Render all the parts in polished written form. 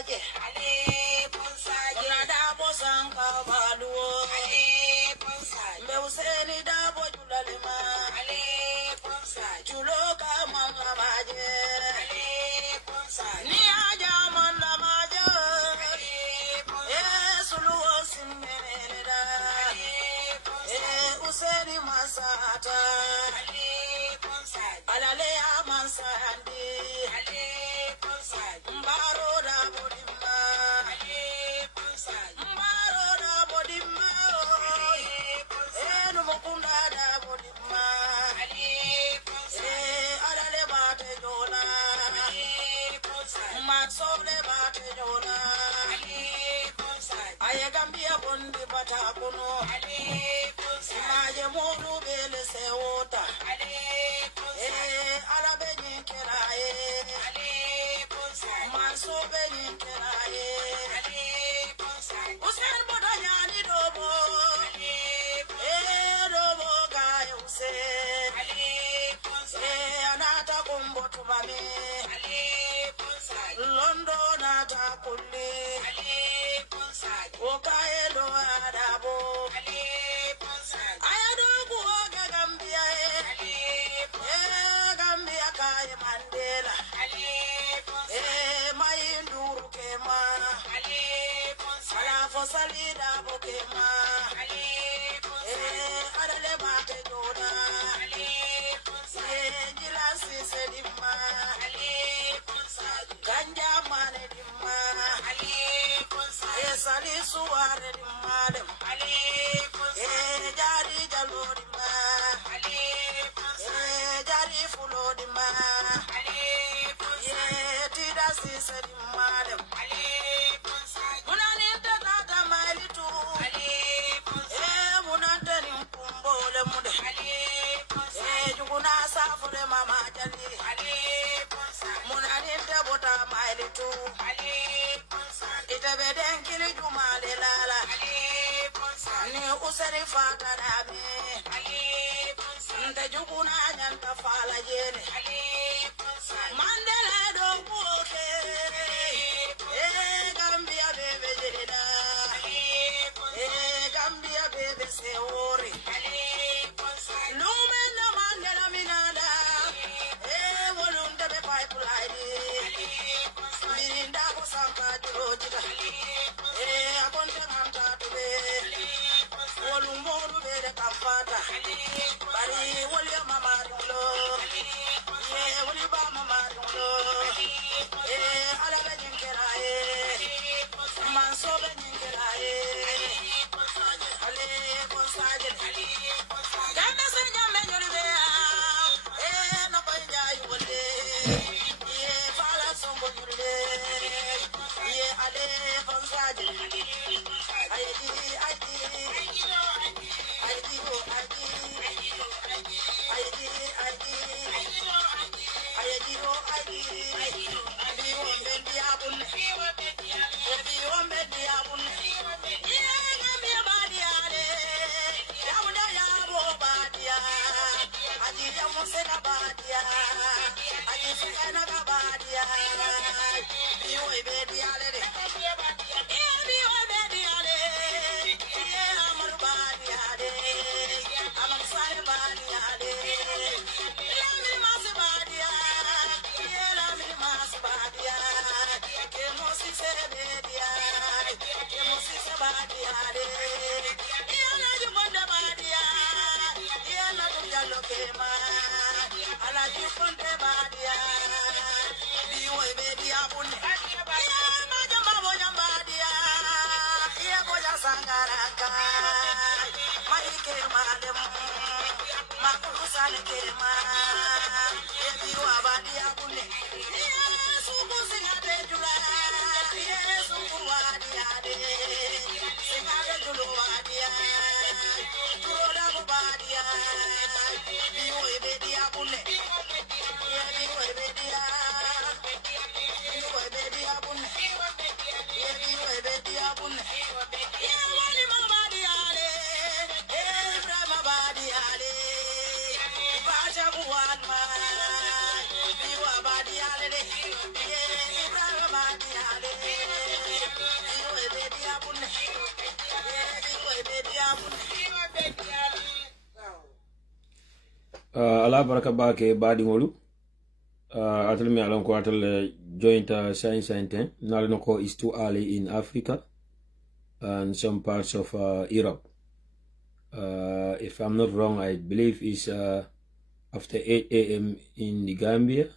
𝒂𝒄𝒄𝒆𝒔 Nada bosanka baluo Mbewseni dabo julalema Juloka mama maje Ni aja manda maje Suluo simmeneda Useni masata Alale amansandi Mbaro da bodima Mbaro da bodima Numukunda da bodima Alale bate jola Matsole bate jola Ayegambia bondi batakuno Maje modu bele seota Arabe nyikeraye Manso be nyikeraye Usen bodanyani dobo Dobo gaye use Anata kumbo tumame London atakuli Okaelo adabo Ayadogu oga Gambia Gambia kaya Mandela Mayinduru kema Alafo salida bokema Adale bate joda Jilasi sedima Ganja mane dimma Sali suware dimma Jari jalo dimma Jari fulo dimma Tida sise dimma Munaninta tata mailitu Munante ni mkumbole mude Jukuna safure mama jali Munaninta bota mailitu Itebeden kili jumale lala Ni useri fata nabi Nte jukuna nyanta fala jene Mandela do buke Gambia bebe jeda Gambia bebe seori Lumena Mandela minada Volunte be pipeline Mirinda kusanka jirojita Akonte ngamta tube Volumboru bede kampata Bari woli mamarulo Woli ba mamarulo Alaga jinkeraye Mansobe jinkeraye Ale konsajel Gambe senya menyoribe No konya yuwole Fala songo yurde Ale konsajel Aidi Aleluya. ala baraka bake badi ngolu atal mi alon ko atal joint science and nalano is too early in Africa and some parts of Europe. If I'm not wrong, I believe it's after 8 a.m. in the Gambia,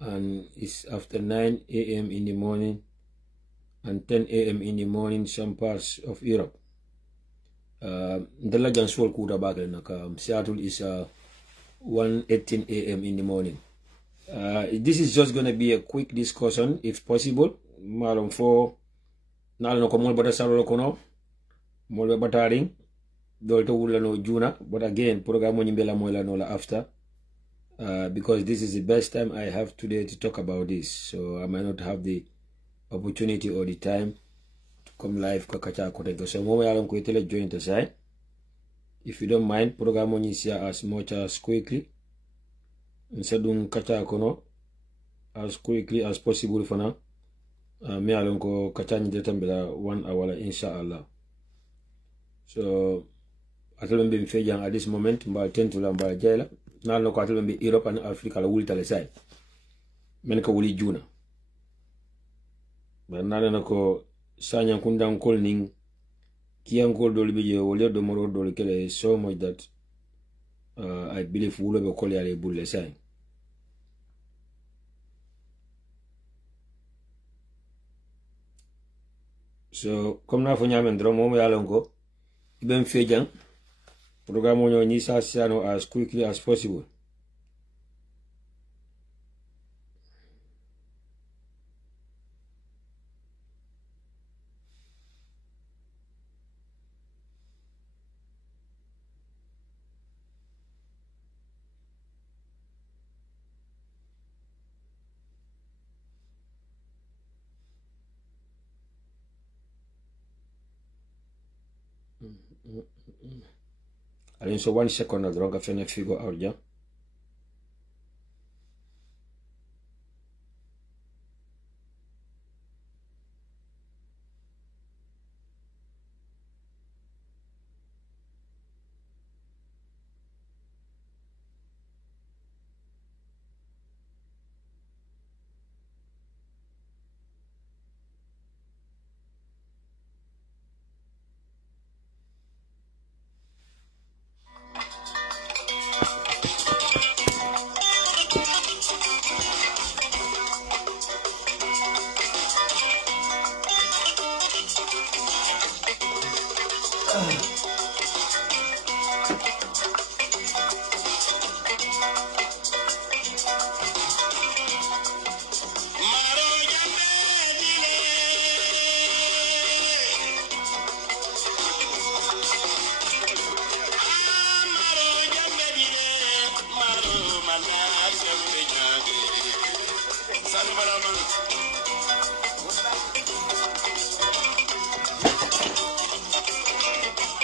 and it's after 9 a.m. in the morning and 10 a.m. in the morning some parts of Europe. Seattle is 1:18 a.m. in the morning. This is just going to be a quick discussion, if possible. Malum for nalno ko mol bata salo kono mol bataring dolto wulano juna, but again program mo nyimbela mo la no la after because this is the best time I have today to talk about this, so I might not have the opportunity or the time to come live kwa 𝒘𝒂𝒃𝒄𝒆𝒔. So mo yalon ko itele join the side. If you don't mind, program mo nyisia as much as quickly insadun 𝒘𝒂𝒃𝒄𝒆𝒔 as quickly as possible for now. Me alon ko 𝒘𝒂𝒃𝒄𝒆𝒔 detambela 1 hour inshallah. So atolon be mfejang at this moment mbal tentula mbal jela nal no ko atolon be Europe and Africa la wulta le sai men ko wuli juna ba nal na ko sanya kundan kol ning kiyan kol dol be je wole do moro dol kele so much that I believe wulo be kol yale bulle sai. So comme na fo nyamen dro mom yalon ko iben fejang program on Nisa Siano as quickly as possible. And so 1 second I don't have to figure out, yeah.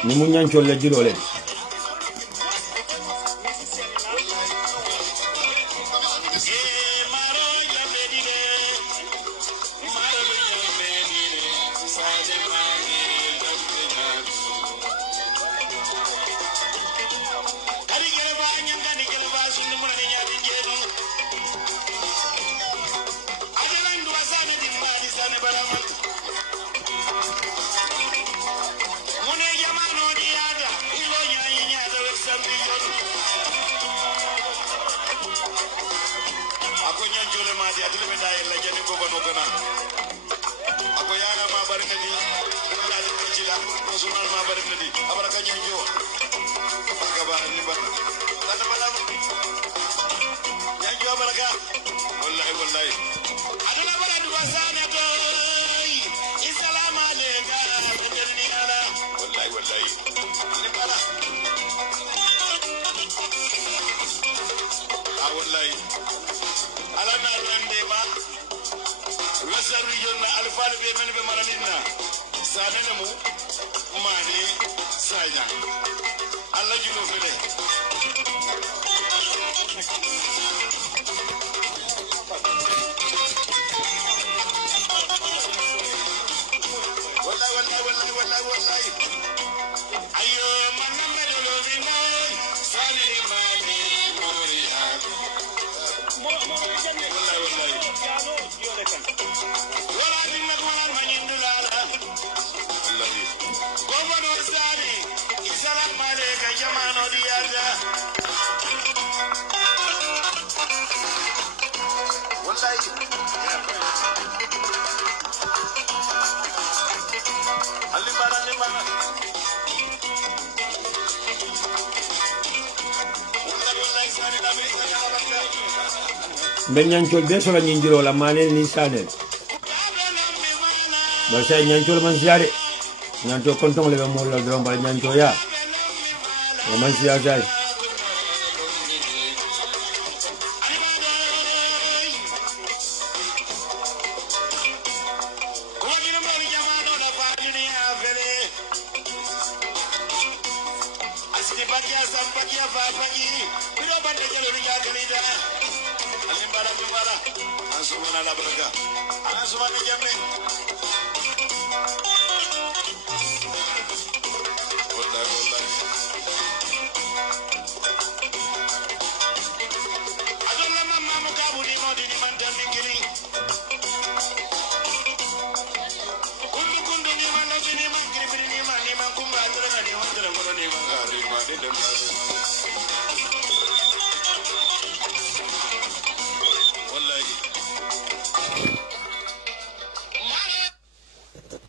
ni mu ñancol la jilole Ben ñancol be so la ñinjiro la manel ni sanel ba say ñancol man siade ñanto kontong le mo la drom ba ñanto ya o man siya jay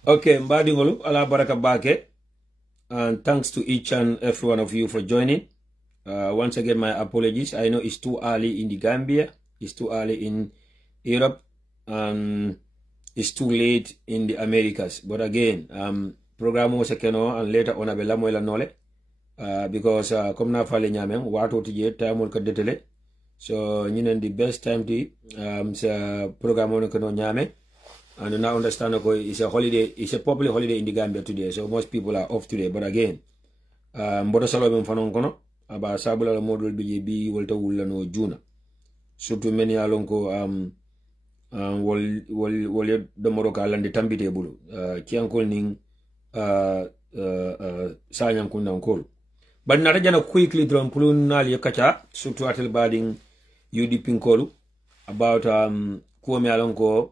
Okay, Mbadingolu, ala baraka bake, and thanks to each and every one of you for joining. Once again, my apologies. I know it's too early in the Gambia, it's too early in Europe, and it's too late in the Americas. But again, program was and later on abela moela nole, because come na fale nyameng wato tije time ka detele. So the best time to program on kano nyame. And now understand it's a holiday, it's a public holiday in the Gambia today, so most people are off today. But again, mbodo salo fanon kono aba sabula la modul bi wolta wulla no juna. Surtout many alonko wol domoro ka lande tambite bulu. Kiankol ning sanyam kundan kol. But nata jana quickly drum pulun nali kacha surtout atel bading UDP kolu about kuome alonko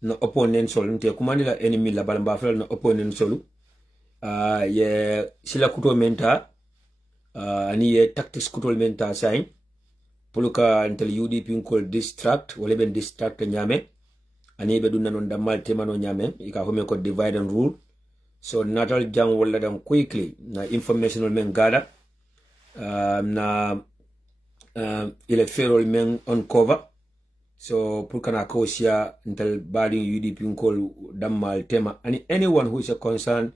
no opponent solu nte kumandila enemy la balamba fela no opponent solu ye sila kuto menta ani ye tactics kuto menta sign puluka until UDP call distract wala ben distract nyame ani be dunna non damal temano nyame ika home ko divide and rule. So natal jang wala dam quickly na informational men gada na ile ferol men uncover. So pulkana kosia until body UDP call damal tema and anyone who is a concerned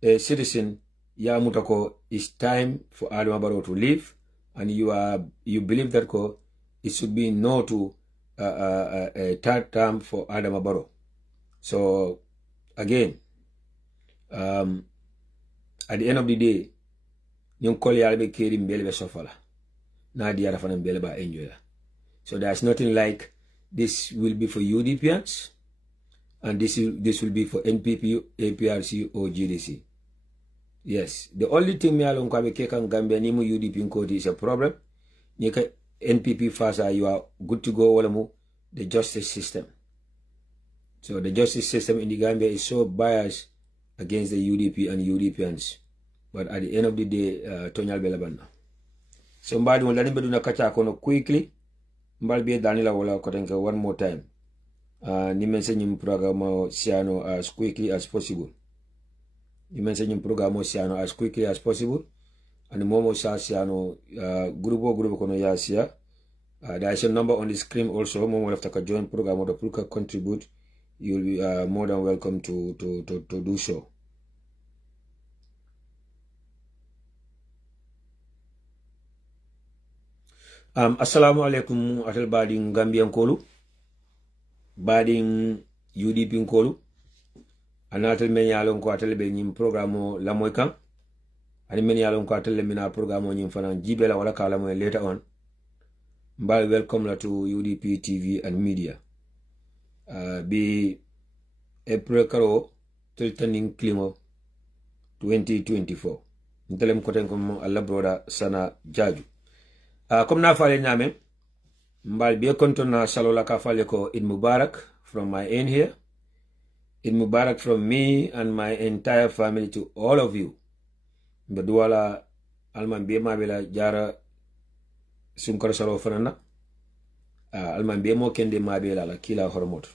citizen ya mutako it's time for Adama Barrow to leave, and you believe that it should be no to a third term for Adama Barrow. So again, at the end of the day, nyong call yalbe keri mbelebe sofala na diara fana mbeleba enjoy. So there's nothing like this will be for UDPians, and this will be for NPP, APRC, or GDC. Yes, the only thing me along kwa beke Gambia ni mu UDP code is a problem. Nika NPP fasa you are good to go. Wala mu the justice system. So the justice system in the Gambia is so biased against the UDP and UDPians. But at the end of the day, Tonyal Belabana. So mbadi wala ni beduna kacha kono quickly. Mbalbi Danila wala kotenke one more time. Ni mentioning program siano as quickly as possible. Ni mentioning program siano as quickly as possible. And momo siano grupo kono yasia. There is a number on the screen also. Momo left to join program or to contribute. You will be more than welcome to do so. Assalamu alaikum atel bading Gambian kolu, bading UDP kolu, anatel men yalon ko atel be nyim programo la moy kan, ani men yalon ko atel mina programo nyim fanan jibela wala kala moy later on. Mbal welcome la to UDP TV and media. Be April karo till turning klimo 2024. Ntelem koten ko Allah broda sana jaju. Comme na fale nyame mbal be kontona salola ka fale ko Eid Mubarak from my end here. Eid Mubarak from me and my entire family to all of you. mbe duwala alman be mabela jara sunkar saro fanana alman be mo kende mabela la kila hormot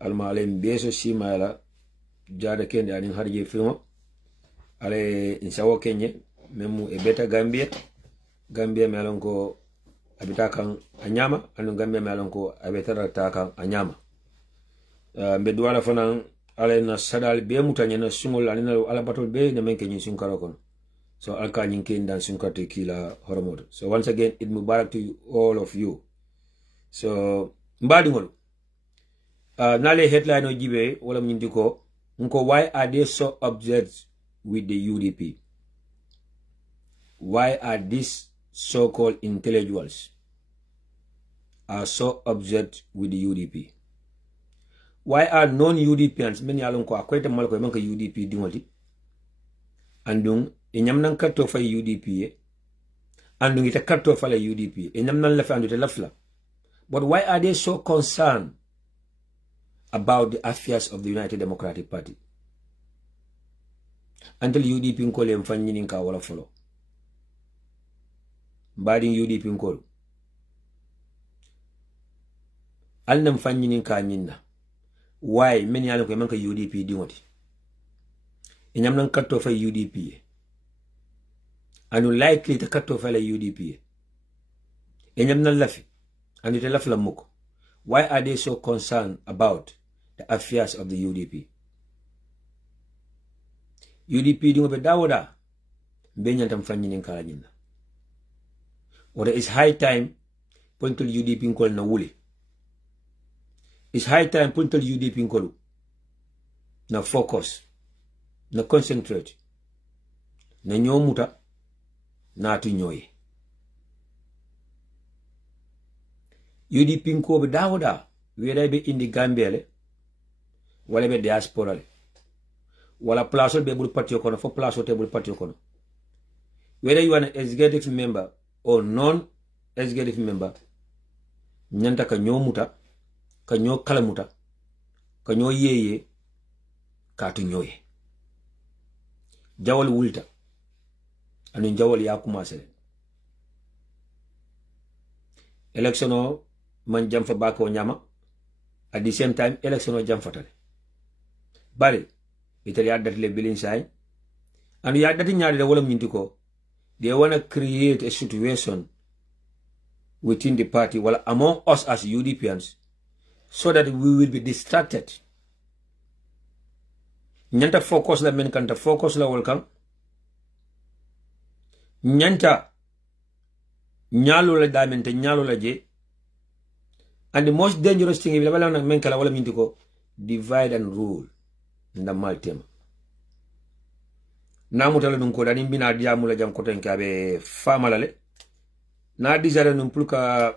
alma ale beso simala jada kende anin harje filmo ale insawo kenye memu e beta gambia melon ko abita kan anyama anu gambia melon ko abeta ta kan anyama mbe duwala fanan ale na sadal be mutanya na sungol anina ala batol be ne menke nyin sunkaro kon so alka nyin ken dan sunkarte kila hormot. So once again it mubarak to all of you. So mbadi ngol nale headline o jibe wala nyindi ko nko why are they so upset with the UDP? Why are these so-called intellectuals are so upset with the UDP? Why are non-UDPians many alon ko akwete mal ko manka UDP dingoli andung enyam nan katto fa UDP andung ita katto fa la UDP enyam nan la fa andu te lafla. But why are they so concerned about the affairs of the United Democratic Party until UDP nkole mfanyini nka wala follow badin UDP nkolo alna mfanyini nka nyinna. Why many alon ko manka UDP dingoti enyam nan katto fa UDP anu likely to katto fa la UDP enyam nan lafi anu te lafla muko. Why are they so concerned about the affairs of the UDP? UDP dingo be dawoda be nyanta mfanyini nkala nyinna. Or it's high time puntul UDP nkol na wuli. It's high time puntul UDP nkolu na focus, na concentrate, na nyomuta, na atu nyoye. UDP nko be dawoda weda be indi Gambia wala be diaspora le wala place be bul parti kono fo place te bul parti kono. Whether you are an executive member or non-executive member, nyanta ka nyomuta, ka nyo kalamuta, ka nyo yeye, ka tu nyoye. Jawal wulta, anu jawal ya kumasele. Election o man jamfa bako nyama, at the same time election o jamfa tale. Bari, itali adatile bilin say, anu ya adati nyari da wala mnyintiko. They want to create a situation within the party, well, among us as UDPians, so that we will be distracted. Nyanta focus la men kanta focus la welcome. Nyanta nyalo la damente nyalo la je. And the most dangerous thing is la men kala wala mintiko divide and rule in the maltema. Namutala nunko dani mbina diamula jam koten kabe famalale. Na desire numpluka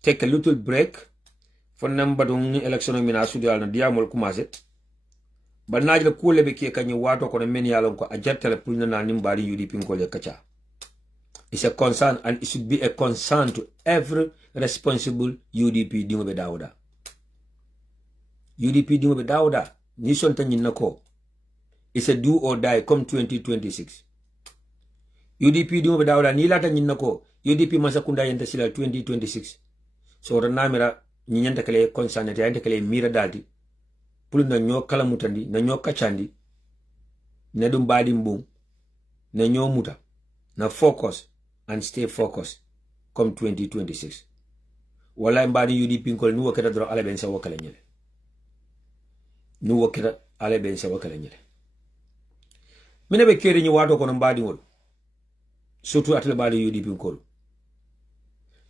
take a little break for number dung election mina sudial na diamul kumase. But najle kule beki kanyi wato kone meni alon ko ajartale pulna na nimbari UDP nkole kacha. It's a concern and it should be a concern to every responsible UDP dingo be dawda. UDP dingo be dawda nison tanyin nako. It's a do or die come 2026. UDP dingo be dawda ni lata nyinna ko UDP masakunda yenta sila 2026. So ranamira nyanta kale concern ta yenta kale mira dadi. Pulu na nyo kala mutandi na nyo kachandi na dum badi mbung na nyo muta na focus and stay focused come 2026. Wala mbadi UDP nkol nuwa keta dro ala bensa wakala nyele. Nuwa keta ala bensa wakala nyele. Mine be keri nyi wato kono mbadi ngol. Surtout atle badi UDP nkol.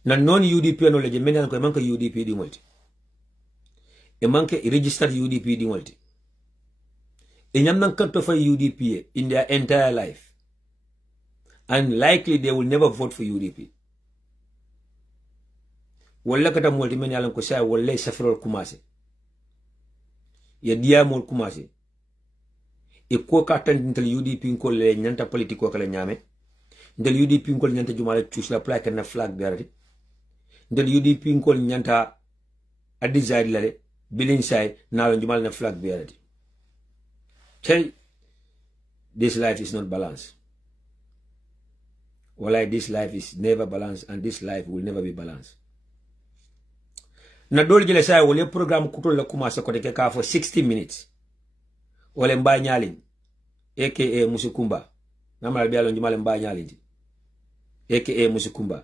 Na non UDP no leje mene ko manka UDP di ngolti. E manke registered UDP di ngolti. E nyam nan kanto fa UDP in their entire life. And likely they will never vote for UDP. Wala kata ngolti mene alan ko say wala safrol kumase. Ya dia mol kumase. E ko katan dintel UDP nkol le nyanta politiko kala nyame. Ndel UDP nkol nyanta jumala choose la plaque na flag berati. Ndel UDP nkol nyanta adizari lale bilin say na jumala na flag berati. Tay this life is not balanced. Wallahi, this life is never balanced, and this life will never be balanced. Na dole jele say wole programme kutol la commencer ko de ka for 60 minutes. Wole mba nyalin aka 𝒂𝒄𝒄𝒏. Namal bialo njumale mba nyalin aka 𝒂𝒄𝒄𝒏.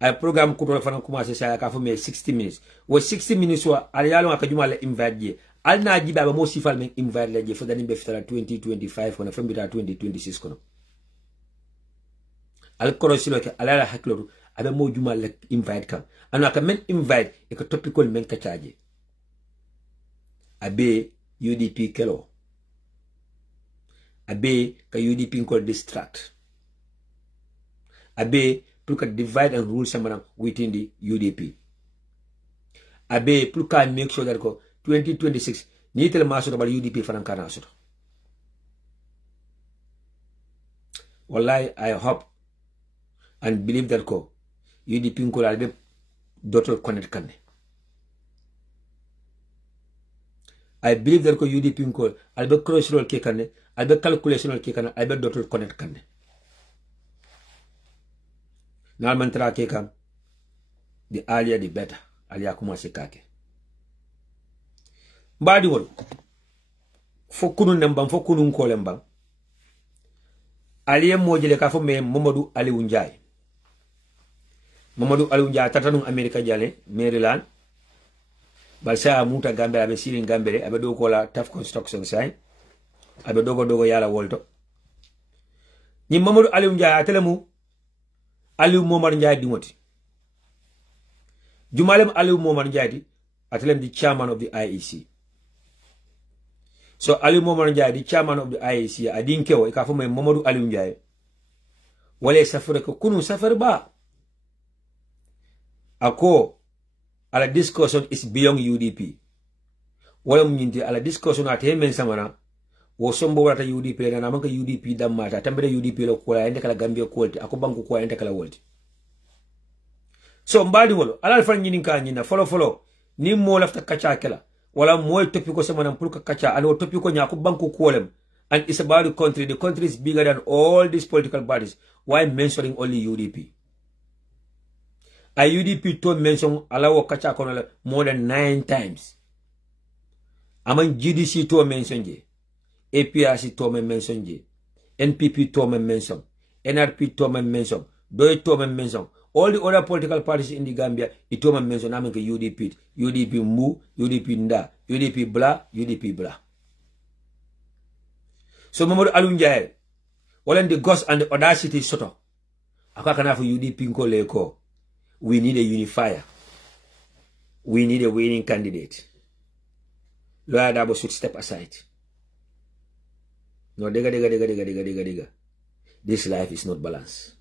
Ay programme kutol fa commencer say ka for me 60 minutes. Wo 60 minutes wa al yalo ka jumale invite je. Al na jiba ba mo sifal men invite la je for dani be fitala 2025 kono fambita 2026 kono. Al korosilo ke alala hakloru abe mo jumal le invite kam ana ka men invite e ko topical men ka charge abe UDP kelo abe ka UDP ko distract abe pour ka divide and rule samana within the UDP abe pour ka make sure that ko 2026 ni tel ma so bal UDP fanan kana so wallahi I hope and believe that ko UDP ko albe dotol connect kanne. I believe that ko UDP ko albe cross roll ke kanne, albe calculation ke kanne, albe dotol connect kanne. Nal mantra ke kam the earlier the better. Aliya kuma se kake. Mbadi wol fo kunun nembam fo kunun ko lembam. Aliye mojele ka fo me Mamadou Aliou Ndiaye. Mamadou Aliou Ndiaye tatanum America jale Maryland. Balsa muta Gambia abe sirin Gambere abe do ko la tough construction sign. Abe dogo yala wolto. Ni Mamadou Aliou Ndiaye atelemu Aliou Momar Ndiaye dimoti. Jumalem Aliou Momar Ndiaye di atelem the chairman of the IEC. So Aliou Momar Ndiaye the chairman of the IEC adinkewo ka fo me Mamadou Aliou Ndiaye. Wale safare ko kunu safare ba. Ako ala discussion is beyond UDP. Wala mnyinti ala discussion ate men samana wo sombo wata UDP na manka UDP damata tambere UDP lo ko ende kala Gambia kolti ako banku ko ende kala wolti. So mbadi wolo ala fan nyinin ka nyina follow ni mo lafta kacha kala wala moy topiko samana pour ka kacha alo topiko nya ko banku kolem, and it's about the country. The country is bigger than all these political parties. Why mentioning only UDP? A UDP to mention alawo kacha kono more than 9 times. Among GDC to mention je, APRC to mention je, NPP to mention, NRP to mention, DOI to mention. All the other political parties in the Gambia, it to mention among UDP, UDP mu, UDP nda, UDP blah, UDP blah. So Mamadou Aliou Ndiaye, all the guts and the audacity soto. Akakana for UDP nko leko. We need a unifier. We need a winning candidate. Lawyer Dabo should step aside. No, diga. This life is not balanced.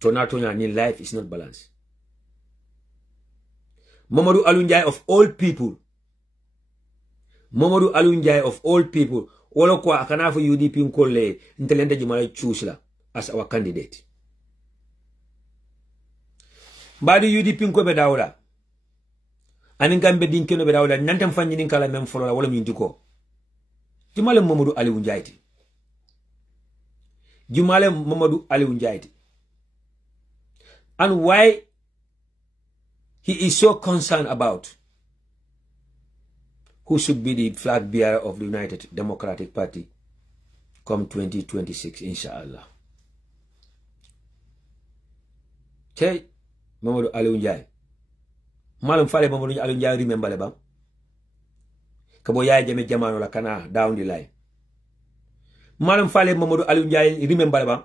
Tonya ni life is not balanced. Mamadou Aliou Ndiaye of all people. Mamadou Aliou Ndiaye of all people. Wolo kwa akana for UDP nkole ntelende jimala choose la as our candidate. Mbadi UDP nko be dawla anin gambe dinkeno be dawla nantem fanjini kala mem folola wala min diko jumale Mamadou Aliou Ndiaye jumale Mamadou Aliou Ndiaye. And why he is so concerned about who should be the flag bearer of the United Democratic Party come 2026 inshallah. Tay Mamadou Aliou Ndiaye malum fale Mamadou Aliou Ndiaye remember le bam kabo yaay jame jamano la kana down the line. Malum fale Mamadou Aliou Ndiaye remember le bam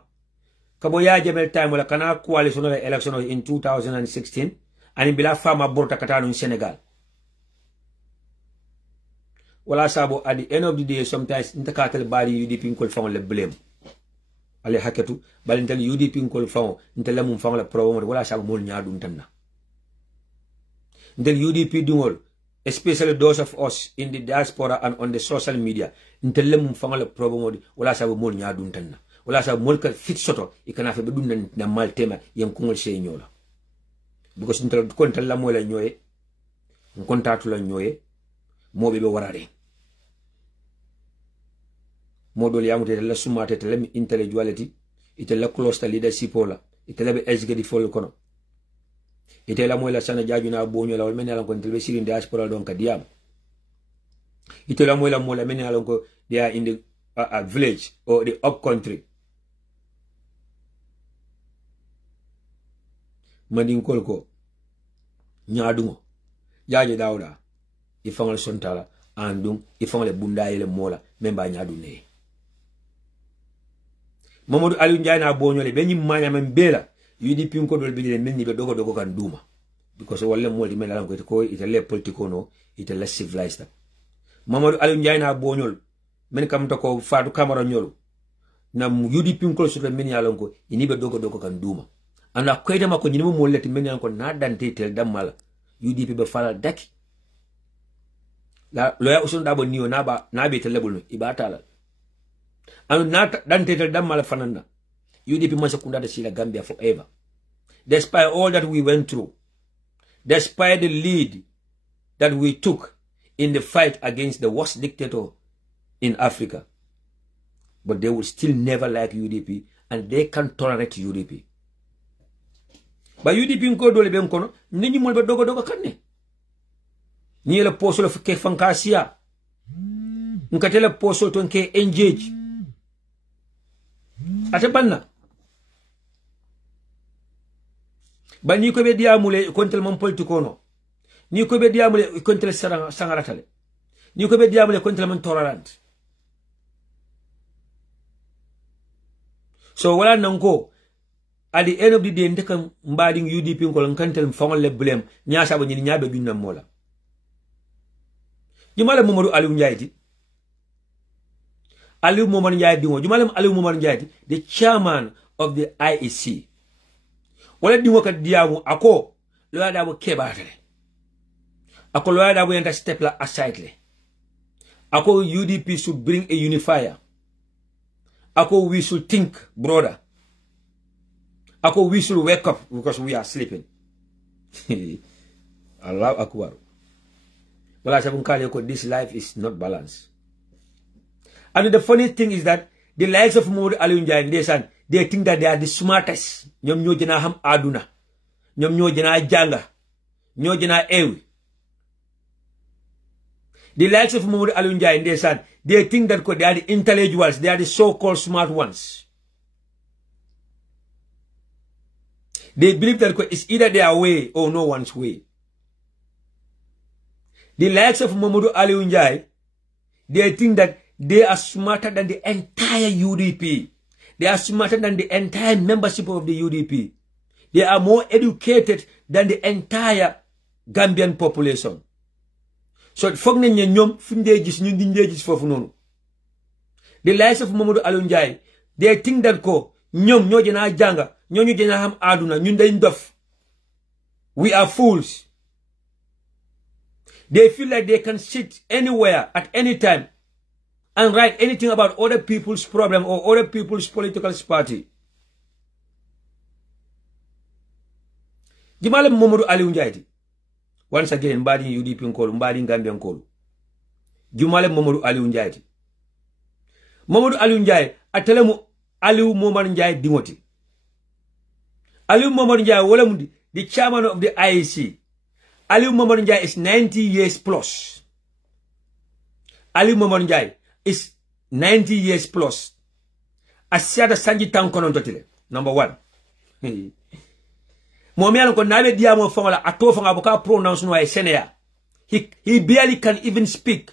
kabo yaay jame time la kana coalition election in 2016 ani bila fama borta katanu in Senegal. Wala sabo at the end of the day sometimes intakatel bali UDP nkol fon le blame ale haketu bal intel UDP nkol fon intel mum fon la promo wala sabo mol nyaadum tanna intel UDP dungol, especially those of us in the diaspora and on the social media intel mum fon la promo wala sabo mol nyaadum tanna wala sabo mol ka fit soto ikana fe be dum na maltema yem kongol sey nyola because intel ko intel la mola nyoye kontatu la nyoye mobe be warare modol yamute la sumate tele intellectuality itela close leadership la itela be executive fol kono itela moy la sana jajuna bonyo la wal men yalan ko tele sirin diaspora donc diam itela moy la mola men yalan ko they are in the village or the up country mandin kolko nyaadungo jaaje dawda ifangal sontala andum ifangal bunda yele mola memba nyaadu ne Mamadou Aliou Ndiaye na boñole be nyim manya men bela UDP ko dol bidile men ni be dogo kan duma because wala modi men alan ko ite le politico no ite le civilized Mamadou Aliou Ndiaye na boñol men kam to ko faatu camara nyolo na UDP ko so men yalan ko ini be dogo kan duma ana koyde mako nyimo mo leti men yalan ko na dante tel damala UDP be fala daki la loya usun dabo niyo na be telebul ibatala anu na dante tel damala fanana UDP must kunda sila Gambia forever. Despite all that we went through, despite the lead that we took in the fight against the worst dictator in Africa, but they will still never like UDP and they can't tolerate UDP. But UDP nko dole be nkono nini mo be dogo kanne. Ni le poso le ke fankasia. Nkatele poso to nke engage. Ate banna. Ba ni ko be diamule kontel mon politiko no. Ni ko be diamule kontel sangaratale. Ni ko be diamule kontel mon tolerant. So wala nango at the end of the day ndeka mbading UDP ko kantel fangol le blame nyaasa ba ni nyaabe junna mola. Jumale Mamadou Aliou Ndiaye ti. Aliou Momar Ndiaye dingo jumale Aliou Momar Ndiaye the chairman of the IEC. Wala dingo ka diamu ako loya dabo kebatale. Ako loya dabo yenta step la aside le. Ako UDP should bring a unifier. Ako we should think, brother. Ako we should wake up because we are sleeping. Allahu Akbar. Wala sabun kale ko this life is not balanced. And the funny thing is that the likes of Mamadou Aliou Ndiaye they think that they are the smartest. Ñom ñoo jëna xam aduna. Ñom ñoo jëna janga. Ñoo jëna ewi. The likes of Mamadou Aliou Ndiaye they think that they are the intellectuals, they are the so-called smart ones. They believe that it's either their way or no one's way. The likes of Mamadou Aliou Ndiaye, they think that they are smarter than the entire UDP. They are smarter than the entire membership of the UDP. They are more educated than the entire Gambian population. So, the likes of Mamadou Aliou Ndiaye, they think that we are fools. They feel like they can sit anywhere at any time and write anything about other people's problem or other people's political party. Jimale Mamadou Aliou Ndiaye. Once again, mbadi UDP nkolu, mbadi Gambia nkolu. Jumale Mamadou Aliou Ndiaye. Mamadou Aliou Ndiaye atelemu Aliou Momar Ndiaye dingoti. Aliou Momar Ndiaye wala mundi the chairman of the IEC. Aliou Momar Ndiaye is 90 years plus. Aliou Momar Ndiaye is 90 years plus. Asiata sanji tankonon totile. Number one. Momian ko nabe diamo fongola atofanga boka pronounce no senea. He barely can even speak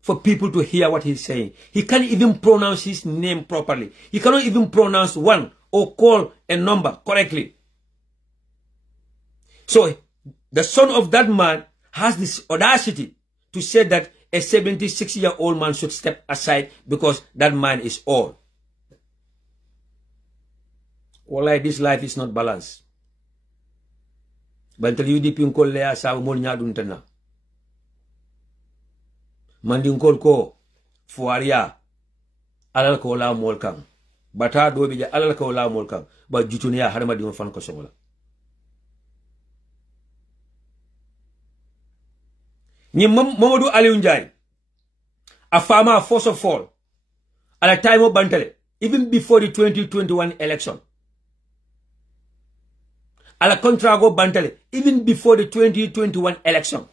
for people to hear what he's saying. He can't even pronounce his name properly. He cannot even pronounce one or call a number correctly. So the son of that man has this audacity to say that a 76-year-old man should step aside because that man is old. Wallahi, this life is not balanced. But until UDP nkol lea sa umol nyadun tena. Mandi nkol ko fuaria alal ko la mol kang. Bata do bija alal ko la mol kang. Ba jutunia harma di fan ko somola. Ni Mamadou Aliou Ndiaye, a farmer first of all, at a time of Bantale, even before the 2021 election. Ala Contrago Bantale, even before the 2021 election.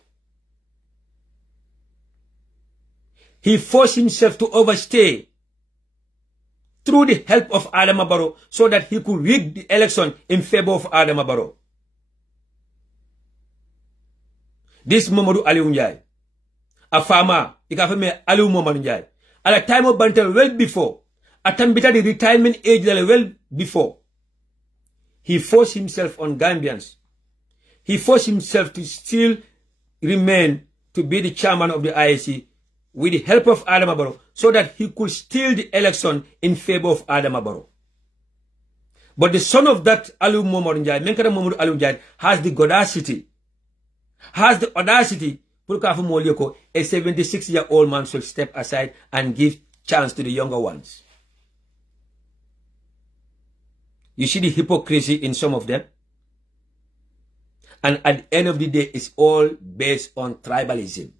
He forced himself to overstay through the help of Adama Barrow so that he could rig the election in favor of Adama Barrow. This Mamadou Aliou Ndiaye, a farmer, ikafeme Aliou Mamadou Ndiaye, at a time of Bantel well before, at the retirement age well before, he forced himself on Gambians. He forced himself to still remain to be the chairman of the IEC with the help of Adama Barrow so that he could steal the election in favor of Adama Barrow. But the son of that Aliou Mamadou Ndiaye, Menkara Mamadou Aliou Ndiaye, has the audacity, a 76-year-old man should step aside and give chance to the younger ones. You see the hypocrisy in some of them? And at the end of the day, it's all based on tribalism.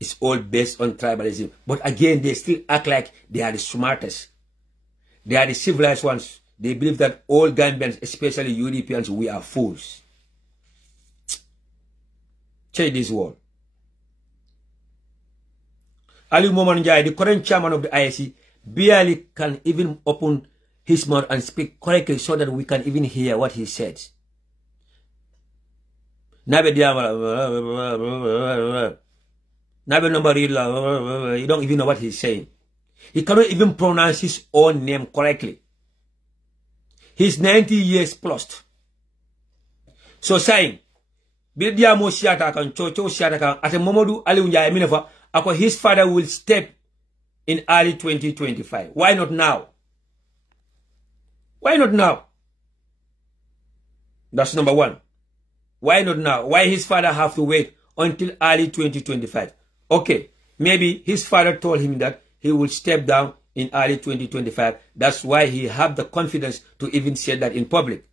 It's all based on tribalism. But again, they still act like they are the smartest. They are the civilized ones. They believe that all Gambians, especially UDPians, we are fools. Check this world. Aliou Mamadou Ndiaye, the current chairman of the IEC, barely can even open his mouth and speak correctly so that we can even hear what he said. You don't even know what he's saying. He cannot even pronounce his own name correctly. He's 90 years plus. So saying, his father will step in early 2025. Why not now? Why not now? That's number one. Why not now? Why his father have to wait until early 2025? Okay, maybe his father told him that he will step down in early 2025. That's why he have the confidence to even say that in public.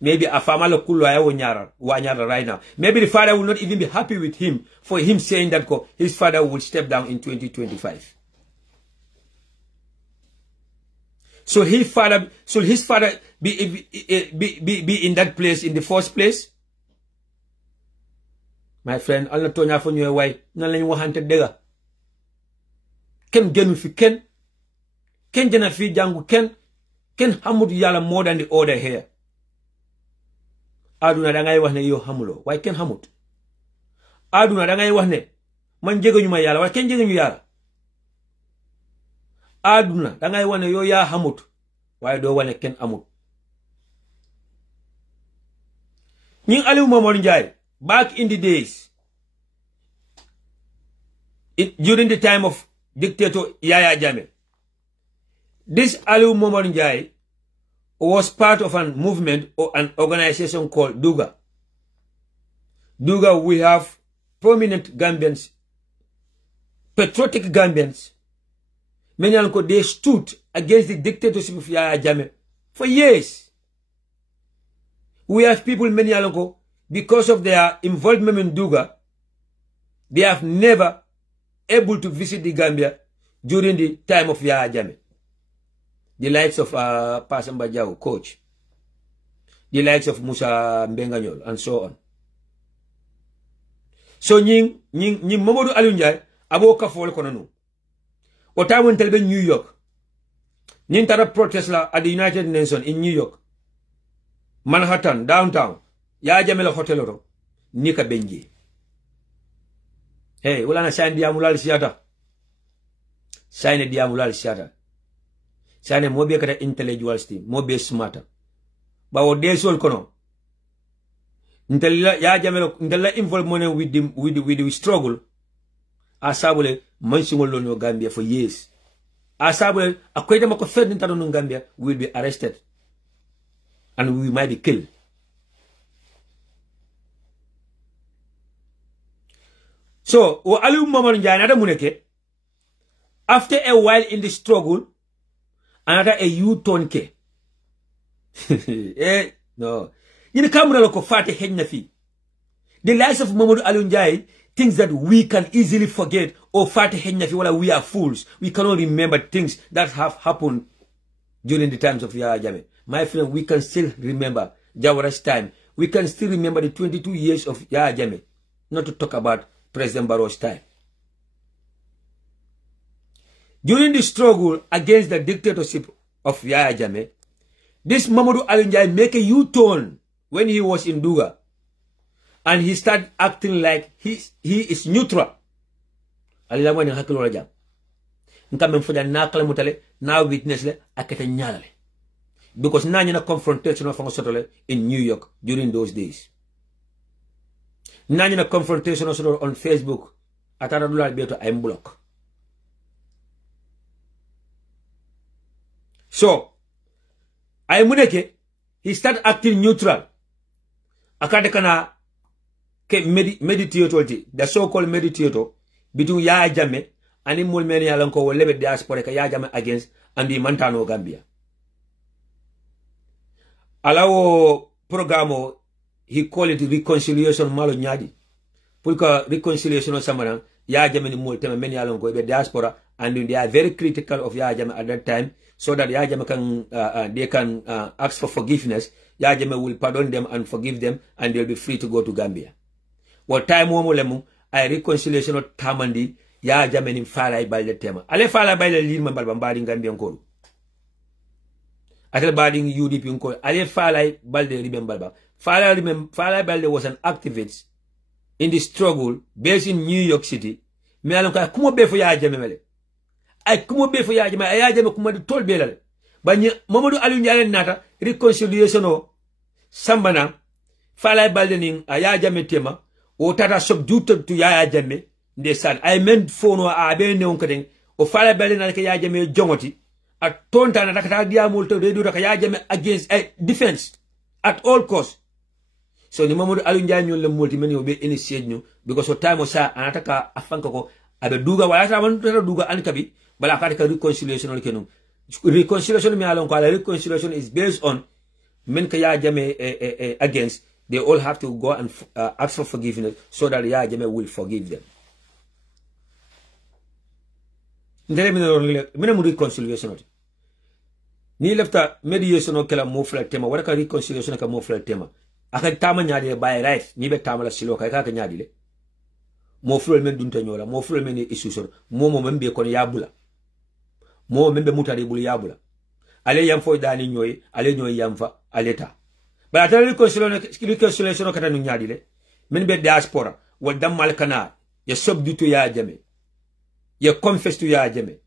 Maybe a family right now. Maybe the father will not even be happy with him for him saying that his father will step down in 2025. So his father be in that place in the first place? My friend, Allah tonya for you why nan lañ waxante dega. Ken genu fi ken jana fi jangu ken xamut yalla more than the order here. Aduna da ngay wax ne yo xamulo way ken xamut. Aduna da ngay wax ne man jegeñu ma yalla way ken jegeñu yalla. Aduna da ngay wax ne yo ya xamut way do wane ken amut. Ñing Aliou Mamadou Ndiaye back in the days, during the time of dictator Yaya Jammeh, this Aliou Mamadou Ndiaye was part of a movement or an organization called Duga. Duga, we have prominent Gambians, patriotic Gambians. Many of them, they stood against the dictatorship of Yaya Jammeh for years. We have people, many of them, because of their involvement in Duga, they have never able to visit the Gambia during the time of Yaya Jammeh. The likes of Pasamba Jau, coach. The likes of Musa Mbenganyol, and so on. So, nying Mamadou Aliou Ndiaye, abo ka fole kononu. Ota won telbe New York. Nying tara protest la at the United Nations in New York. Manhattan, downtown. Ya Jamela hotel oro. Nika benji. Hey, wala na sign diamulal siata. Sign diamulal siata. Sign mo be kata intellectual steam, mo be smarter. Ba wo desol kono. Ntella ya Jamela ntella involvement with the struggle. Asabule mansingol lo no Gambia for years. Asabule akwede mako fed ntano no Gambia will be arrested. And we might be killed. So, Aliou Mamadou Ndiaye another muneke, after a while in the struggle, another a U-turn ke. No. Yini kamura loko fate henna fi. The likes of Mamadou Aliou Ndiaye, things that we can easily forget, or we are fools. We cannot remember things that have happened during the times of Yaya Jammeh. My friend, we can still remember Jawara's time. We can still remember the 22 years of Yaya Jammeh, not to talk about President Barrow's time. During the struggle against the dictatorship of Yaya Jammeh, this Mamadou Alioune make a U-turn when he was in Duga. And he started acting like he is neutral. Now witness le akete nyalale. Because now you confrontation of in New York during those days. Now you confrontation on Facebook. Ataradula beto I'm block. So Aimuneke, he started acting neutral. Akade kana ke meditator, the so-called meditator between Yaya Jammeh and Imul Meni Alanko will leave diaspora ka Yaya Jammeh against and the Mantano Gambia. Alawo programo he called it reconciliation malo nyadi. Pulka reconciliation o samana Yaya Jammeh ni mul tema Meni Alanko be diaspora, and they are very critical of Yaya Jammeh at that time, so that Yaya Jammeh can they can ask for forgiveness. Yaya Jammeh will pardon them and forgive them, and they'll be free to go to Gambia. What time womo I reconciliation of Tamandi, Yaya Jammeh ni fala by the tema. Ale fala by the Lima Balbambadi Gambia Nkolu. Atel Bading UDP Nkolu. Ale fala by the Ribembalba. Fala by was an activist in the struggle based in New York City. Me alonka kumo be for Yaya Jammeh mele. I kumo be for Yaya Jammeh. Yaya Jammeh kumo di tol belale. Banya Mamadou Alioune nata reconciliation o sambana fala by the ning Yaya Jammeh tema. O tata subdued to Yaya Jammeh, they said, I meant phone or Abe Neonkading, or Fala Bellin Yaya Jammeh Jongoti, at Tonta and Takadia Multo, they do Yaya Jammeh against defense at all costs. So the Mamadou Alioune le multimany will be initiated because of time was Anataka Afankako, Abeduga, Duga Ankabi, but Akaka reconciliation or Kenum. Reconciliation reconciliation is based on Menka Yaya Jammeh against. They all have to go and ask for forgiveness so that Yaya Jammeh will forgive them. Minimum reconciliation. Ni lefta mediation o kela mo fla tema wala ka reconciliation ka mo fla tema. Aka tama nyaade by right ni be tama la silo ka ka nyaadi le. Mo fla men dunta nyola, mo fla men issue so mo membe kon yabula. Mo membe mutari bul yabula. Ale yam fo dani nyoy, ale nyoy yam fa aleta. But I reconciliation of Katanu Yadile, men be diaspora, what dam malcana, you subdue to Yaya Jammeh, you confess to Yaya Jammeh,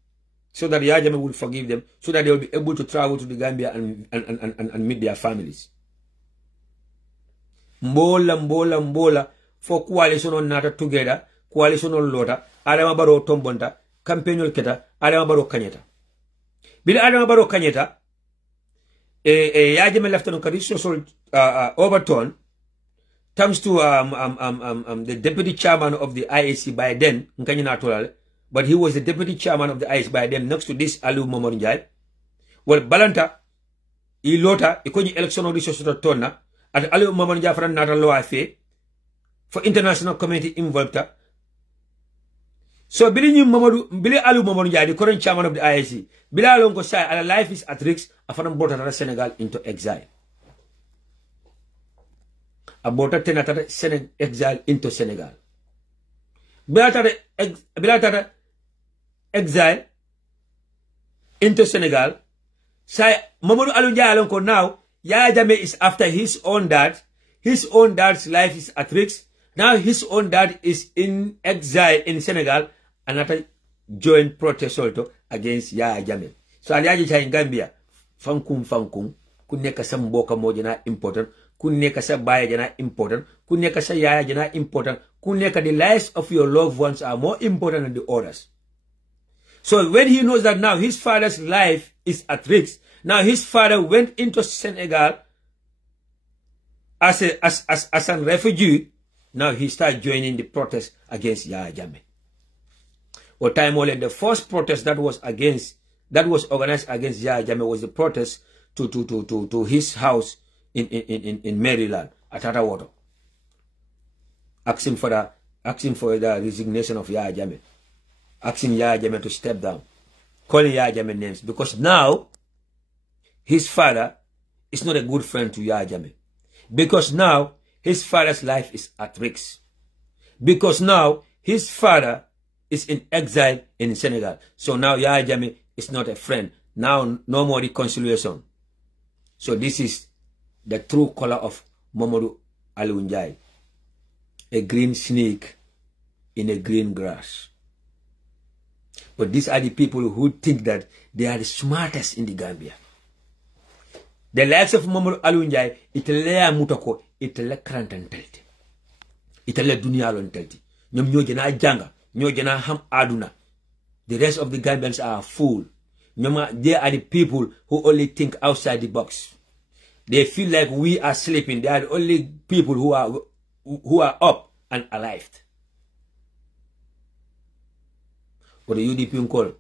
so that Yaya Jammeh will forgive them, so that they will be able to travel to the Gambia and meet their families. Mbola, for coalition on Nata together, coalition on Lota, Adama Baro Tombonta, campaign Keta, Adama Baro Kanyeta. Bill Adama Baro Kanyeta. Yaya Jammeh left on social overturn thanks to the deputy chairman of the IAC by then, but he was the deputy chairman of the IAC by then next to this Aliou Mamadou Njie. Well, Balanta, Ilota, Ikonyi election of the social turn at Aliou Mamadou Njie for another law affair for international community involved. So, Billy Aliou Mamadou Njie, the current chairman of the IAC, Billy Alonko say, our life is at risk. Afan brought Senegal into exile. About exile into Senegal. Bilata exile into Senegal. Say Mamadou Alioune Alonko now. Yaya Jammeh is after his own dad. His own dad's life is at risk. Now his own dad is in exile in Senegal. Another joint protest also against Yaya Jammeh. So aliaji in Gambia. Fankum, kuneka sa mboka moja na important, kuneka sa baya jana important, kuneka sa yaya jana important, kuneka the lives of your loved ones are more important than the others. So when he knows that now his father's life is at risk, now his father went into Senegal as a refugee, now he started joining the protest against Yaya Jammeh. Or time only the first protest that was organized against Yaya Jammeh was the protest to his house in Maryland at Atawater. Asking for the asking for the resignation of Yahya Jammeh, asking Yahya Jammeh to step down, calling Yahya Jammeh names, because now his father is not a good friend to Yahya Jammeh, because now his father's life is at risk, because now his father is in exile in Senegal. So now Yahya Jammeh is not a friend. Now no more reconciliation. So this is the true color of Mamadou Aliou Njie. A green snake in a green grass. But these are the people who think that they are the smartest in the Gambia. The likes of Mamadou Aliou Njie, itele mutako, itele karantantelti. Itele dunyalontelti. Nyom nyojena janga, nyojena ham aduna. The rest of the Gambians are fool. They are the people who only think outside the box. They feel like we are sleeping. They are the only people who are up and alive. Or the UDP unkol,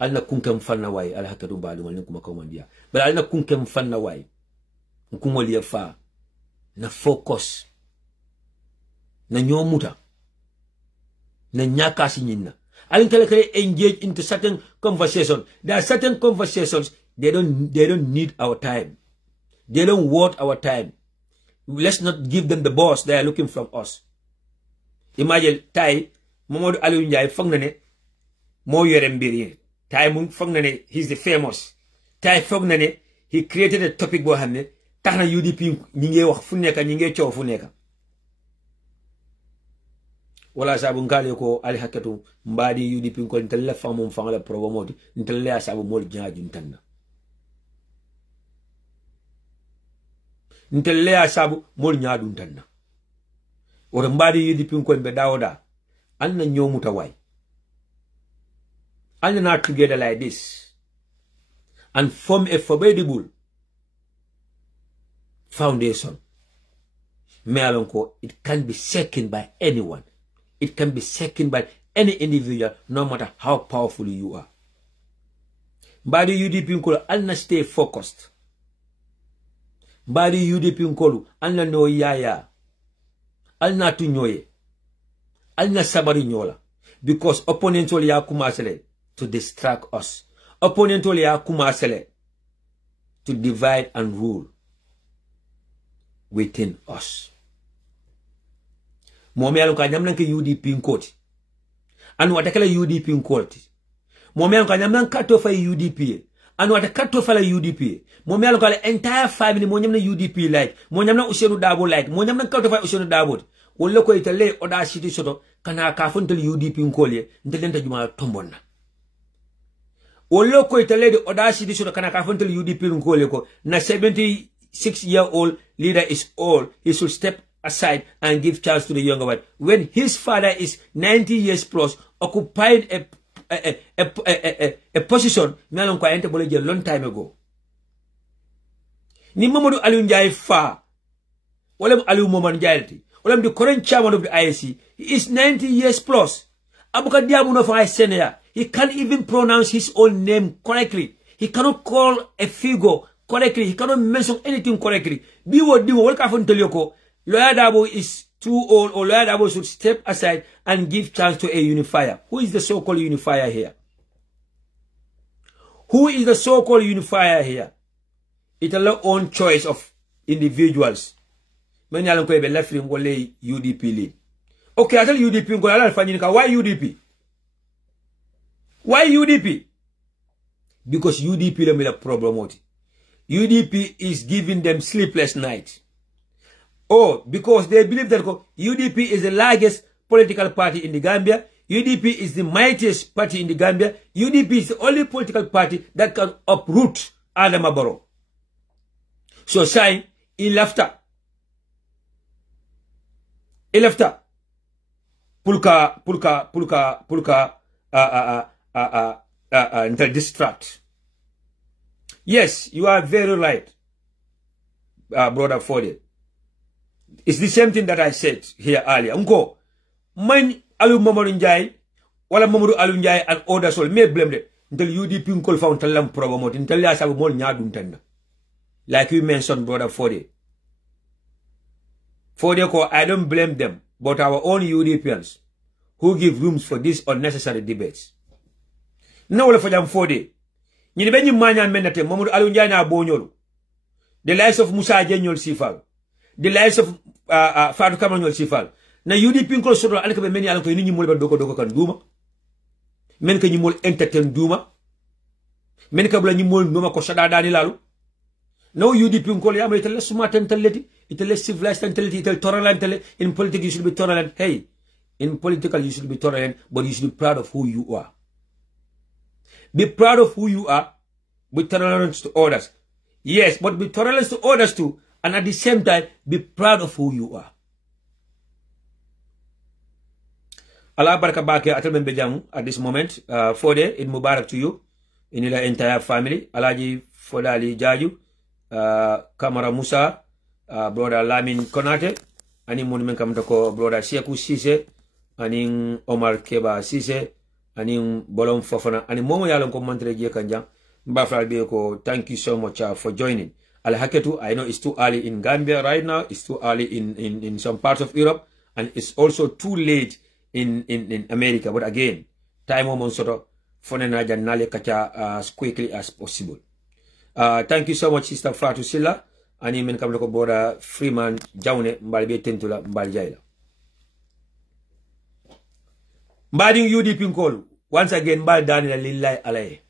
alna kunkem fanna way, ala hakadu badu wal nkuma kamandia. But alna kunkem fanna way, nkumoli fa, na focus, na nyomuta, na nyakasi nyina. Alin engage into certain conversation. There are certain conversations they don't need our time. They don't want our time. Let's not give them the boss they are looking from us. Imagine Tai Mamadou Aliou Njie fognane mo yore mbiri. Tai mu fognane he's the famous. Tai fognane he created a topic bo xamne taxna UDP ñi ngi wax fu nekk ñi ngi ciow fu nekk. Wala sabu ngale ko ali hakatu mbadi UDP ko ntelle famum fangala probomoti ntelle sabu mol jaaju ntanna ntelle sabu mol nyaadu ntanna wora mbadi UDP ko be dawoda anna nyomuta way anna not together like this and form a formidable foundation. Melonko, it can be shaken by anyone. It can be shaken by any individual, no matter how powerful you are. Badi UDP nkolo, alna stay focused. Badi UDP nkolo, alna no yaya. Alna tu nyoye. Alna sabari nyola. Because opponents wali ya kumasele to distract us. Opponents wali ya kumasele to divide and rule within us. Momi alonka nyamnanke UDP nkoti. Anu watakala UDP nkoti. Momi alonka nyamnanka katofa UDP. Anu watakato fala UDP. Momi alonka le entire family mo nyamna UDP like. Mo nyamna Ousainou Darboe like. Mo nyamna katofa Ousainou Darboe. Wole ko itale oda city soto kana ka fontel UDP nkoli ntelenta juma tombonna. Wole ko itale de oda city soto kana ka fontel UDP nkoli ko na 76-year-old leader is old. He should step aside and give chance to the younger one. When his father is 90 years plus, occupying a position, a long time ago. Ni Mamadou Aliou Njie fa, Walem Aliou Momad Njie, Walem the current chairman of the ISC, he is 90 years plus. Abuka Diamuno for Senior, he can't even pronounce his own name correctly. He cannot call a figure correctly. He cannot mention anything correctly. Diwo, what can I tell you? Lawyer Darboe is too old, or Lawyer Darboe should step aside and give chance to a unifier. Who is the so-called unifier here? Who is the so-called unifier here? It's a own choice of individuals. Many are going to be left in UDP lead. Okay, I tell UDP, why UDP? Why UDP? Because UDP is a problem. UDP is giving them sleepless nights. Oh, because they believe that UDP is the largest political party in the Gambia. UDP is the mightiest party in the Gambia. UDP is the only political party that can uproot Adama Barrow. So, Shine, he left her. He left her. Until distract. Yes, you are very right, brother Fode. It's the same thing that I said here earlier. Unko, man, Aliou Mamadou Njie, wala Mamadou Aliou Njie and others all may blame them. Until UDP unkol found talam promote, until ya sabu mol nyadun tanda. Like we mentioned, brother Fode. Fode ko, I don't blame them, but our own UDPians. who give rooms for these unnecessary debates. No wala fajam fode. Ñi be ñi maña menate Mamadou Aliou Ndiaye na boñol. The likes of Musa Jenyol Sifal. The likes of Fatou Kamanyol Sifal. Na UDP ko sodol alka be meni alko ni mol be dogo kan duma. Men ka ñi mol entertain duma. Men ka bla ñi mol noma ko sada dani lalu. No UDP ko ya itelle smart intelligent, itelle civilized intelligent, itelle tolerant in politics you should be tolerant. Hey, in political you should be tolerant, but you should be proud of who you are. Be proud of who you are. Be tolerant to others. Yes, but be tolerant to others too. And at the same time, be proud of who you are. Allah baraka bake atalmen bejam at this moment. Fode, in Mubarak to you. In your entire family. Alaji Fodali Jaju. Kamara Musa. Brother Lamin Konate. Ani monument kamtako brother 𝒂𝒄𝒄𝒆𝒔. Ani Omar Keba Sise. Ani Bolom Fofana. Ani Momo Yalon Komantre Kanjang. Mbafral, thank you so much for joining. Al-Haketu, I know it's too early in Gambia right now. It's too early in some parts of Europe. And it's also too late in America. But again, time on sort fonena janale kacha as quickly as possible. Thank you so much, Sister Fatou Silla. Ani men kam ko boda Freeman Jawne mbalbe tentula mbal jayla. Mbading UDP nkolu. Once again, mbal dani la lillahi alaye.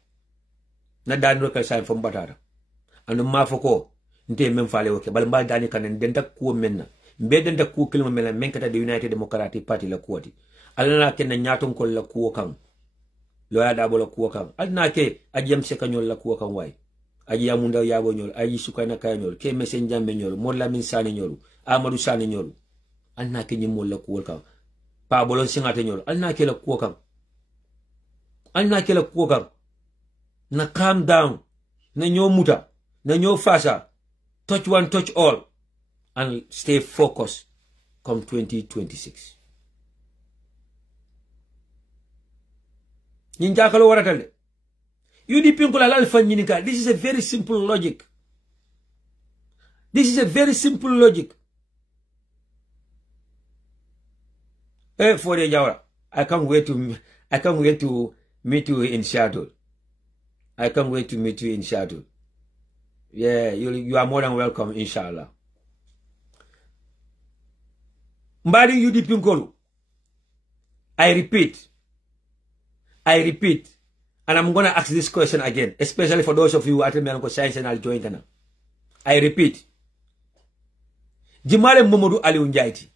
Na dani roka sign from Batara. Anu mafoko nte men fale oke. Bal mbal dani kanen denta kuo menna. Mbe denta kuo kilma mena menkata the United Democratic Party la kuoti. Alana ke na nyaton kol la kuo kang. Loya dabo la kuo kang. Alna ke ajiyam sekanyol la kuo kang way. Aji Yamunda Yabo nyol, aji Sukana Kaya nyol, ke Messenjambe nyol, Mola Min Sane nyol, Amadou Sane nyol. Alna ke nyi mola kuo kang. Pa bolon singate nyol, alna ke la kuo kang. Alna ke la kuo kang. Na calm down. Na nyo muta. Na nyo fasa. Touch one, touch all. And stay focused come 2026. Ninjakalo waratale. UDP this is a very simple logic. This is a very simple logic. Hey, for the Jawara, I can't wait to meet you in Seattle. I can't wait to meet you in Seattle. Yeah, you are more than welcome, inshallah. Mbadi UDP Nkolu. I repeat. And I'm going to ask this question again, especially for those of you who attend Melanco Science and I'll join them. I repeat. Jimale Mamadou Aliou Ndiaye.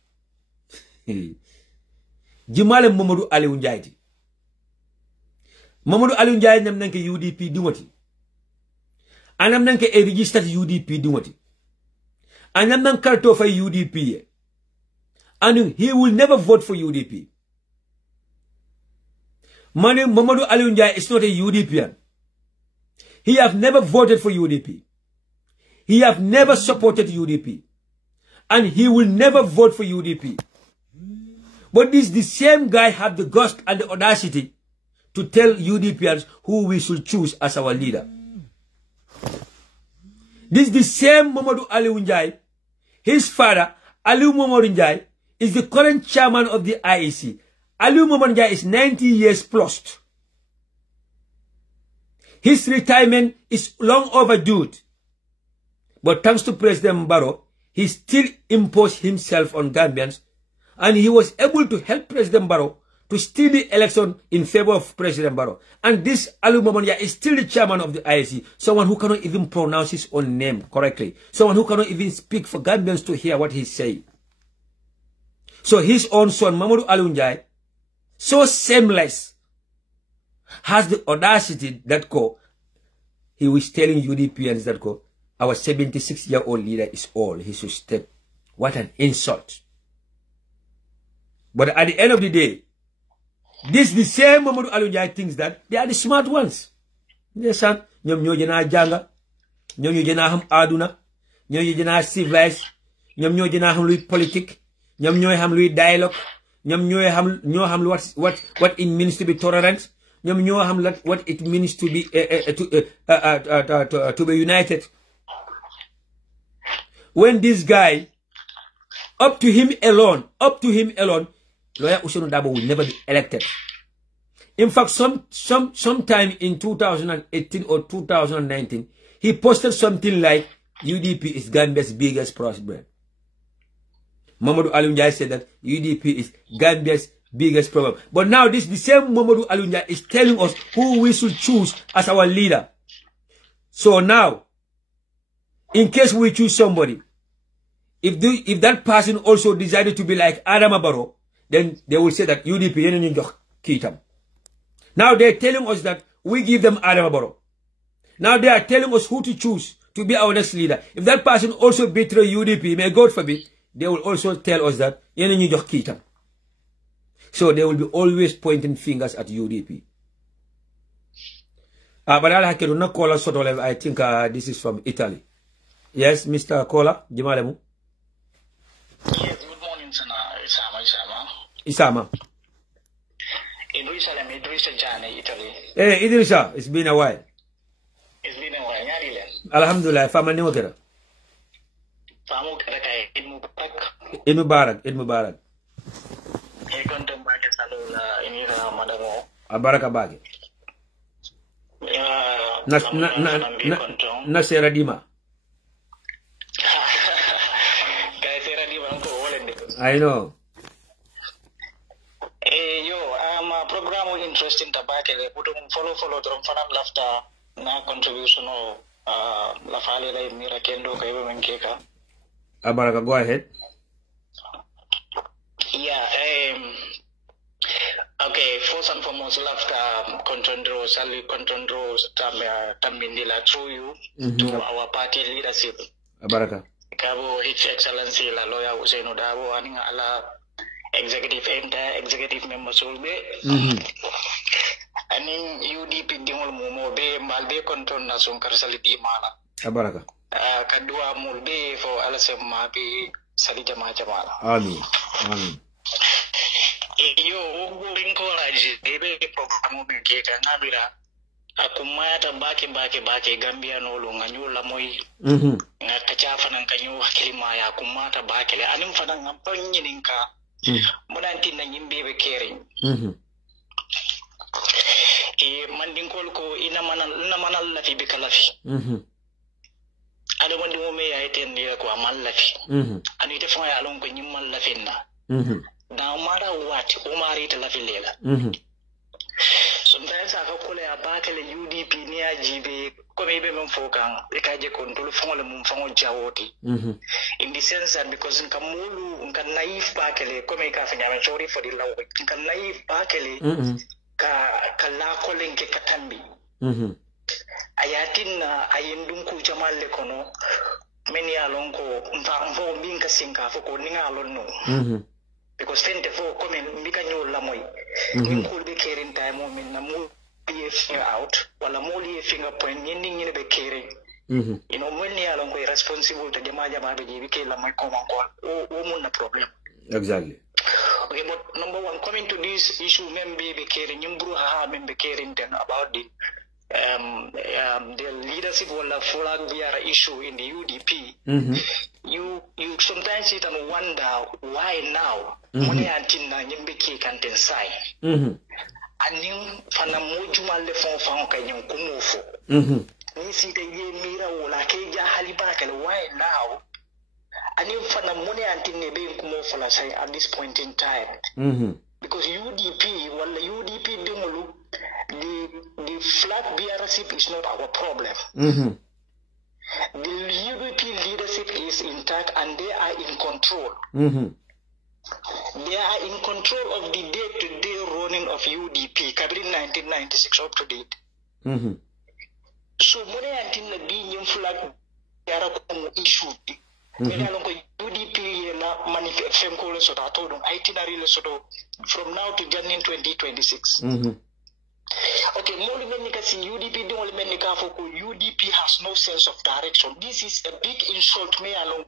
Jimale Mamadou Aliou Ndiaye. Mamadou Aliou Ndiaye nam nanke UDP dingoti. Anam nanke a registered UDP dingoti. Anam nan karto for UDP. And he will never vote for UDP. Mamadou Aliou Ndiaye is not a UDPian. He have never voted for UDP. He have never supported UDP. And he will never vote for UDP. But the same guy have the gust and the audacity to tell UDPians who we should choose as our leader. This is the same Mamadou Aliou Ndiaye. His father, Aliou Mamadou Ndiaye, is the current chairman of the IEC. Aliou Mamadou Ndiaye is 90 years plus. His retirement is long overdue. But thanks to President Barrow, he still imposed himself on Gambians. And he was able to help President Barrow to steal the election in favor of President Barrow. And this Aliou Mamadou Ndiaye is still the chairman of the IEC. Someone who cannot even pronounce his own name correctly. Someone who cannot even speak for Gambians to hear what he's saying. So his own son, Mamadou Aliou Ndiaye, so shameless, has the audacity that he was telling UDPians that our 76-year-old leader is old. He should step. What an insult. But at the end of the day, this the same Mamadou Aliou Ndiaye thinks that they are the smart ones. Yes, sir. Nyom nyo jena janga. Nyom nyo jena ham aduna. Nyom nyo jena civilized. Nyom nyo jena ham lui politique. Nyom nyo ham lui dialogue. Nyom nyo ham what it means to be tolerant. Nyom nyo ham what it means to be to be united. When this guy, up to him alone, Lawyer Ousainou Darboe will never be elected. In fact, sometime in 2018 or 2019, he posted something like UDP is Gambia's biggest prospect. Mamadou Alioune said that UDP is Gambia's biggest problem. But now the same Mamadou Alioune is telling us who we should choose as our leader. So now, in case we choose somebody, if that person also decided to be like Adama Barrow, then they will say that UDP yenen jox kiitam. Now they're telling us that we give them Adama Barrow. Now they are telling us who to choose to be our next leader. If that person also betray UDP, may God forbid, they will also tell us that yenen jox kiitam. So they will be always pointing fingers at UDP. But I think this is from Italy. Yes, Mr. Kola, Jimalemu. Yes, good morning, Sana. Isama. Idrissa Jane, Italy. Hey, Idrissa, it's been a while. It's been a while. Alhamdulillah, Fama Nimokera. Famu Karakai, Eid Mubarak, Eid Mubarak. Abaraka Bagi. Nasera Dima. I know. Program interesting tabake le follow from fanam lafta na contribution of la fale la mira kendo kaiwe menkeka. Abaraka, go ahead. Yeah, okay, first and foremost, lafta contendro tambindila through you to our party leadership. Abaraka. Kabo His Excellency la lawyer Ousainou Darboe aninga ala executive members will be aning UDP dingol mumo be malbe konton na son karsali di mala. Abaraka. Kadua mulbe for alasem mabi sali jama jamala. Amin. Yo encourage ebe program be keka ngabira akumata bake Gambia no lo nganyula moy ngata chafa nan kanyu hakilima ya kumata bake le anim fadan ampanyi ninka mudanti na nyimbe be kering mandinkol ko ina manal lafi be kalafi ado mandi mo me ya etendi ko amal lafi ani te fa ya lon ko nyimmal lafinna da mara wati o mari te lafi lela sometimes I call a battle UDP near GB, come even Fokan, the Kaja control from Jawoti. In the sense that because in Kamulu, can naive Bakele, come a cafe, I'm sorry for the law, can naive Bakele, Kala calling Katambi. Ayatina, Ayendunku Jamal Lekono, many alongo, Mfo Minka Sinka for Koninga alone. Because 24 come in Mikanyo Lamoy. You could be carrying time moment, a move out, while a molly fingerprint, ending in a caring. You know, when you are responsible to the Maya Babi, became my common call, woman a problem. Exactly. Okay, but number one, coming to this issue, maybe caring, you member caring then about the leadership will flag the issue in the UDP. You sometimes sit and wonder why now money until na nyembeki can sign. Anim fana mojuma le fon kanyum kumufo. Ni site ye mira wala keja halibaka why now? Anim fana money until nebe kumufo la say at this point in time. Because UDP dimulu the flag leadership is not our problem. The UDP leadership is intact and they are in control. They are in control of the day-to-day running of UDP, Kabiri 1996 up to date. So, when I think the being flag issue, UDP manifest from now to January 2026. Okay, more than UDP UDP has no sense of direction. This is a big insult me along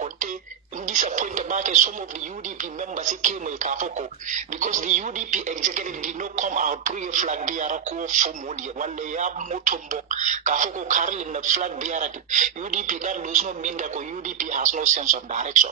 disappoint about some of the UDP members who came because the UDP executive did not come out pre-flag BRQ for Modi. While they have Motombo, Kafoko Karl in the flag BRQ UDP, that does not mean that UDP has no sense of direction.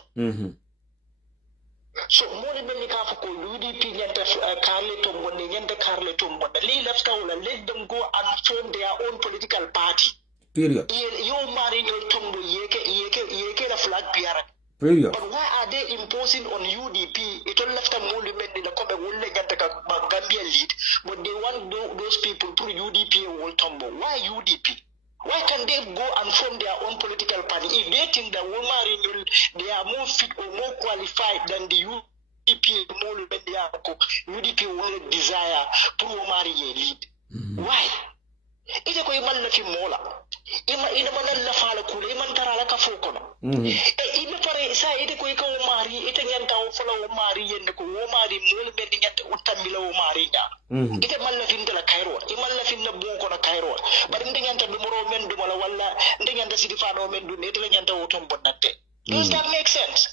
So more than many kafuko UDP nyanta Carle Tombonde nyanta Carle Tombonde. Let them go and form their own political party. Period. You marry your tombo yeke the flag piara. Period. But why are they imposing on UDP? It all left a monument in the comment will get a Gambia lead, but they want those people through UDP will tumble. Why UDP? Why can they go and form their own political party? If they think that they are more fit or more qualified than the UDP, UDP will desire to marry a lead. Why? Ite ko iman na fi mola ina manan la fala kula iman tara la ka fokono ime pare sa ite ko ika o mari ite nyanta o fola o mari yende ko o mari mol be nyanta utambila o mari nya ite man la fin la kairo iman la fin na bonko na kairo bari ndi nyanta du moro men du mala walla ndi nyanta sidi fano men du ite nyanta o tom bonnatte. Does that make sense?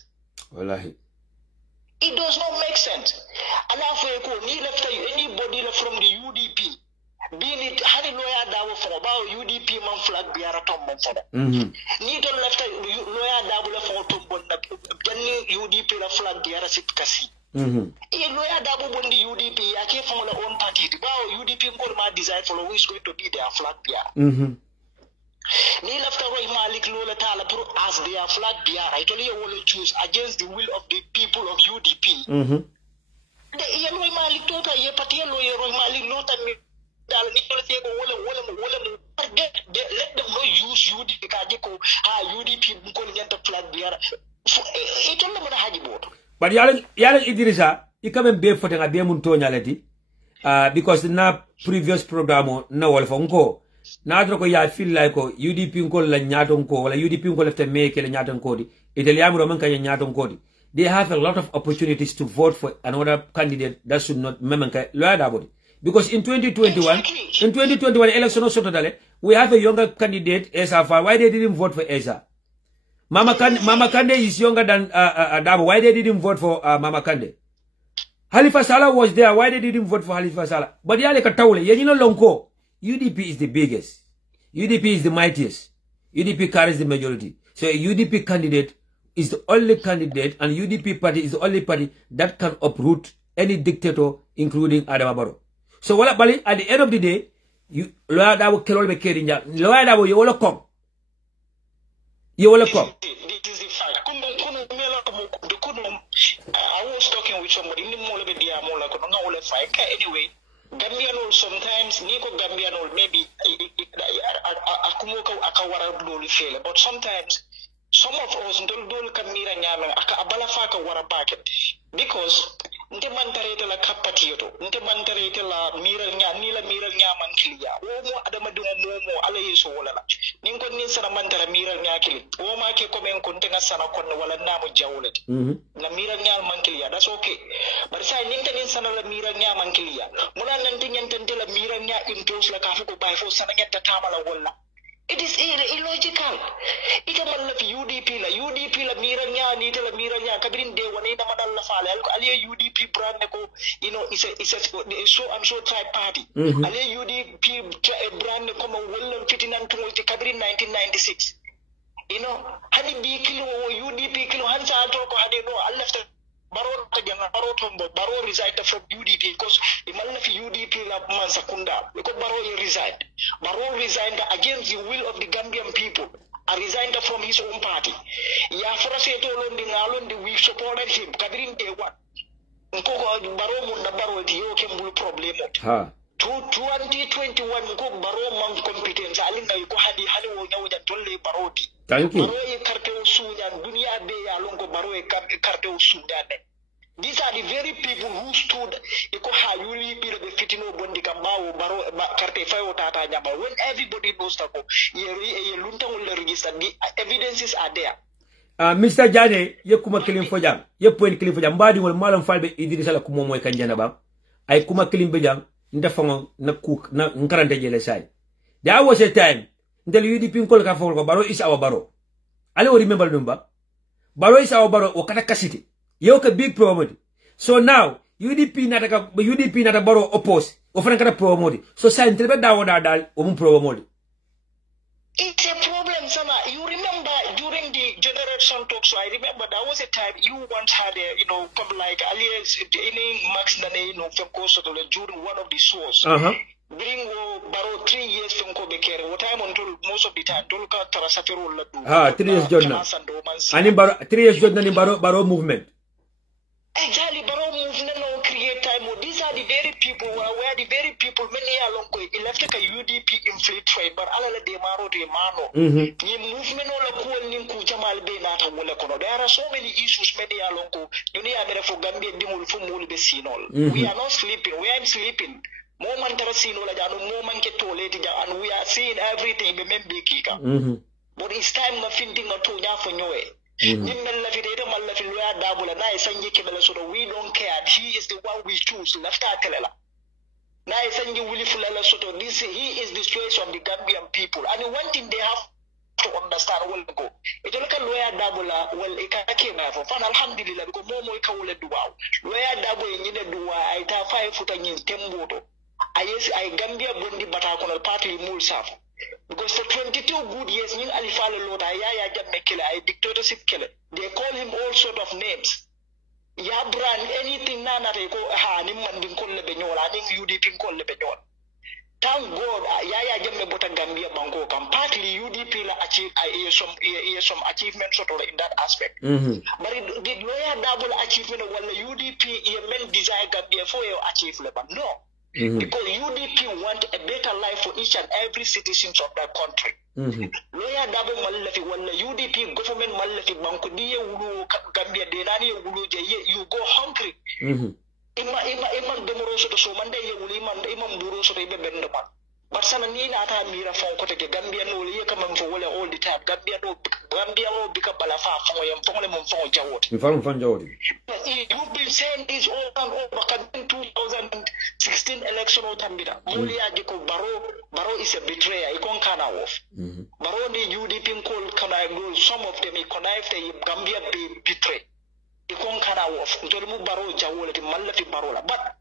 Wallahi it does not make sense. Alafu ko ni left anybody from the UDP being it had lawyer dawo for about UDP man flag biara tombo for ni don left lawyer dawo for tombo na janni UDP la flag biara 𝒂𝒄𝒄𝒏 lawyer dawo bondi UDP yake from la own party bao UDP ko ma decide for who is going to be their flag biara ni left away Malik Lola Tala as their flag biara it only will choose against the will of the people of UDP the yellow Malik tota ye party lawyer Malik Lota let them not use UDP UDP flag but yala Idrissa ikame be fotenga be mun to nyalati because na previous program na wala fonko na adro ko ya feel like ko UDP ko la nyaton ko wala UDP ko lefte meke la nyaton ko di italiamu man kay nyaton ko di they have a lot of opportunities to vote for another candidate that should not memenka lawyer dabodi. Because in 2021 election also totally, we have a younger candidate, Esa. Why they didn't vote for Esa? Mama Kande is younger than Dabo. Why they didn't vote for Mama Kande? Halifa Sallah was there. Why they didn't vote for Halifa Sallah? But yale kataule, yenino lonko. UDP is the biggest. UDP is the mightiest. UDP carries the majority. So a UDP candidate is the only candidate, and UDP party is the only party that can uproot any dictator, including Adama Barrow. So wala bali at the end of the day, you lawyer dawo kelol be kerinja. Lawyer dawo you will come. You will come. This is the fact. I was talking with somebody in the mall of the Diamola, anyway. Gambian sometimes Nico Gambian maybe Akumuka Akawara Doli fail, but sometimes some of us don't Kamira Nyama Abalafaka Wara Packet because nte mantarete la kapatioto nte mantarete la mira nya mankiliya wo adama dum momo ala yeso wala la ninko ni sana mantara mira nya kili wo ma ke ko men ko ntenga sana kon wala namu jawlet na mira nya mankiliya that's okay but say ninta ni sana la mira nya mankiliya muna nante nyantante la mira nya impose la kafu ko bay fo sana nyanta tamala wala. It is illogical. Ika man la UDP la miranya ni la miranya kabirin de wane na madal la fala aliye UDP brand ko it's a so I'm so tribe party. Aliye UDP brand ko ma wolon fitinan to kabirin 1996. Hani bi kilo UDP kilo hansa to ko hade no Allah Baro resigned from UDP because UDP la man sakunda because Baro resigned. Baro resigned against the will of the Gambian people. Resigned from his own party. Ya Fraseto Londi we supported him. Kabirin de what? Baro munda Baro yo kembulu problem. 2021 ko Baro man competence alinga ko hadi wo nyawja tolle Baroti. Thank you. These are the very people who stood when everybody knows that the evidences are there. Mr. Jane, ye kuma kilim fojang, ye point kilim fojang, mbadi wal malam falbe Idrissa la kumo moy kanjana ba, ay kuma kilim bejang, ndafango na cook na nkarante jele say. There was a time the UDP nkol ka fol ko Baro is our Baro. Ali wo remember number. Baro is our Baro wakata kasiti. Yo ka big problem. So now UDP nata Baro oppose. Ofana kata problem. So sa intrebe dawo dal o mun problem. It's a problem, Sana. You remember during the general read some talks. So I remember there was a time you once had a, come like alias in Max Nane, during one of the shows. Bring Baro 3 years from Kobekere. What time until most of the time, Dolka Tarasafiro. 3 years Jordan. And in Baro 3 years Jordan in Baro movement. Exactly, Baro movement no create time. These are the very people where the very people many along left like a UDP infiltrate, but all of them are the mano. The movement all cool ninku Jamal Benata Wulakono. There are so many issues many along you need for Gambia Dimul Fumul Besinol. We are not sleeping, we are sleeping. Moment moment and we are seeing everything but it's time of thinking of Tonya for Noe. We don't care. He is the one we choose. He is the choice of the Gambian people. And one thing they have to understand will go. It look at lawyer Dabula, well, it came out of Alhamdulillah because Momo Kawula Dua. Lawyer Dabu in the Dua, I have 5 foot in Tembodo. I Gambia Bundi Batakon party Mulsaf. Because for 22 good years, in Alifalo Lord, I dictatorship killer. They call him all sort of names. Yabran, anything nana they go Hanim and call Lebenol, UDP call Lebenol. Thank God, Yaya Jamme Bota Gambia Bango can partly UDP achieve some achievement sort of in that aspect. But it did lawyer double achievement while the UDP men desire Gambia for your achievement, but no. Because UDP want a better life for each and every citizen of that country. Lawyer double Malafi, when the UDP government Malafi Bankudia Ulu Gambia Denani Ulu, you go hungry. Iman Demoroso to Somanda, Imam Buroso to Bendaman. But Sananina Mira Fonko, Gambia no Yakamam for all the time. Gambia no Bika Balafa from Jawot. You've been saying this all and over. 2016 election or Tambida. Mulia Diko Baro is a betrayer. He can't kind of. Baro the UDP call can some of them connive the Gambia betray. He can't kind of. Tolmu Baro Jawol, the Malafi Barola. But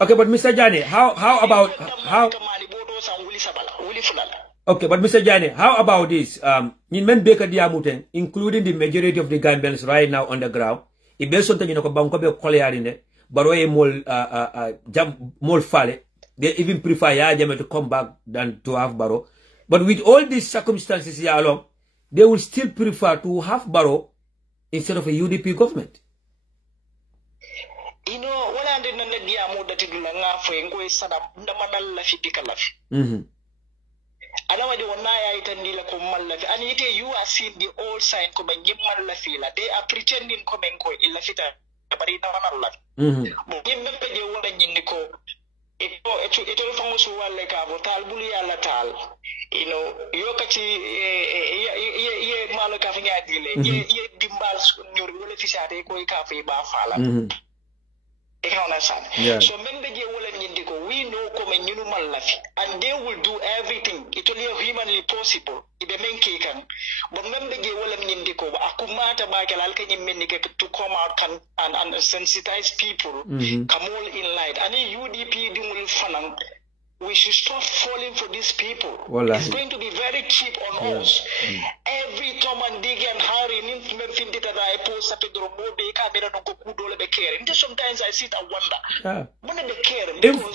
okay, but Mr. Jani, how about okay, but Mr. Jani, how about this? Men beka diamuten, including the majority of the Gambians right now on the ground. If there's something mol fale, they even prefer Yajame to come back than to have Baro. But with all these circumstances here along, they will still prefer to have Baro instead of a UDP government. You know, when I didn't know the amount that you do for English, Sadam, the Manal Lafika Lafi. I know the one I attended like Malafi, and you are seeing the old sign coming in Malafila. They are pretending coming in Lafita, but in Manala. But remember the one in Nico. It all from Suwa like Avotal Bulia Latal. You know, Yokachi, ye Malakafing Agile, ye Dimbals, your Wilfisate, Koi Cafe Bafala. So we know and they will do everything. It will be humanly possible. It the main cake. But to come out and sensitize people, come all in light. And UDP we should stop falling for these people. Wallahi. It's going to be very cheap on us. Every Tom and Dick and Harry, sometimes I sit and wonder.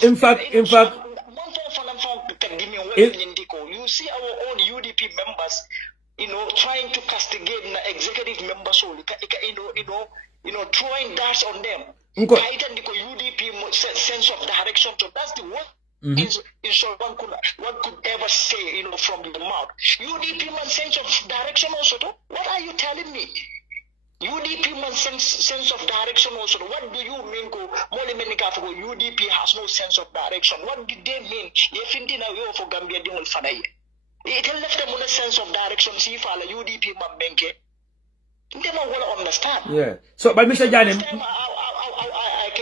In fact, you see our own UDP members, trying to castigate the executive members, throwing darts on them. UDP sense of direction. So that's the worst. Is one could ever say, from the mouth. UDP man sense of direction also. What are you telling me? UDP man sense of direction also. What do you mean? UDP has no sense of direction. What did they mean? For Gambia it left them with a sense of direction. See if UDP man benke. They don't want to understand. Yeah. So, but Mr. Janim,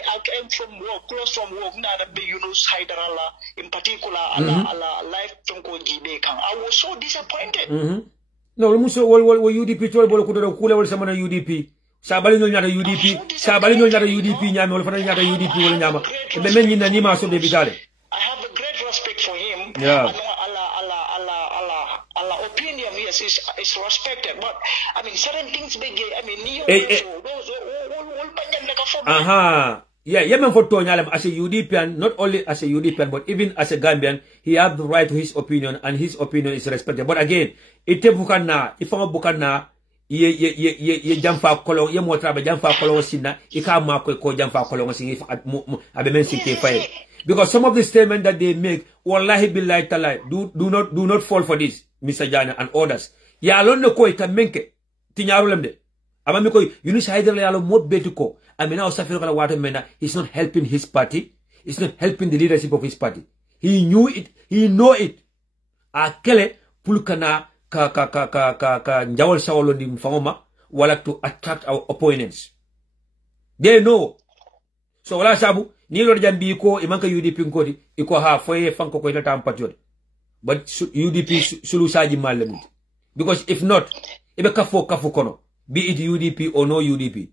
I came from work, close from work, in particular, life from 𝒂𝒄𝒄𝒏. I was so disappointed. No, UDP told someone UDP. Sabali no nyata UDP. Sabali no nyata UDP nyame wala fana nyata UDP wala nyama. Ebe men nyina nyima so de bitale. I have a great respect for him. Yeah. is respected. But I mean, certain things big. I mean, yeah, man for Tony as a UDPian, not only as a UDPian, but even as a Gambian, he has the right to his opinion, and his opinion is respected. But again, ite bukana, if I'm bukana, ye jamfa kolong, ye motraba jamfa kolong sina, ika mako ko jamfa kolong sina if abemen sinte fire. Because some of the statements that they make, wallahi billahi talai, do not fall for this, Mr. Jana and others. Ya alone no ko ita menke, tinyarulemde. Ama miko Yunus Haidar yalo mo betuko. I mean, now Safiro Water Mena, he's not helping his party. He's not helping the leadership of his party. He knew it. He know it. Akele pulkana ka njawal sawolo di mfangoma wala to attract our opponents. They know. So wala sabu ni lo jambi ko imanka UDP nkodi iko ha foye fanko ko ina tam patriot. But UDP sulu saji malemu. Because if not, ibe kafo kono. Be it UDP or no UDP.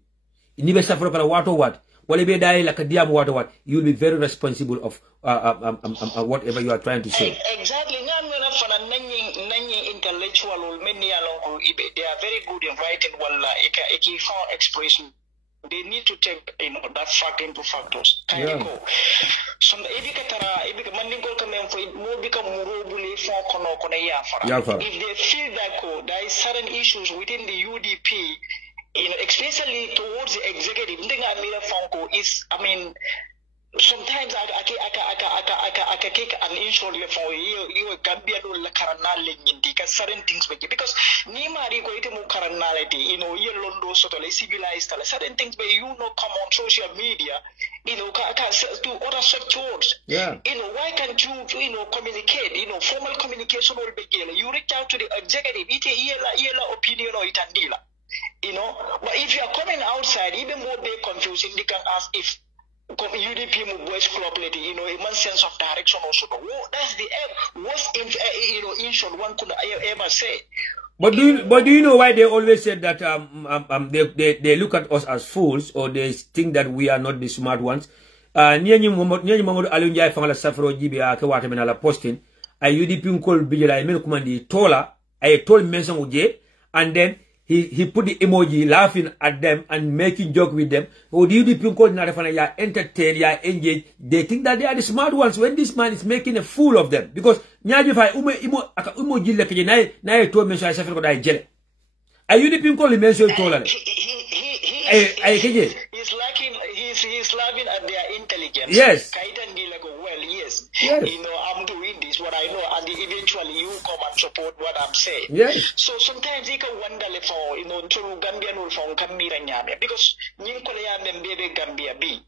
Nibe safro kala wato what. Wale be dai like a diam wato what. You'll be very responsible of whatever you are trying to say. Exactly. Intellectual many along they are very good in writing found expression. They need to take that fact into factors. Yeah. So if they feel that there is certain issues within the UDP, especially towards the executive, sometimes I can take an insult for you Gambia do la karanale nyindi certain things because ni mari go ite mu karanality you londo soto le civilized certain things but come on social media to other sectors. Yeah. Why can't you communicate formal communication will be you reach out to the executive ite yela opinion or itandila but if you are coming outside even more they confusing they can ask if UDP mu boys club lady, a sense of direction also. That's the worst inshot one could ever say. But do you know why they always said that they look at us as fools, or they think that we are not the smart ones? Nianyi Mamadou Alunjai fangala safro jibi ke wata menala posting. UDP nkol bijela email kumandi tola. I told mention uje, and then he put the emoji laughing at them and making joke with them. Or the UDP called Narafana, ya entertain, ya engage. They think that they are the smart ones when this man is making a fool of them. Because Nyajifai emoji like na told me so I suffer I jele. A UDP called mention tola. He's laughing at their intelligence. Yes. Yes. Yes. I'm doing this, what I know, and eventually you come and support what I'm saying. Yes. So sometimes you can wonder for to Gambia no for Kamira Nyame because Ninkolea Mbebe Gambia B.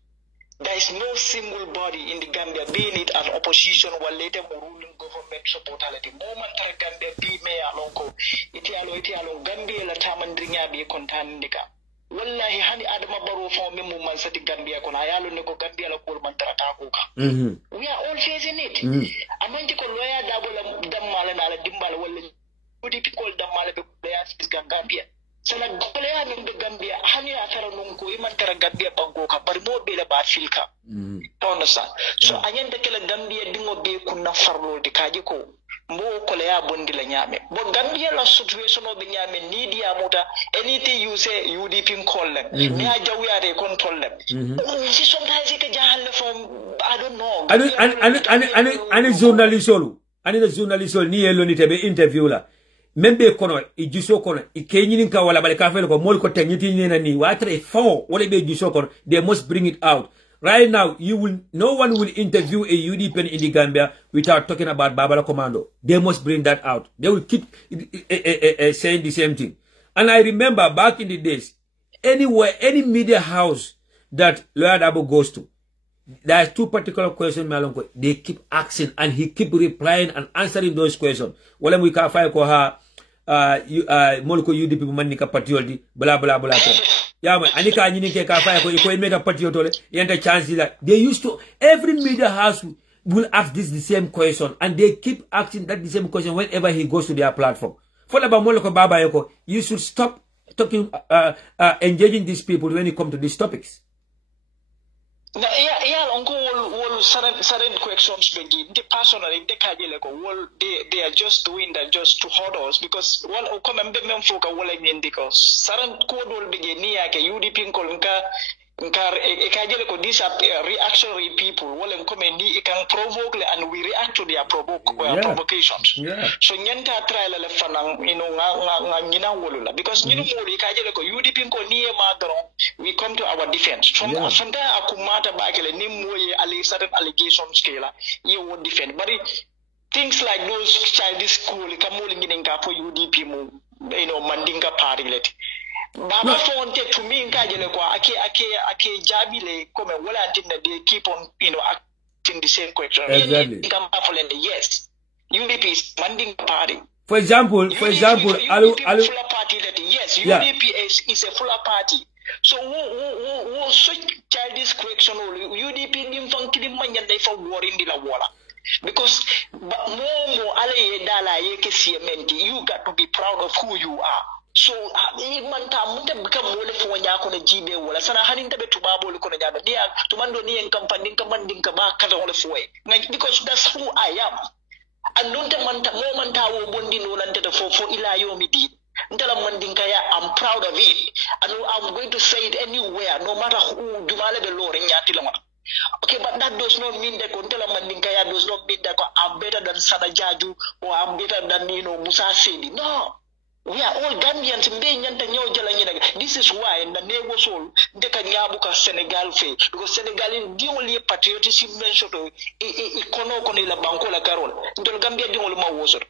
There is no single body in the Gambia, being it an opposition or later ruling government supportality. Moment Gambia B me alonko itialo Gambia la tamandringa be contandika. Wallahi hani adama baro fo me mum man sati Gambia ko ayalo ne ko Gambia la ko man tarata ko ka we are all facing it amanti ko loya dabola dammala na la dimbala walla UDP ko dammala be loya fis Gambia sala goleya min be Gambia hani atara non ko man tara Gambia bango ka bar mo be la ba filka understand so anyanda kala Gambia dingo be kunna farlo de kaji ko mo koleya bondi la nyame bo Gambia la situation o be nyame need ya muta anything you say UDP call them me a jawyare control them sometimes it jahal from I don't know and journalist ni elo ni tebe interview la membe kono ijuso kono ikenyi nka wala bale ka fele ko mol ko tenyiti nena ni watre fo wala be juso kono they must bring it out. Right now, no one will interview a UDP in the Gambia without talking about Babala Commando. They must bring that out. They will keep saying the same thing. And I remember back in the days, anywhere, any media house that Lawyer Dabo goes to, there are two particular questions, Malonko. They keep asking, and he keep replying and answering those questions. Wala we ka fire ko ha molko UDP manika patrioti blah blah blah. Yeah, man. Anika anyinike ka fire ko mega patriotole. Yenta chance that they used to every media house will ask this the same question, and they keep asking that the same question whenever he goes to their platform. For molko baba yoko, you should stop talking, engaging these people when you come to these topics. Yeah, uncle will certain questions begin. The personally, they are just doing that just to hurt us because one come and be men folk are willing in because certain code will begin near UDP kolunka. These are reactionary people. Well, it can provoke and we react to their provocations. So, nyanta trial because UDP we come to our defense. Sometimes akumata bakele nimwe certain allegations you won't defend. But things like those childish school for UDP mandinga party. Baba fonte to me nkajele kwa ake jabile come wala until they keep on asking the same question. Exactly. Yes. UDP is manding party. For example, UDP full party that yes, UDP is a full party. So who such childish question UDP nim funky manya they for war in the wala. Because more ale dala yeke CMNT, you got to be proud of who you are. So man ta mun ta become wole fo nya ko na jibe wala sana hanin ta be tuba bol ko na jaba dia to mando ni en company ka mandin ka ba ka wole fo because that's who I am and don't man ta mo man ta wo bondi no lan ta fo ila yomi di ndala mandin ka ya I'm proud of it and I'm going to say it anywhere no matter who dumale be lore nyati la. Okay, but that does not mean that Kontela Mandinkaya does not mean that I'm better than Sadajaju or I'm better than Musa Sedi. No. We are all Gambians. This is why in the neighbor soul they can yabuka Senegal fe because Senegal is the only patriotism mentioned to ikono konila bankola carol. Until Gambia the only mawoso.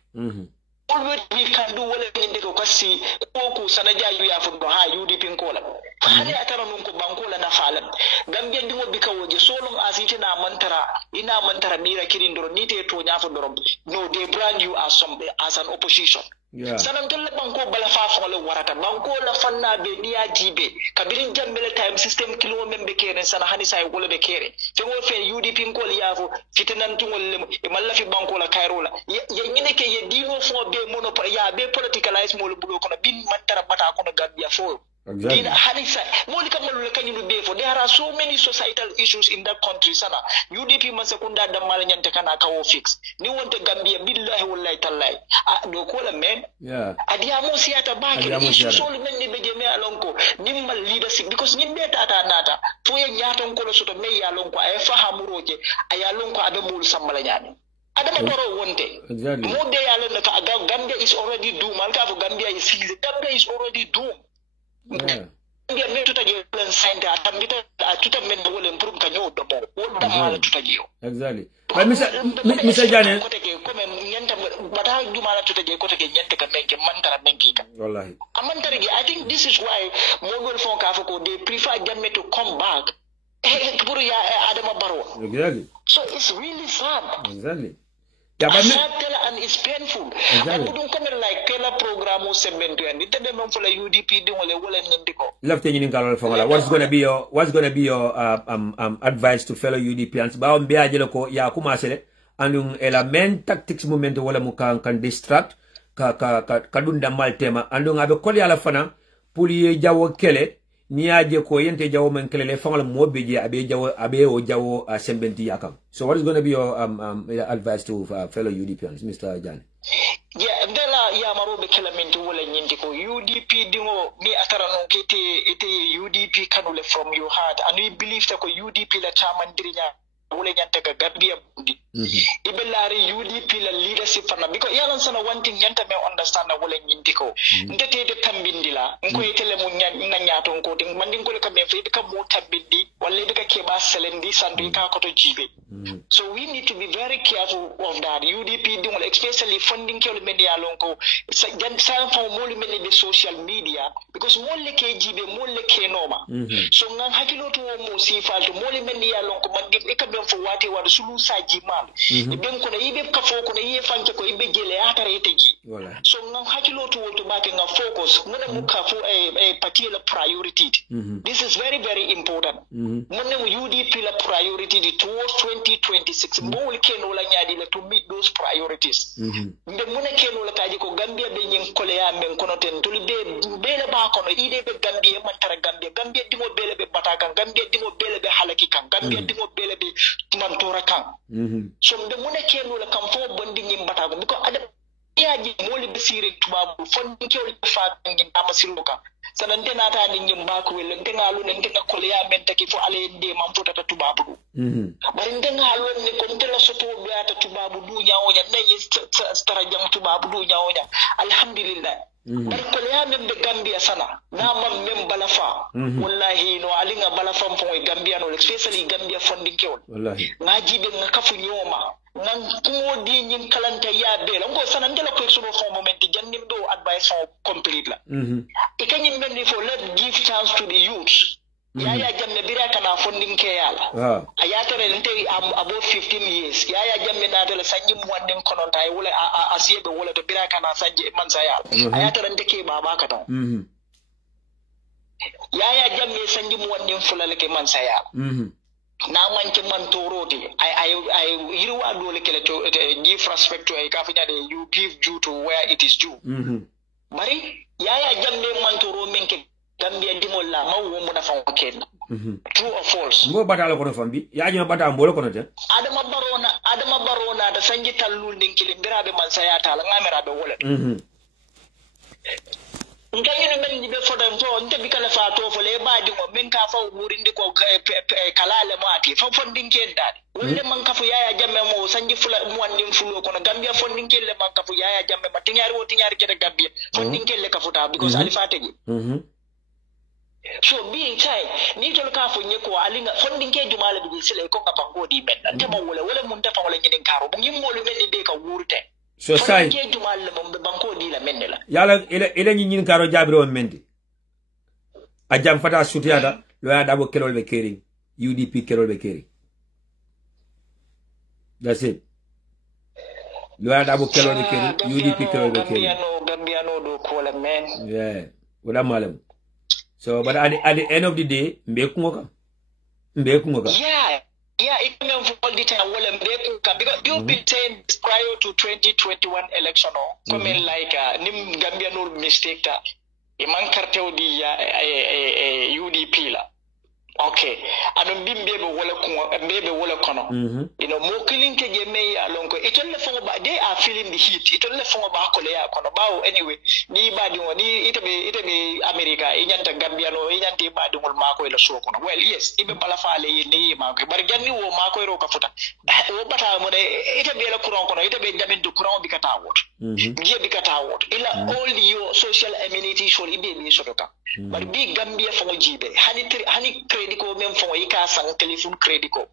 Always we can do well in the Kokasi, Oku, Sanaja, you have for UDP in Kola. Hali Ataranunko Bankola na Falem. Gambia do because so long as it in a mantara mira kirindo nite to Nyafodrom. No, they brand you as an opposition. Yeah. Sanantele banko balafa fole warata banko la fanna be niya jibe kabirin jambele time system kilo membe kere sana hani sai wole be kere te wo fe UDP ko yafo fitinan tungol e malla fi banko la kairola ye ngine ke ye dino fo be monopoly ya be politicalize mo lu bugo kono bin mantara bata kono Gambia fo. Exactly. There are so many societal issues in that country. Sana UDP masakunda damala nyante kana kawo fix. Ni wonte Gambia billahi wallahi tallahi. Do kola men. Yeah. Adiamo siata baki. Issue so men ni bejeme alonko. Nimma leadership because ni beta ata nata. Foye nyato nkolo soto me ya alonko ay fahamuroje ay alonko abe mul samala nyani. Adama toro wonte. Exactly. Mo de ya alonko Gambia is already doomed. Alka for Gambia is seized. Gambia is already doomed. Yeah. Exactly. But Mr. Janet, I think this is why Mogul Fonkafoko they prefer them to come back. Exactly. So it's really sad. Exactly. Yeah, but and it's painful. Exactly. I wouldn't come like Kela program or segment and it them for UDP doing love what's gonna be your advice to fellow UDPians? Baon be ajelo ya kumasele and element tactics moment wala muka can distract kadunda mal tema andung abe koli ala fana puli jawo kele ni aje ko yente jawo men kele le fangal mobeje abe o jawo sembenti yakam. So what is going to be your advice to fellow UDPians, Mr. Jan? Yeah, ndela ya marobe kala mintu wala nyindi ko UDP dingo mi atara no ite UDP kanule from your heart and we believe that ko UDP la chamandirinya wala nyanta ga Gambia bundi ibelari UDP la leadership fana because yalan sana one thing nyanta me understand na wala nyindi ko ndete de tambindila nko yetele mu nyato ko ting mandin ko le kambe fe ka mo tabindi wala de ka keba selendi sandu ka ko to jibe. So we need to be very careful of that. UDP doing especially funding media lonko for more social media because more like GB more like Noma. So ngang hakilo to mo si fa to more media lonko man give ikabe for wate wa sulu sa jimal. Ibem ko na ibe ka fo ko na iye fanke ko ibe gele atare etegi. So ngang hakilo to back nga focus mona muka fo a particular priority. This is very very important. Mona UDP la priority towards 2026 mo keno la nyadi to meet those priorities. Mbe mona keno la kaji ko Gambia be nyin kole ya men kono ten to be la ba kono ide be Gambia man tara Gambia dimo bele be bataka Gambia dimo bele be halaki kan Gambia dimo bele be man tora so mbe mune kenu la kam fo bondi nyim batago biko ada yaji moli be sire tubabu fondi kewle fa ngi ama siruka sanante nata ni nyim bako wel ndenga lu ne ndenga kolya men taki fo ale de mam fotata tubabu bari ndenga lu ne ko ndela soto be ata tubabu du nyaawo nya nayi stara jam tubabu du nyaawo nya alhamdulillah bari kolya men be Gambia sana na mam mem balafa wallahi no alinga balafa mpo Gambia no especially Gambia fondi kewle wallahi ngaji be ngakafu nyoma nan kumo di nyin kalanta ya be la ngo sana ngela ko so fo moment jannim do advice on complete la e kanyim men fo let give chance to the youth yaya jamme bira kana funding ke yala ayata rente above 15 years yaya jamme na dala sanji mu wanden konon tay wala asibe wala to bira kana sanji man sa yala ayata rente ke baba ka taw yaya jamme sanji mu wanden fulale ke man sa yala na manke man toroti I yirwa dole kele to give respect to ka fanya de you give due to where it is due mari yaya jamme man toro menke Gambia dimol la mawo mo na fa ken true or false mo batala ko fambi ya jima bata mbolo kono te adama barona da sanji tallul nin kilimbirabe man sayata la ngamirabe wala ngayino men be fodam to nte bikala fa to fo le baadi mo men ka fa wurindi ko kalale mo ati fa fondin ken dadi wolle man ka fu yaya jamme mo sanji fula mo wandin fulo kono Gambia fondin ken le man ka fu yaya jamme ma tinyari ke Gambia fondin ken le ka futa because ali fategi so being time ni to ka fu nyeko alinga fondin ke jumala bi sile ko ka bango di men nte mo wala mun ta fa wala nyinin karo bu ngim mo lu men be ka wurte so sai yala ele nyin karo jabiro mendi ajam fata sutiada lo ya dabo kelol be kering UDP kelol be kering that's it lo ya dabo kelol be kering UDP kelol be kering Gambia no do ko la men yeah wala malam so but at the end of the day mbe kungoka yeah, it can all the time. Well, because you've been saying prior to 2021 election, comment like Nim Gambia no mistake that Iman Cartel di UDP la. Okay, and Bimbe wala kono. You know, more killing ke me along. It only for they are feeling the heat. It only for about kono. Bao anyway. Ni badi ni ite be America. Inyanta Gambia no inyanta badi mo mako ila so kono. Well, yes, ibe palafale ni mako. Bar ganni wo mako ro ka futa. Wo bata mo de ite be la kuron kono. Ite be damin to kuron bikata wot. Giye bikata wot. Ila all your social amenities should ibe ni sotoka. But big Gambia for jibe. Hani credit ko même fon ika sang telephone credit ko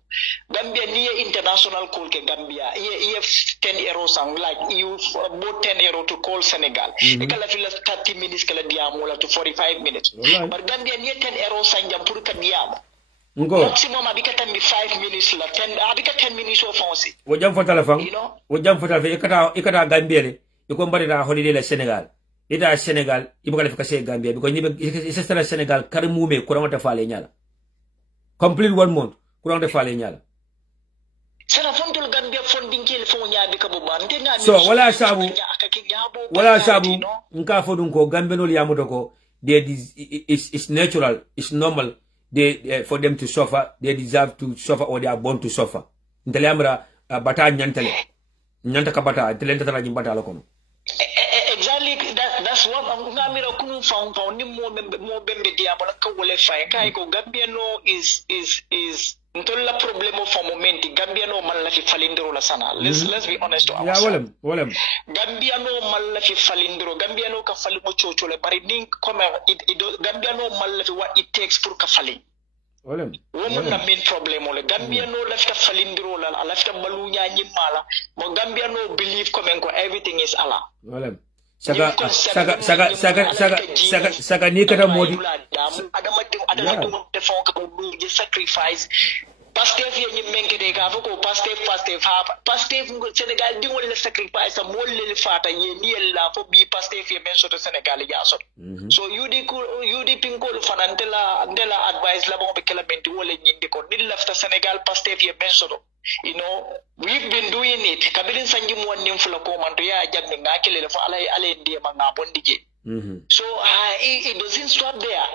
Gambia ni international call ke Gambia ye 10 euros sang like you bought 10 euros to call Senegal ikala fila 30 minutes kala diamo la to 45 minutes but Gambia ni 10 euros sang jam pour ka diamo maximum abika tan 5 minutes la 10 abika 10 minutes o fonsi wo jam fotala fam wo jam fotala fe ikata Gambia le iko mbari da holiday la Senegal ida Senegal ibuka le fikase Gambia because ni isa Senegal karimume ko ramata fale nyala complete 1 month kurang de fale nyala sala fontul Gambia funding kel fo nyaabi ka boba ndenga so wala sabu nka fodun ko Gambia no yamudo ko it's natural, it's normal for them to suffer. They deserve to suffer or they are born to suffer. Ntele amra bata nyantale nyantaka bata ntele ntata jimbata lokono. Exactly, that's what ngamira kunu found ni mo bembe dia bala ka wole fay kay ko Gambia no is ntolla problemo for moment Gambia no man la fi falindiro la sana. Let's be honest to ourselves. Wolem Gambia no man la fi falindiro, Gambia no ka falimo chochole bari ning comme Gambia no man la fi what it takes pour ka fali. Woman na main problem ole Gambia no left falindiro la left balunya nyimala mo Gambia no believe comme ko everything is Allah. Wolem Saga ni kata modi adama defon ka bu sacrifice Pastef ye nyimenge de ka foko Pastef Senegal di wala sacrifice mo le fata ye ni la fo bi Pastef ye men soto Senegal ya so so UDP ko fanantela ndela advice la bon be kala menti wala nyinde ko ni lafta Senegal Pastef ye men soto. You know, we've been doing it. Kabirin sanji mo nim fula ko man to ya jamme ngakele fo ala ndiye manga bondije. So it doesn't stop there.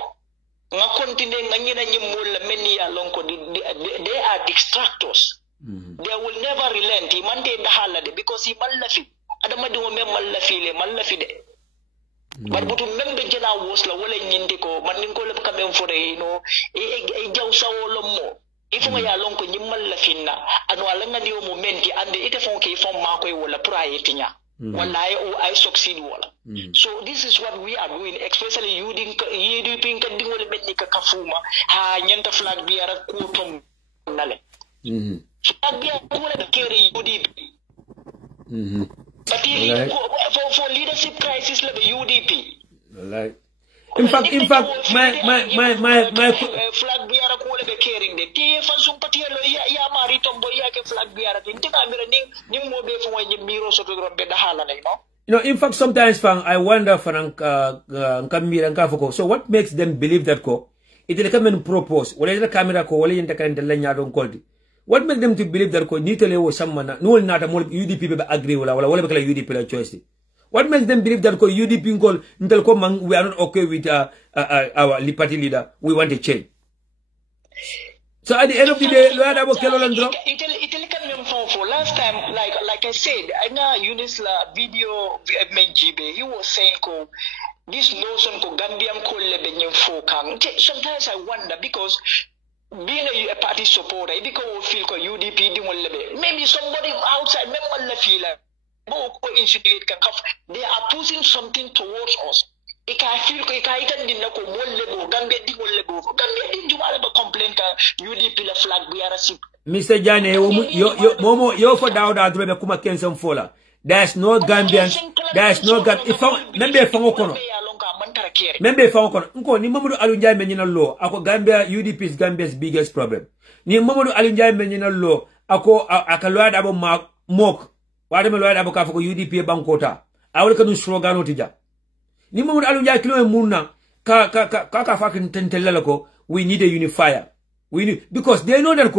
Nga continue nga nyina nyimol meni ya lonko they are distractors. They will never relent. He mante dahalade because he mallafi. Adama di mo mem mallafi de. But butu membe jena wosla wala nyindi ko man ko le kamem fore e jawsa wolo mo. If we are long with Malafinna, and while I'm the moment, and the Itefonke from Marco will apply it. One I succeed. So, this is what we are doing, especially UDP Kading will make Kafuma, Yanta flag be a quotum Nale. Flag be a quote carry UDP. But for leadership crisis, like the UDP. Like. In fact, my flag biara ko le be caring de ti fan sum patiya lo ya mari tombo ya ke flag biara tin ta mira ni mo be fo ni miro so to be da hala ne no. In fact, sometimes I wonder so what makes them believe that ko it will come and propose wala the camera ko wala yenta kan la nya don koldi. What makes them to believe that ko ni tele wo samana no na ta mo UDP be agree wala be kala UDP la choice. What makes them believe that UDP we are not okay with our party leader? We want a change. So at the end of the day, for last time, like I said, I know Unisla video he was saying this notion Gambian sometimes I wonder because being a party supporter, because feel UDP maybe somebody outside they are pushing something towards us. Mr. Jane, you for doubt that we kuma Kenson Fola. There's no Gambians. There's no Gambian. If member Fangokono. Member Fangokono. Unko ni Mamadou Alunjai menina law. Ako Gambia UDP is Gambia's biggest problem. Ni Mamadou Alunjai menina law. Ako akalwad abo mok. Wademe lawyer aboka for UDP bankota. I will kanu slogan otija. Ni Mamadou Alunjai kilo muna ka fucking tentelelako. We need a unifier. We need because they know that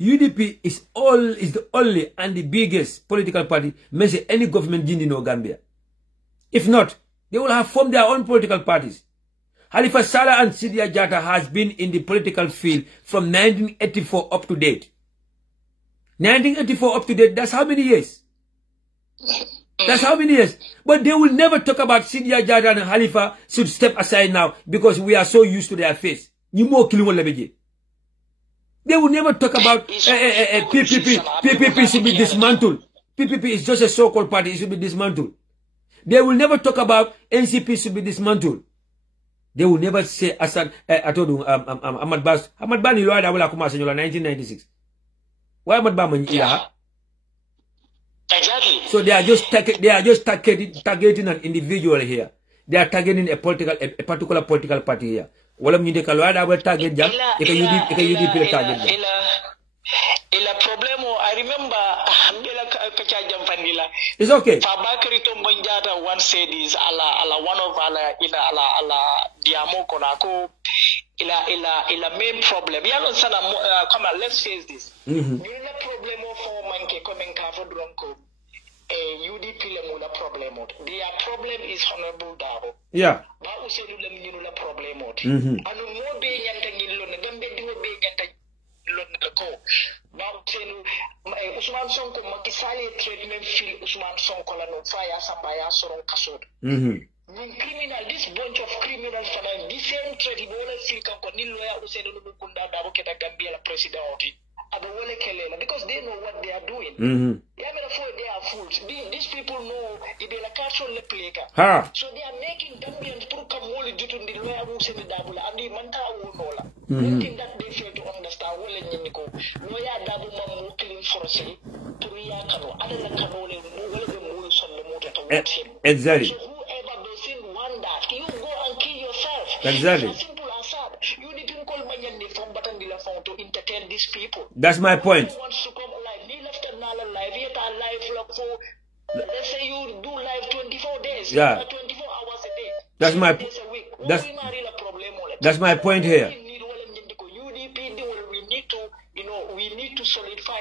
UDP is the only and the biggest political party measure any government in Gambia. If not, they will have formed their own political parties. Halifa Sallah and Sidia Jatta has been in the political field from 1984 up to date. 1984 up to date, that's how many years? That's how many years? But they will never talk about Sidia Jatta and Halifa should step aside now because we are so used to their face. They will never talk about PPP. PPP should be dismantled. PPP is just a so-called party. It should be dismantled. They will never talk about NCP should be dismantled. They will never say Assad. I told you, Ahmad Bas. Ahmad Bani Lord Abula Kumasa 1996. Why Ahmad Bani? Exactly. So they are just targeting an individual here. They are targeting a particular political party here. Wala mnyinde kalwa da target jam. UDP target jam. Ila problemo. I remember. It's okay. Fabakari Tombonjata once said this. Ala one of ala diamo konako. Ila main problem. Yalon sana come on. Let's face this. Nila problemo for manke coming kafo drunko. UDP le mula problem. Their problem is Honorable Dabo. Yeah. Ba uselu le mula problem. Anu mo be yanta ngilo ne dembe diwo be yanta ko. Ba uselu Usman Sonko makisali treatment feel Usman Sonko la no fire sambaya soron kasod. Criminal, this bunch of criminals for the same tribunal feel can lawyer uselu kunda Dabo keta Gambia la president oti. Because they know what they are doing. They are fools. These people know they are casual player. So they are making Gambians to come only due to the lawyer who said the double and the manta nola. One thing that they fail to understand lawyer double mamu clean for say to Yakano, other than Canole, exactly. So whoever does want that, you go and kill yourself. Exactly. As simple as that. You need to call Mayani from Batangila phone to entertain these people. That's my point. Who wants to come alive? He left another live, yet a live for let's say you do live 24 days. Yeah. 24 hours a day. That's my that's my point here. We need to solidify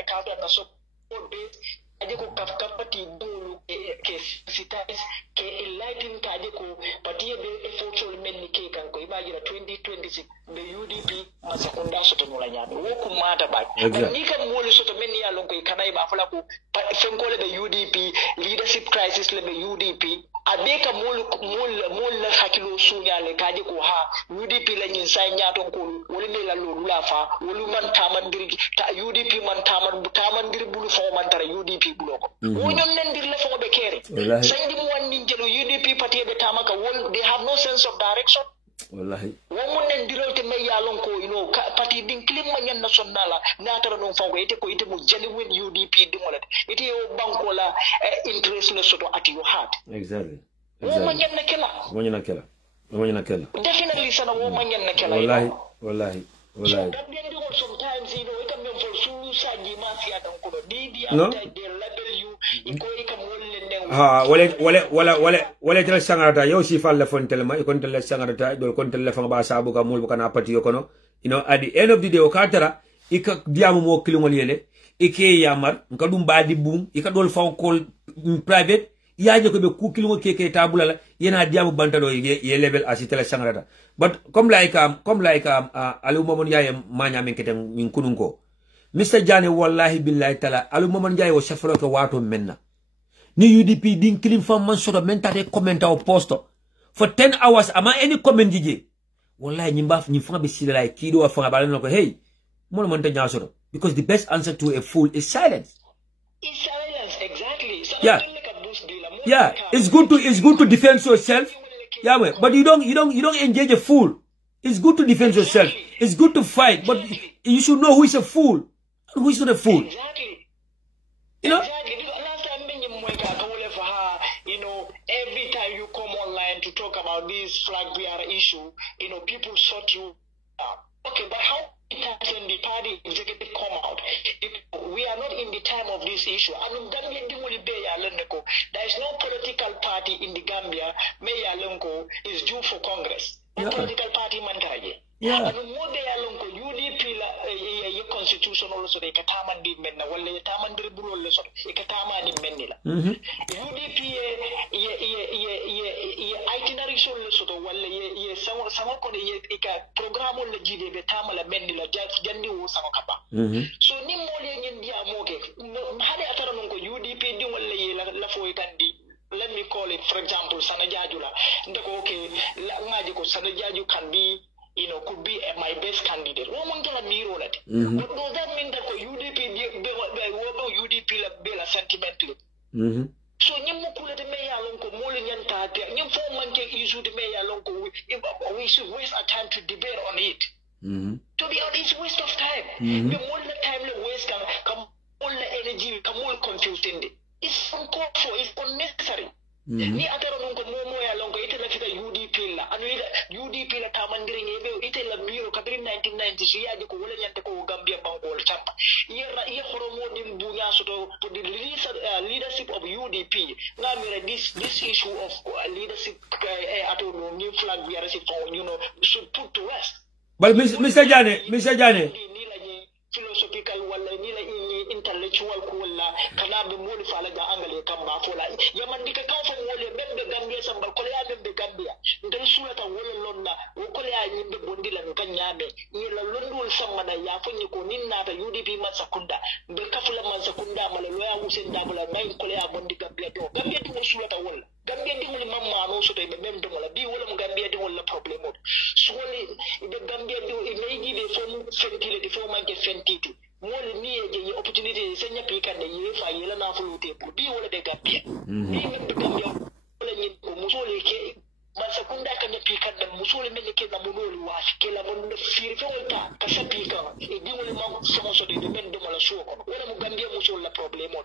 account and support base. Ajeko kapati dulu ke sensitize ke enlighten tajeko patie the effort men ni ke kan ko imagine 2026 the UDP must sakunda soto no la nyame wo ku mata ba ni kam mole soto men ya lon ko kanay ba fala ko fenkole be UDP leadership crisis le be UDP abeka mol la hakilo sunyale kaje ko ha UDP la nyin say nyaton ko wala me la lolu la fa wala man tamandir ta UDP man tamandir bulu fo man tara UDP buloko wo ñon nen dir la fo be kere sandi mo wandi jelo UDP party be tamaka wol they have no sense of direction wallahi wo mun nen dirol te me yalon ko party din klim ma nyen national na tara non fango ite ko ite mo jali wen UDP dimolat ite o banko la interest le soto at your heart exactly wo ma nyen na kala definitely sana wo ma nyen na kala wallahi that then do sometimes it can be for su saji mafia dan ko di no? they label you iko ikam wolle wala tele sangarata yow si fal la fontel ma ikon tele sangarata dol kon tele fa ba sabu ka mul kana pati yokono at the end of the day o katara ika diamu mo kilingol yele ike yamar nkadum badi bum ika dol fa ko private yaje ko be ku kilingo keke tabula la yena diamu bantado ye level asi tele sangarata but comme like alu momon yaye manya men keten min kununko Mr. Jane wallahi billahi tala alu momon yaye wo cheflo ko wato menna ni UDP din clean fam man soto mentate comment au posto for 10 hours ama any comment jije wallahi nyimba nyi fanga be sila kido wa fanga balano ko hey mo man ta nyasoto because the best answer to a fool is silence. Exactly. Yeah, it's good to defend yourself. Yeah, but you don't engage a fool. It's good to defend yourself. It's good to fight, but you should know who is a fool and who is not a fool. Exactly. You know? Every time you come online to talk about this flag bearer issue, people shut you down. Okay, but how can the party executive come out? We are not in the time of this issue. There is no political party in the Gambia. Is due for Congress. No political party man. Yeah. And more they are UDP la constitution also they kataman di menna wala taman dirbulo le so e katama di menni la UDP ye itinerary so le so wala ye sama ko ye ka programme le jide be tamala menni la jandi wo sama kaba so ni mo le ngin dia moke hade atara non ko UDP di wala ye la fo kandi. Let me call it, for example, Sanajajula. Okay, ngaji ko Sanajaju can be could be my best candidate. But does that mean that UDP be sentimental? So we should waste our time to debate on it. To be honest, it's waste of time. The more the time we waste come all the energy, come all confused in it. It's uncalled for, it's unnecessary. Ni atara nunko momo ya longo ite la fita UDP la anu UDP la tamandiri ngebe ite la miro kabiri 1990 siya di ko wala nyante ko Gambia banko wala champa ye horomo dim bunya soto to the leadership of UDP na mira this issue of leadership ato no new flag leadership should put to rest. But Mr. Jane philosophical wala ni la intellectual ko wala kana be moli fala ga angale kan ba fola yaman dika kan fo wole membe Gambia sambal ko ya membe Gambia ndel sulata wala lonna wo ko ya yimbe bondila kan nyabe ni la londul samana ya fanyi ko ninna ta UDP man sakunda be kafula man sakunda mala loya Hussein Dabula may ko ya bondi Gambia do Gambia di sulata wala Gambia di wala mamma no so to be membe wala bi wala Gambia di wala problem o so wala be Gambia di meji be fo fentile di fo manke fentiti mole ni ye opportunity senya pika de ye fa yela na fulute pour bi wala de Gambia ni membe Gambia wala ni ko musole ke masakunda kan pika de musole mele ke na munoli wa ke la mon firi fe wala ka sa pika e di wala ma so de men de mala so ko wala mu Gambia musole la problem o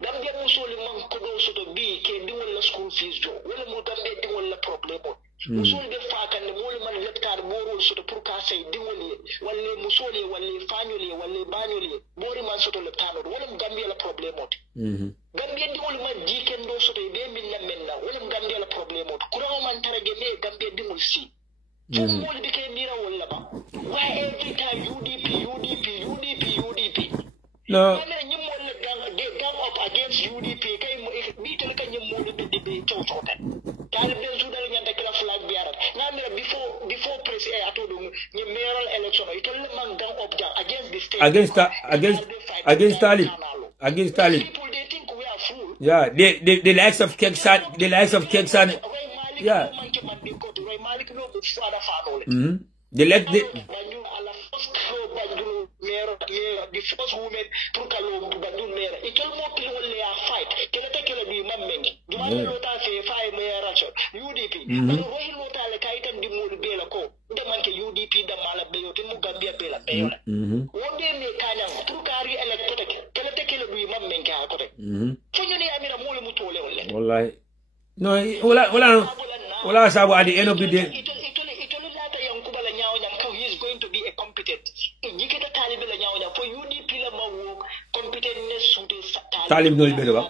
Gambia musole man ko do so to bi ke di wala school fees jo wala mu Gambia di wala problem o musole de fa kan mole man letkar boro so to pour ka say di wala musole wala fanyole wala banyole bori man so to le tano wala mu Gambia la problem o Gambia di wala man jiken do so to be min la menna wala mu Gambia la problem o kuro man tarage me Gambia di mul si fo mole de ke mira wala ba why every time UDP no gang up against UDP kay mo bitel ka nyem mo de chowchotan talib den sudal nyanta kala flag biarat na mira before president atodo ni mayoral election itol man gang object against the state against Talib. People they think we are fool. Yeah, the likes of 𝒘𝒄𝒄𝒏𝒆𝒍, yeah. They let the first woman to Kalo Bandun Mera. It almost only a fight. 𝒘𝒄𝒄𝒏 Mammen. Do I know that say 5 Mera UDP? But Rohi Lota Kaitan Dimul Bela Co. The monkey UDP the Malabayo to Mugabia Bela Bela. One day may Kanyang through Kari electric 𝒘𝒄𝒄𝒏 Mammen Kakore. So you need a Mula Mutole. Wallahi. No, Wala Sabu at the end of the day. He is going to be a competent. For UDP, competentness Talib no better.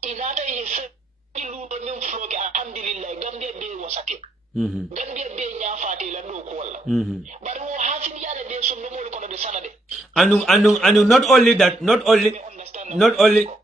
Inata is ilu nyum floke alhamdulillah Gambia be wasake Gambia be nya fati la do ko wala but wo hasin yada be so no mo ko de sanade and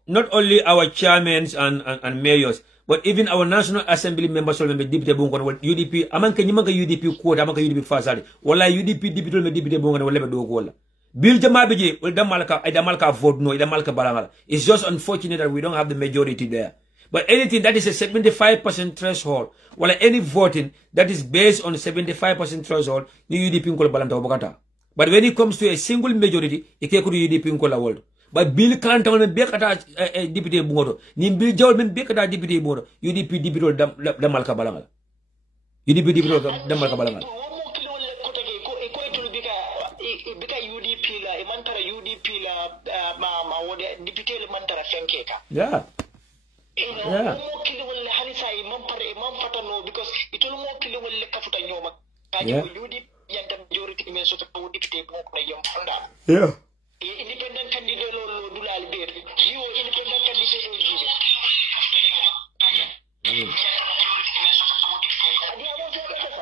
not only our chairmen and mayors, but even our National Assembly members will be deputy bungo UDP amanka nyimanga UDP quota amanka UDP fasade wala UDP deputy me deputy bungo wala be do ko wala Bill Jamabeje will Damalka vote no, Damalka Balangala. It's just unfortunate that we don't have the majority there. But anything that is a 75% threshold, while any voting that is based on a 75% threshold, the UDP Nkola Balanta Obagata. But when it comes to a single majority, it can't UDP Nkola world. But Bill can't on a Bekata deputy Bungo, Nim Bill Jolman Bekata deputy Bungo, UDP deputy Damalka Balangala. UDP deputy Damalka Balangala. Yeah. Yeah. Yeah. Independent candidate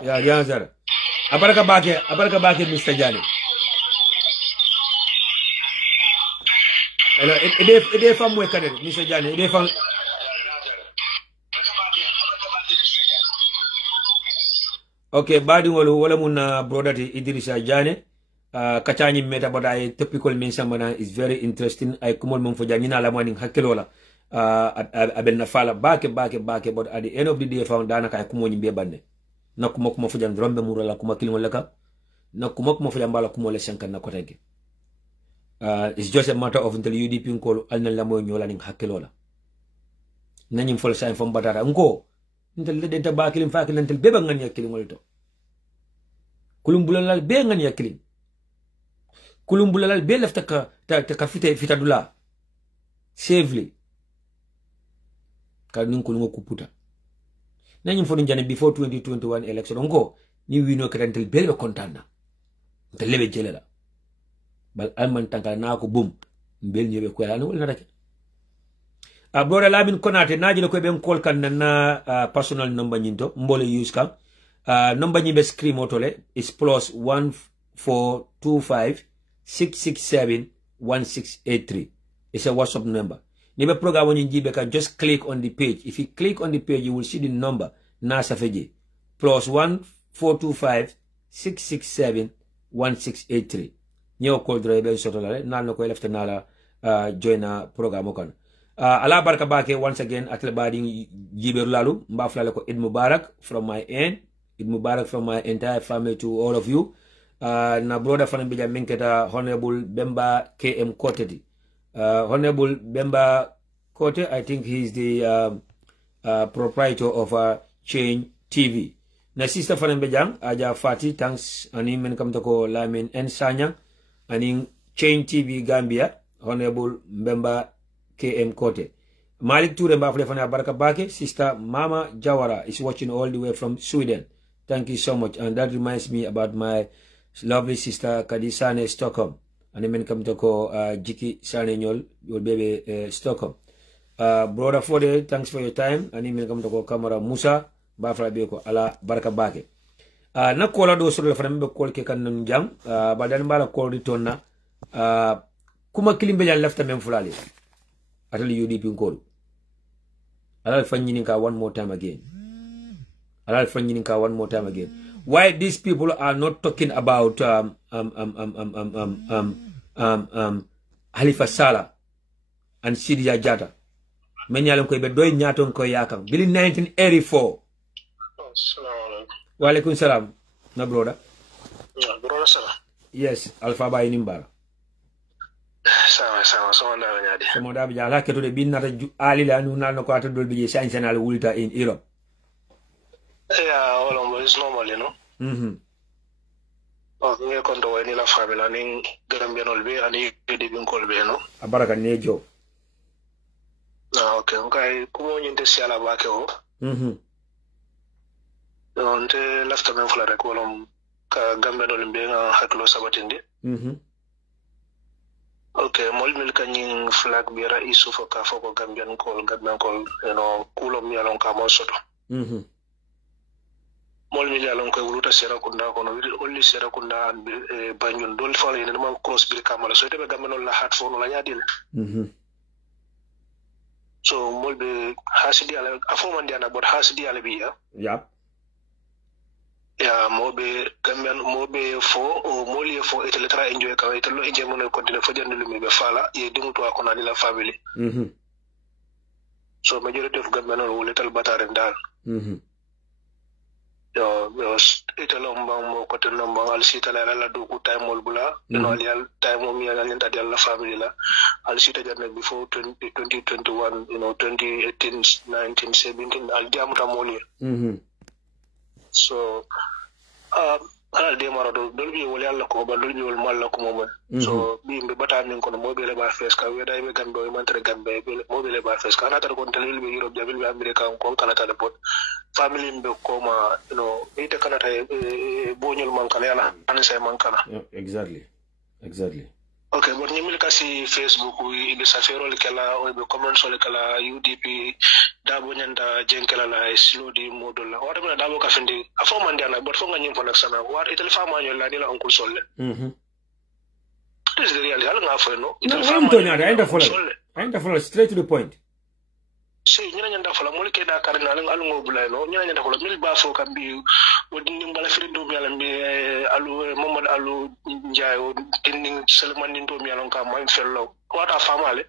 Yeah, sir. Abaraka bake, Mr. Jani. Hello, it from where can it, Mr. Jani? It from. Okay, badi wala muna brother Idrissa Jani. Kachani meta but I typical mention mana is very interesting. I kumol mong for Jani na lamani hakilola. Aben na fala bake but at the end of the day found dana kaya kumoni bebande. Na kuma for Jan drombe murala kuma kilolaka. Na kuma for Jambala kumole shankan na kotege. It's just a matter of until UDP nkolo alna lamo nyola ning hakilola. Nanyim fol sign from batara unko. Until the data bakilim fakil until beba ngani killing molto. Kulumbulal be ngani killing. Kulumbulal be left ka fitadula. Safely. Kanin kulungo kuputa. Nanyim fol njane before 2021 election unko ni wino until be kontana. Until lebe jelela. Bal alman tanka na ko boom mbel ñebe ko la wala rek brother Lamin Konate naji ko ben call kan na personal number nyinto mbole use kan number ñibe screen motole is +14256671683. It's a WhatsApp number. Nibe program when you can just click on the page. If you click on the page you will see the number nasa feje +14256671683. Nyo call driver sotolale nal ko lefte nala join programme kon ala barka bake once again atle badi jiberu lalu mbaflale ko Eid Mubarak from my end, Eid Mubarak from my entire family to all of you. Na brother fana bija minketa Honorable Bemba KM Kote. Honorable Bemba Kote, I think he's the proprietor of Change TV. Na sister fana bejang aja Fati, thanks ani men kam ko Lamin en Sanyang aning Change TV Gambia, Honorable Bemba KM Kote. Malik Ture mbafle fana baraka bake. Sister Mama Jawara is watching all the way from Sweden. Thank you so much. And that reminds me about my lovely sister Kadisane Stockholm. ani men kam to ko jiki sane nyol yol bebe Stockholm. Brother Fode, thanks for your time. Ani men kam to ko Camara Musa ba fra be ko ala barka bake. Na kola do sura fa be kol ke kan nan jam ba dan bala kol ritonna kuma kilimbe jan lafta men fulali atali UDP ngol alal fanyini ka one more time again. Alal fanyini ka one more time again. Why these people are not talking about Halifa Sallah and Sidia Jata? Men yalan ko be doy nyaton ko yakam bili 1984. Wa alaikum salam. Na brother. Yeah, brother salam. Yes, Alpha Bay Nimbara. Sama so ndara nyadi. So moda bi jala keto de binata ali la nu nal ko ata dol bi science and wulta in Europe. Yeah, all is normal, you know. We kondo ni la famila ning Gambian olbe ani UDP kolbe no. Abaraka nejo. Okay, okay. Kumo nyinte siala bake o. Nte lafta men fula rek wolom ka Gambian olbe nga haklo sabatindi. Okay, mol kanyin flag bira isu foka foko Gambian kol, you know, kulom yalon ka mo soto. Mol mi yalon ko wuluta sera kunda kono only sera kunda banjun dol fala ene man cross bil kamala so tebe Gambian la hat fo no la nyadil. So mol be hasidi ala afo man diana bot hasidi ala biya. Yep. Ya mobe Gambian mobe fo o moli fo etele tra enjoy ka etelo enjoy mo continue fo jande lumi be fala ye dinguto akona la family. So majority of Gambian will little batare dal. Yo etelo mbang mo ko tan mbang al sita la do ku time mol bula no al time mo mi ala nta la family la al sita janne before 2021 you know 2018 19 17 al diamuta moli. So ala de marado dolbi wala alla ko ba dolbi wal malla ko mo so bi mbe bata min ko mo be le ba fes ka weda be gambe o mantre gambe mo be le ba fes ka na tar ko telil be Europe jabil be America ko kala ta pot family mbe ko ma you know ite kana ta boñul man kala yala an say man kala. Exactly. Okay, but nyimil kasi Facebook wi be safero le kala o be comment so le kala UDP dabo nyanda jenkela la slow di model la wata na dabo ka fendi afo man diana but fo nga nyim fo nak sana wat itel fama yo la ni la oncle solle. This is the reality al nga fo no itel fama ainda follow straight to the point. Si nyina nyanda fola mo le ke da cardinal alu ngo bulay no nyina nyanda fola mil ba fo kam bi wodi mbala frindo mi ala mbi alu Momad alu Njay o dinding Selman ndo mi ala ka mo fello wata famale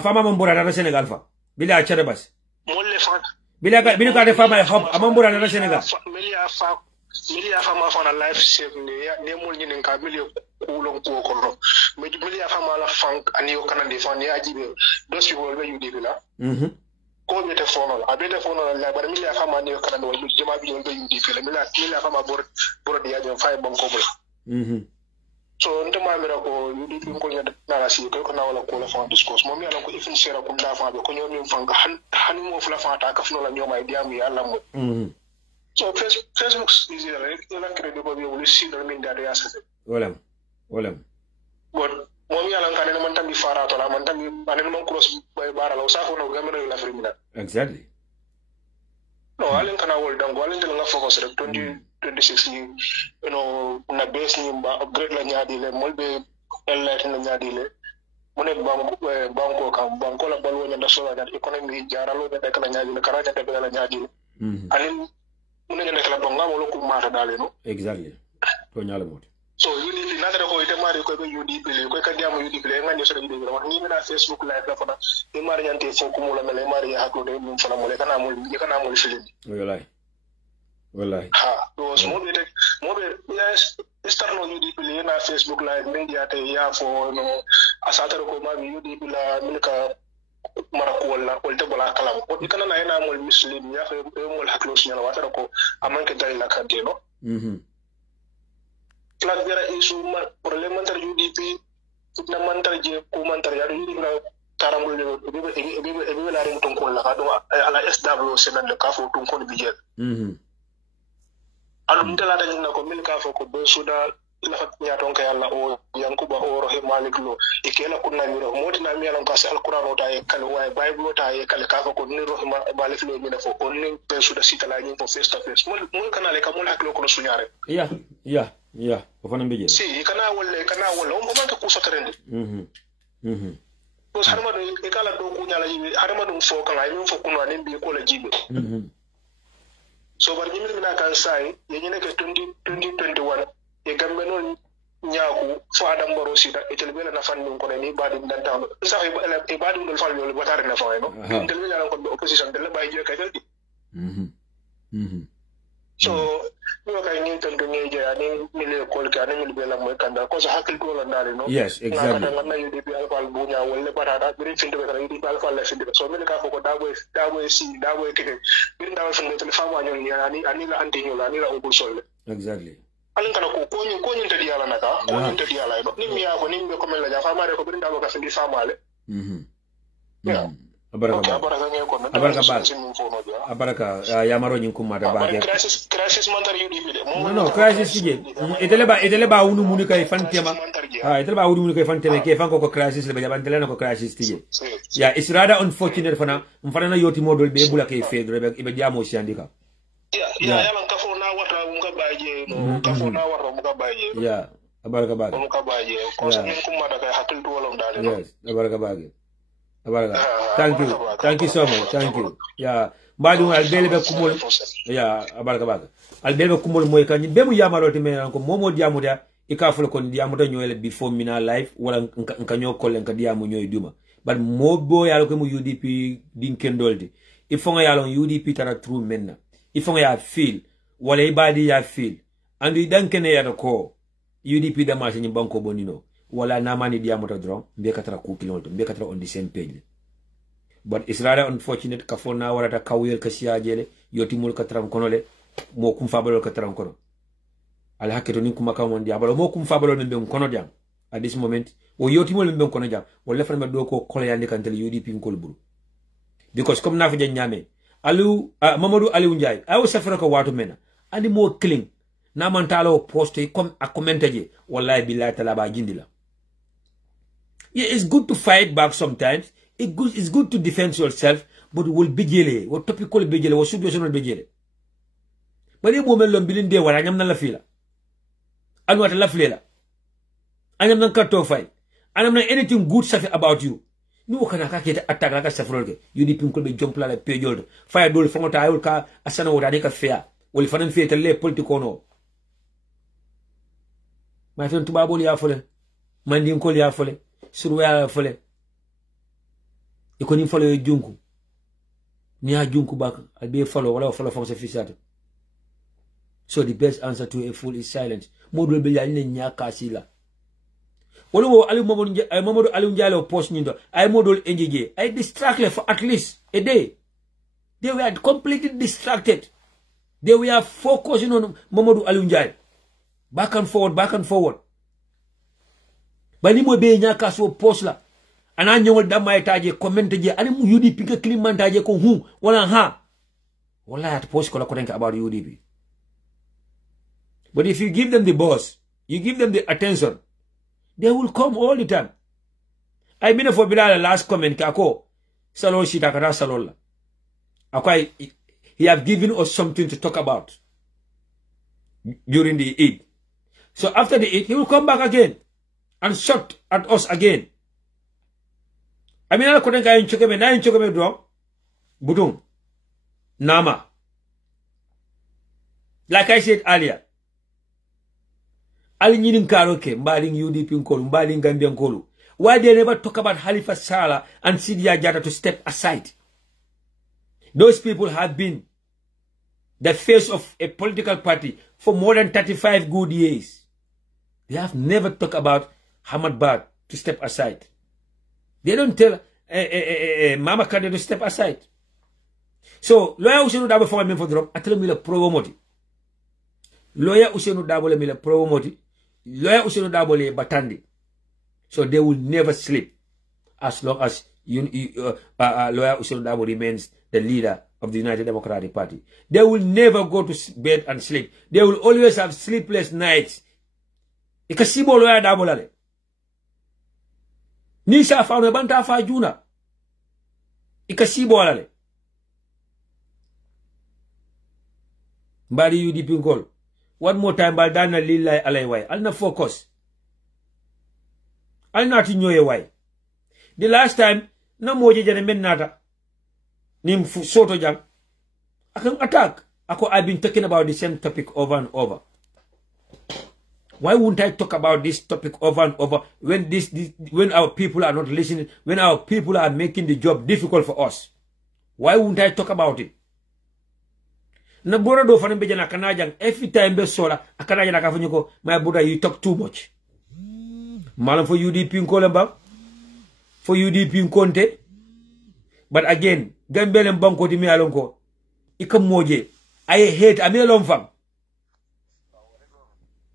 fama mambura da Senegal fa bila chere bas mo le fa bila ka de fama hop amambura da Senegal milia fama fa na life save ne mo nyinin ka milio kulon ko ko no me milia fama la fank ani o kanande fa ne ajibe dos people be UDP la ko be telephone la be telephone la bar milia fama ne o kanande wal jama bi be UDP la milia fama bor dia jom fay bon ko bul so nte ma mira ko UDP ko nyada na la si ko na wala ko la fa discourse mo mi ala ko ifin sera ko da fa be ko nyomi fanga han mo fula fa ta ka fno la nyoma diam ya Allah mo so Facebook is easy like you like to go we see the mean that yes wala but momi ala ngane man tambi fara to la man tambi anen man cross bay bara la sa ko no gameno la frimina exactly no alen kana wol dango alen de nga focus rek 2026 ni you know na base ni ba upgrade la nyaadi le molbe ellet na nyaadi le mone banko kam banko la balwo nyanda so la economy jaralo de kala nyaadi le karaja de la nyaadi le alen mune nyanda kala bonga mo ko mata dale no exactly to nyala moti so UDP natara ko ite mari ko be UDP le ko ka diamo UDP le ngani so UDP le wax ni na Facebook live la fana e mari nyante fo ko mo la mele mari ya hakko de mum fana mo le kana mo filin wallahi ha do so mo be yes starno UDP le na Facebook live media te ya fo no asatara ko ma UDP la milka marako wala te bala kalam ko ikana na ina mo muslim ya fa mo haklo sinya watara ko amanke dal la kante no flag bera isu problème mantar UDP na mantar je ko mantar ya UDP na taramul be la ren ton ko la do ala SW senan le kafo ton ko bi jel alum dala dañ na ko mil kafo ko be suda la nyaton ka yalla o yankuba o rohe malik lo ikela kunna mi ro moti na mi yalan ka sa alquran o ta e kal wa bible o ta e kal ka ko ni rohe malik lo mi na fo on ni pe su da sitala ni fo face to face mo kanale ka mo haklo ko suñare ya o fana mbeje si kana wala o man ka ku sotarende ko harma do e kala do ku nyala jibe harma do fo kala mi fo kuno anen bi ko la jibe so bar jimi mina kan sai ye nyine ke 2021 e gambe non nyaaku fo adam baro sida e tel bela na fan min ko ni badi dan taw sa e badi dul fal yo batare na fa no tel bela ko opposition tel bay je kay daldi so yo kay ni tan do ngeje ani mile kol ka ani mile bela moy kanda ko sa hakil ko la ndari no yes exactly na UDP alfal bu nya wala parada biri finde be UDP alfal la finde so mile ka ko dabo kete biri dawal finde tel fama ñol ni ani la anti ñol ani la on sol exactly alin kana ko ñu tadi yalla naka ko ñu tadi yalla no ni mi ya ko ni mi ko mel la ja fama re ko biri dabo ka finde fama le abaraka yamaro nyin kuma da ba crisis mantar UDP de no crisis tije itele ba wunu muni kay fantema itele ba wunu muni kay fantema ke fanko ko crisis le ba jabantele na ko crisis tije ya isirada unfortunate fana mfana na yoti modol be bula kay fedro be ibe jamo siandika ya yalan kafo na wata mu ka baje no kafo na wata mu ka baje ya abaraka ba mu ka baje ko sa min kuma da kay hakil to wolom dale no yes abaraka ba thank you so much thank you ya mbadu albele be kumol ya abaraka ba albele be kumol moy kan be mu yamaro te men ko momo diamu da ikaful ko diamu da nyoyle before mina live wala nka nyokolen ka diamu nyoy duma but mo bo yalo ko mu UDP din kendolde il faut nga yalo UDP tara true menna il faut nga ya feel wala ibadi ya feel andu dankene ya ko UDP da ma ni banko bonino wala namani diamu ta dron be katara ku kilolto be katara on the same page but it's rather unfortunate ka fona warata kawyer ka siajele yoti mul katram konole mo kum fabalo katram kono al haketo nin kuma kam mon diabalo mo kum fabalo membe kono jam at this moment o yoti mul membe kono jam wala fa me do ko kolyande kantel UDP ngol buru because comme na fa nyame alu Mamadou Aliou Ndiaye aw safara ko watu mena andi mo cling na mantalo poste comme a commentaje wallahi billahi taala ba jindila. Yeah, it's good to fight back sometimes. It's good to defend yourself, but we'll be jele. What topical be jele? What situational be jele? But the moment lombilin de wala nyam na la fila. Anu ata la fila. Anyam na kato fight. Anyam na anything good safi about you. Ni wakana ka kete attack la ka safrolke. UDP ko be jump la pejol. Fire dol fongota ayul ka asana wota de ka fair. Wol fanan fe tele politiko no. My friend tubabol ya fole. Mandin ko ya fole. Suru ya fole. Iko ni follow junku ni ha junku bak albe follow wala follow fonse fisata. So the best answer to a fool is silence. Modul be yalla nyaka sila wala wo ali Mamadou Aliou Ndiaye post nyindo ay modul enjeje ay distracted for at least a day. They were completely distracted. They were focusing on Mamadou Aliou Ndiaye back and forward bani mo be nyaka so post la ana nyongol damay taje comment je ani mu UDP ka klimantaje ko hu wala ha wala at post ko la ko denk about UDP. But if you give them the boss, you give them the attention, they will come all the time. I mean for Bilal last comment kako salo shita kata salola akwai he have given us something to talk about during the Eid. So after the Eid he will come back again and shout at us again. I mean, I couldn't go in Chokeme, na in Chokeme draw, Budum, Nama. Like I said earlier, Ali Ninin Karoke, Mbading UDP Nkolu, Mbading Gambian Nkolu. Why they never talk about Halifa Sallah and Sidia Jata to step aside? Those people have been the face of a political party for more than 35 good years. They have never talked about Hamad Bad to step aside. They don't tell Mama Kade to step aside. So, lawyer Usenu Dabo for me for drop, I tell me the pro-moti. Lawyer Usenu Dabo le pro-moti. Lawyer Usenu Dabo le batandi. So they will never sleep as long as lawyer Usenu Dabo remains the leader of the United Democratic Party. They will never go to bed and sleep. They will always have sleepless nights ika sibo lo ya dabola le ni sa fa no banta fa juna ika sibo la le mbari UDP ngol one more time bal dana lillahi alay way alna focus alna ti nyoye way the last time na moje jane men nata nim soto jam akan attack ako I've been talking about the same topic over and over. Why wouldn't I talk about this topic over and over when when our people are not listening, when our people are making the job difficult for us? Why wouldn't I talk about it? Na bora do fana be jana kanajang every time be sola akanaja na kafanyo ko my brother you talk too much. Malam for UDP nkolamba for UDP nkonte. But again, Gambelen banko di mi alonko ikam moje I hate amelon fam.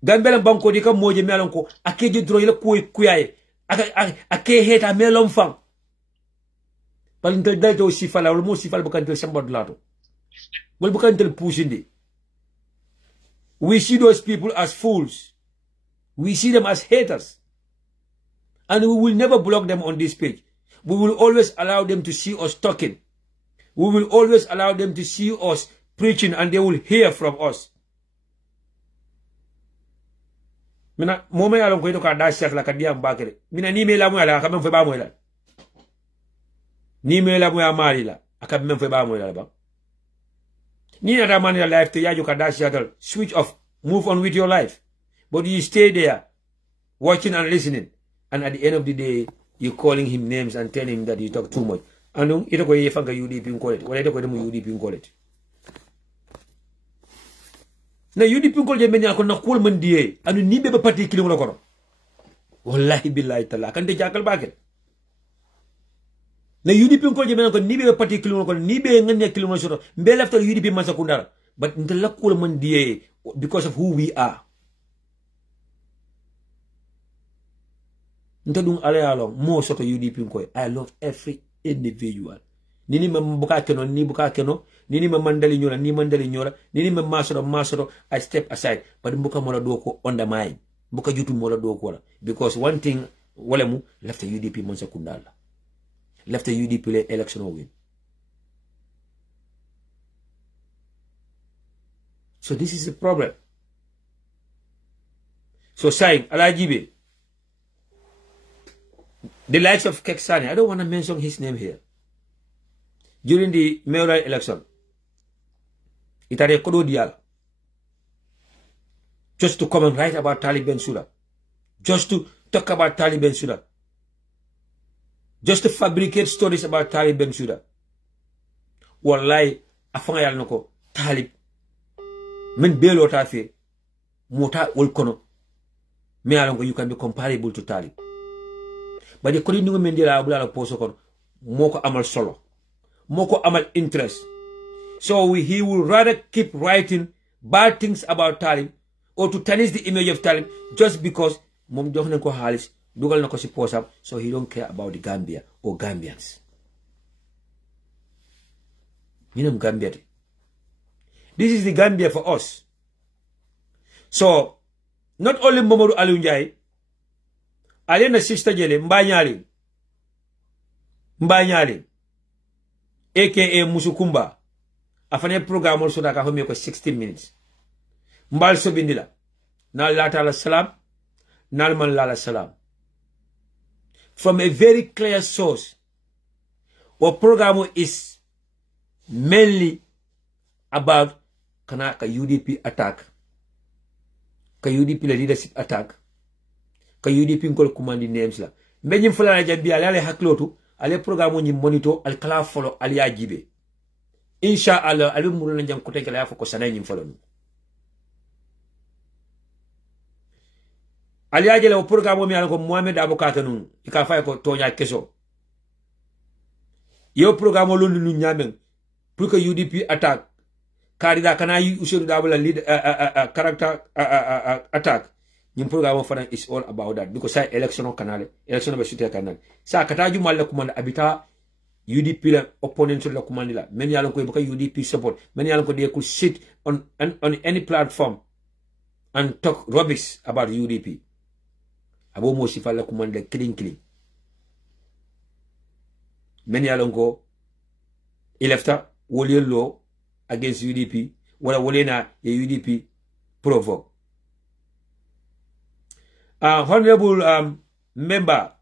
Gambelen banko di kam moje mi alonko akeje dro ile kuyaye ake hate amelon fam. Palintel dalto sifala wala mo sifal bukantel sambad lato. Well, bukantel pushindi. We see those people as fools. We see them as haters. And we will never block them on this page. We will always allow them to see us talking. We will always allow them to see us preaching and they will hear from us. Mina mome alon ko ka da cheikh la ka diam bakere. Mina ni me la mo ala ka mem fe ba mo la. Ni me la mo amali la aka mem fe ba mo la ba. Ni na man your life to yaju ka da cheikh switch off, move on with your life. But you stay there watching and listening and at the end of the day you're calling him names and telling him that you talk too much. And ito ko yefanga UDP nkolet. Wala ito ko demo UDP nkolet. Na UDP nkolet menya ko na kul man diye. Anu ni beba parti kilimo la kono. Wallahi billahi ta'ala kan de jakal bakel. Na UDP nkolet menya ko ni beba parti kilimo kono ni be ngane kilimo soto. Mbe lafta UDP man sakundara. But ntel la kul man diye because of who we are. Ntadung ale along mo soto UDP nkoy. I love every individual. Nini buka keno ni buka keno nini mandali nyola ni mandali nyola nini masoro I step aside but buka mola doko undermine buka jutu mola doko wala because one thing wala mu left the UDP mon sekundala left the UDP le election win. So this is the problem. So saying Alajibe, the likes of 𝒘𝒄𝒄𝒏, I don't want to mention his name here. During the mayoral election, it had a Kododial just to come and write about 𝒕𝒉𝒊𝒔, just to talk about 𝒕𝒉𝒊𝒔, just to fabricate stories about 𝒕𝒉𝒊𝒔. Wallahi, afanga yal nako talib men belo tafe mota wolkono me alongo you can be comparable to talib. But the kodi ningo mendela abula poso kon moko amal solo moko amal interest, so he will rather keep writing bad things about talib or to tarnish the image of talib just because mom jox nako halis dugal nako ci posam, so he don't care about the Gambia or Gambians. Minam Gambia, this is the Gambia for us. So not only Mamadou Aliou Njie alena sister jele mbanyali aka Musukumba afane programme so da ka homi ko 60 minutes mbal so bindila na lata la salam nal man la salam from a very clear source. Our program is mainly about kana ka UDP attack, ka UDP la leadership attack, ka UDP ngol command names la mbenyim fula la jambi ale haklotu ale programme ni monitor al kala follow al yajibe insha Allah alu muru na jam ko tekala ya foko sanay nyim follow al yajele o programme mi ko Mohamed Abokata nun ika fay ko tonya keso yo programme lo nu nyamen pour que UDP attack kandida kana usudu dabula lead character attack. Nyim programme fana is all about that because sa election canal election be shooter canal sa kataju mal la commande abita UDP la opponent la commande la men yalla ko be UDP support men yalla ko they could sit on any platform and talk rubbish about UDP. abo mo sifala kumande clean men yalongo ilefta wole law against UDP wala wole na UDP provoke. Honorable member,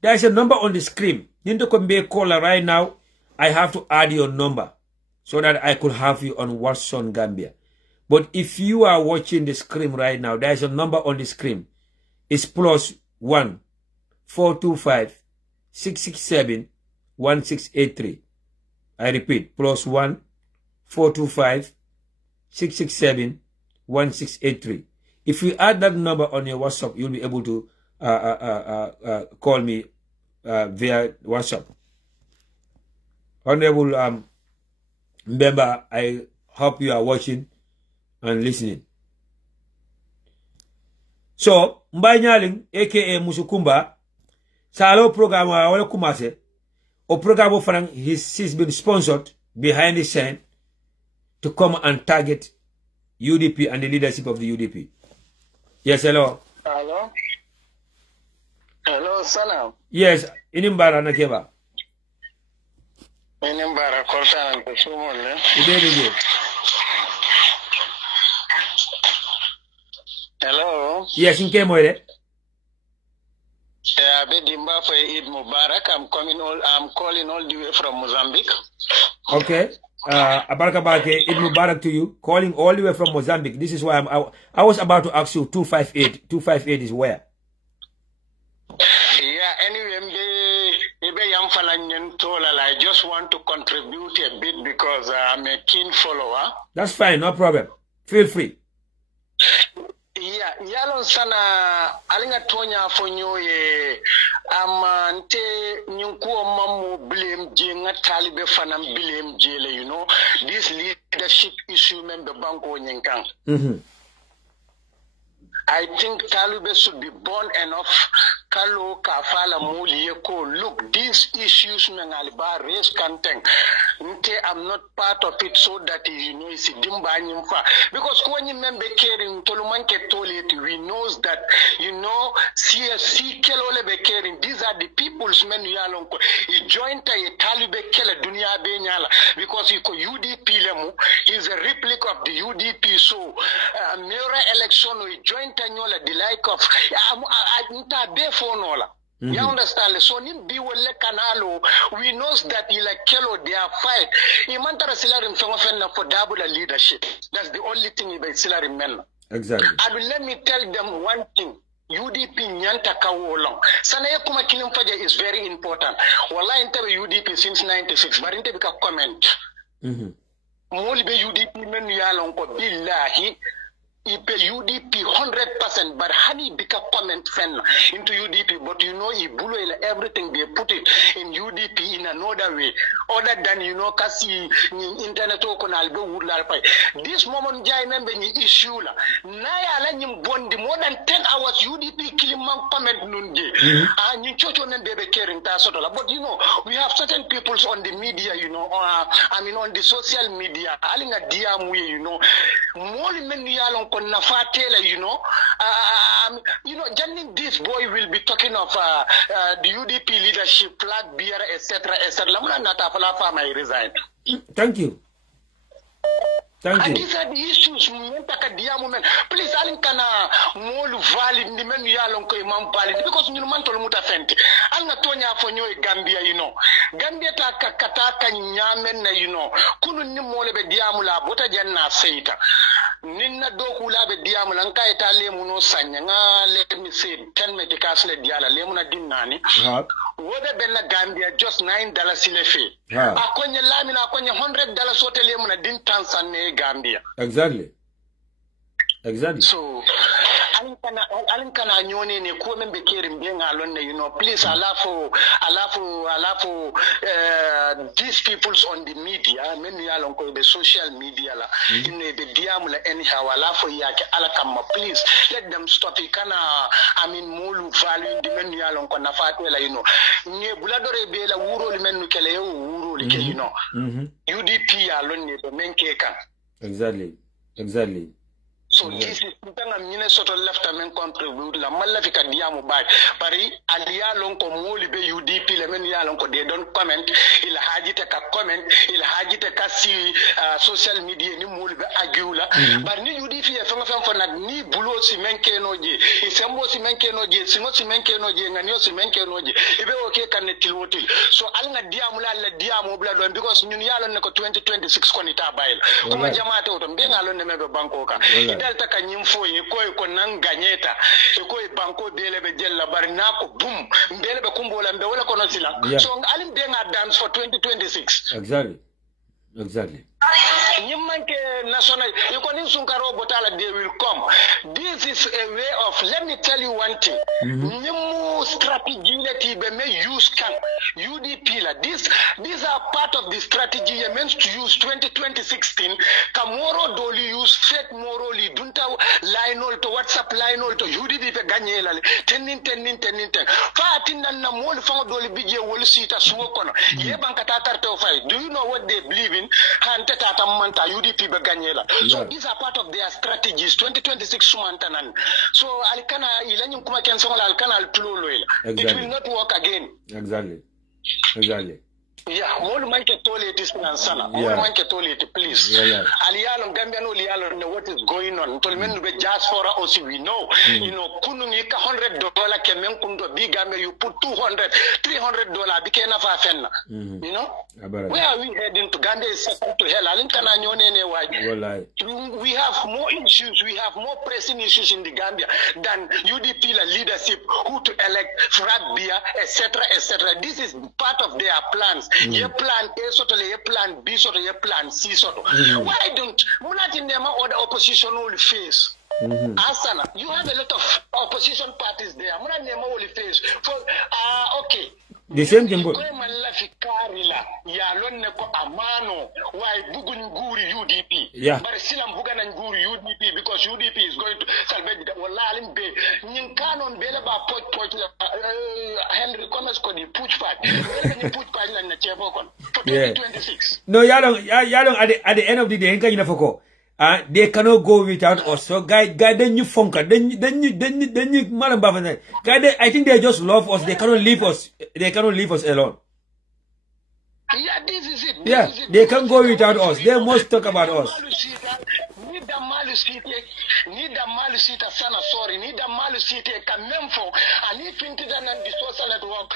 there is a number on the screen. Ninto can be a caller right now. I have to add your number so that I could have you on Watson Gambia. But if you are watching the screen right now, there is a number on the screen. It's +1 425 667 1683. I repeat, +1 425 667 1683. If you add that number on your WhatsApp, you'll be able to call me via WhatsApp. Honorable member, I hope you are watching and listening. So, Mbaye Nyaling, aka Musukumba, Salo program wale kumase. O program farang he's been sponsored behind the scene to come and target UDP and the leadership of the UDP. Yes, hello. Hello. Hello, salam. Yes, inimbara na keba. Inimbara korta na kusumole. Idege. Hello. Yes, in Kemoile. Bedimba for Eid Mubarak. I'm calling all the way from Mozambique. Okay. Abarakabake, Eid Mubarak to you. Calling all the way from Mozambique. This is why I was about to ask you 258. 258 is where? Yeah, anyway, I just want to contribute a bit because I'm a keen follower. That's fine, no problem. Feel free. Yeah, yalo sana alinga tonya fonyo ye amante nyunkuo mamu blame jinga talibe fanam blame jele, you know, this leadership issue member banko nyenkang. I think Talube should be born enough. Kalo kafala mulieko. Look, these issues mengalba race content. I'm not part of it, so that you know it's dimba nyimfa. Because when you remember caring, tolumanke tolit, we knows that you know CSC kelole be caring. These are the people's men yalonko. He joined a Talube kele dunia benyala because he UDP lemu is a replica of the UDP. So mayoral election he joined Tanyola, the like of you understand? So we knows that he like Kelo they are fight. He mantara silari mfengofena for double leadership. That's the only thing he silari men. Exactly. And let me tell them one thing. UDP nyanta kawolong. Sana ya kuma kilimfaja is very important. Wala intabe UDP since 96, but intabe ka comment. Moli be UDP men yalong ko billahi. He pay UDP 100%, but honey bika comment fan into UDP. But you know, he bully everything they put it in UDP in another way, other than you know, kasi internet okonalbe woodlalpai. This moment, I remember the issue la. Naya la nyim bondi more than 10 hours UDP kilimang comment nunje. And you chocho nembebe caring tasotola. But you know, we have certain peoples on the media, you know, I mean on the social media. Alinga diamwe, you know, more men yalong. You know, this boy will be talking of the UDP leadership, flag bearer, etc., etc. Thank you. Thank and you. these are the issues. Please, Alin kana molu valid ni menu yalon ko imam valid because ñu man tol muta fenti. Al na tonya fo ñoy Gambia, you know. Gambia ta kata ka nyamen na, you know. Kunu ni mole be diamu la bota janna seita. Ninna doku la be diamu la nka eta lemu no sanya nga let me say 10 meticas le diala lemu na dinnani. Woda benna Gambia just $9 ile fe. Akonye lamina akonye $100 sote lemu na din Tanzania Gambia. Exactly. Exactly. So alinkana nyone ne ko membe kerim be ngalon you know, please alafu these peoples on the media men yalon ko the social media la you know be diamula anyhow alafu yake alakama, please let them stop it. Kana I mean molu value the men yalon ko nafatu la, you know, ne buladore be la wuro li men kele yo wuro li ke, you know, UDP yalon ne be men keka. Exactly. Exactly. So this is Minnesota left and contribute la malafika diamu bad. Pari aliya lonko moli be UDP le men ya lonko they don't comment. Il hajite ka comment. Il hajite ka si social media ni moli be agula. But ni UDP ya fanga na ni bulo si menke noje. Isembo si menke noje. Singo si menke noje. Nganyo si menke noje. Ibe okay kan tilwotil. So alna diamu la diamu blood one because nyun yalo ne ko 2026 konita bail. Kuma jamaate oto mbenga lo ne mebe banko ka. Delta ka nyimfo ye ko nan ganyeta ko banko delebe jella bari nako boom delebe kumbola mbe wala kono sila so alim denga dance for 2026 exactly Nyimmanke national you sunkaro botala they will come. This is a way of, let me tell you one thing. Nyimu strategy that be may use can UDP la these are part of the strategy you meant to use 2016 kamoro doli use fake morally dunta line all to WhatsApp line all to UDP pe ganye la tenin fa tinna na mol fa doli bije wol sita suwo kono ye bankata tarte o fay. Do you know what they believe in? UDP be ganyela. So these are part of their strategies 2026 sumantanan. So alkana ilanyum kuma kensonga alkana altulo it will not work again. Exactly. Yeah, more manke toilet is sana. More manke toilet, please. Aliyalo Gambia no liyalo know what is going on. Tolmen be just for us we know. You know, kunungi ka $100 kemen kundo big Gambia you put $200, $300 bikena fa fenna. You know? Where are we heading to? Gambia is second to hell. Alinkana nyone ne why. We have more issues. We have more pressing issues in the Gambia than UDP leadership, who to elect, frat beer, etc., etc. This is part of their plans. Ye plan A sort of ye plan B sort of ye plan C sort of. Why don't Mulati Nema or the opposition will face? Asana, you have a lot of opposition parties there. Muna Nema will face. For okay. The same thing. Yeah. But still I'm UDP because UDP is going to salvage the Walalim Bay. Ninkanon Belaba Henry Thomas could push back. Put in the Chevron for 2026. No, Yalong at the end of the day, they cannot go without us. So, guy, then you funka, then you, Madam Bavana. Guy, I think they just love us. They cannot leave us. They cannot leave us alone. Yeah, this is it. Yeah, they can't go without us. They must talk about us. Need the malusita sana sorry. Need the malusita kamemfo. And if into the social network,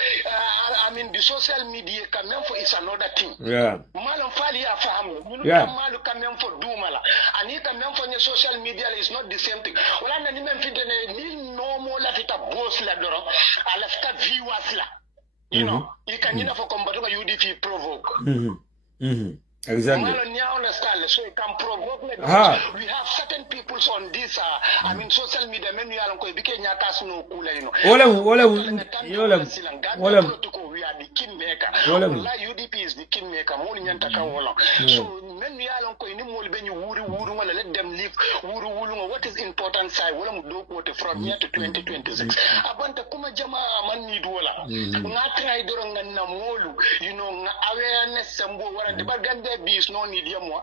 I mean the social media kamemfo is another thing. Yeah. Malum fali ya fahamu. Yeah. Malu kamemfo dumala. And if kamemfo on social media is not the same thing. Well, I'm not ni normal lafita boss la doro. Alafita viewers la. You know, you can for combating UDP provoke. Exactly. Understand, so it can provoke. We have certain people on this. I mean, social media. Many are going to be we are the kingmaker. UDP is the kingmaker. So many are going to let them live. What is important side? From here to 2026. Abanta kuma jama mani dola. Ngatrai doranga na molu. You know, awareness sambo wara debargande. Is no need more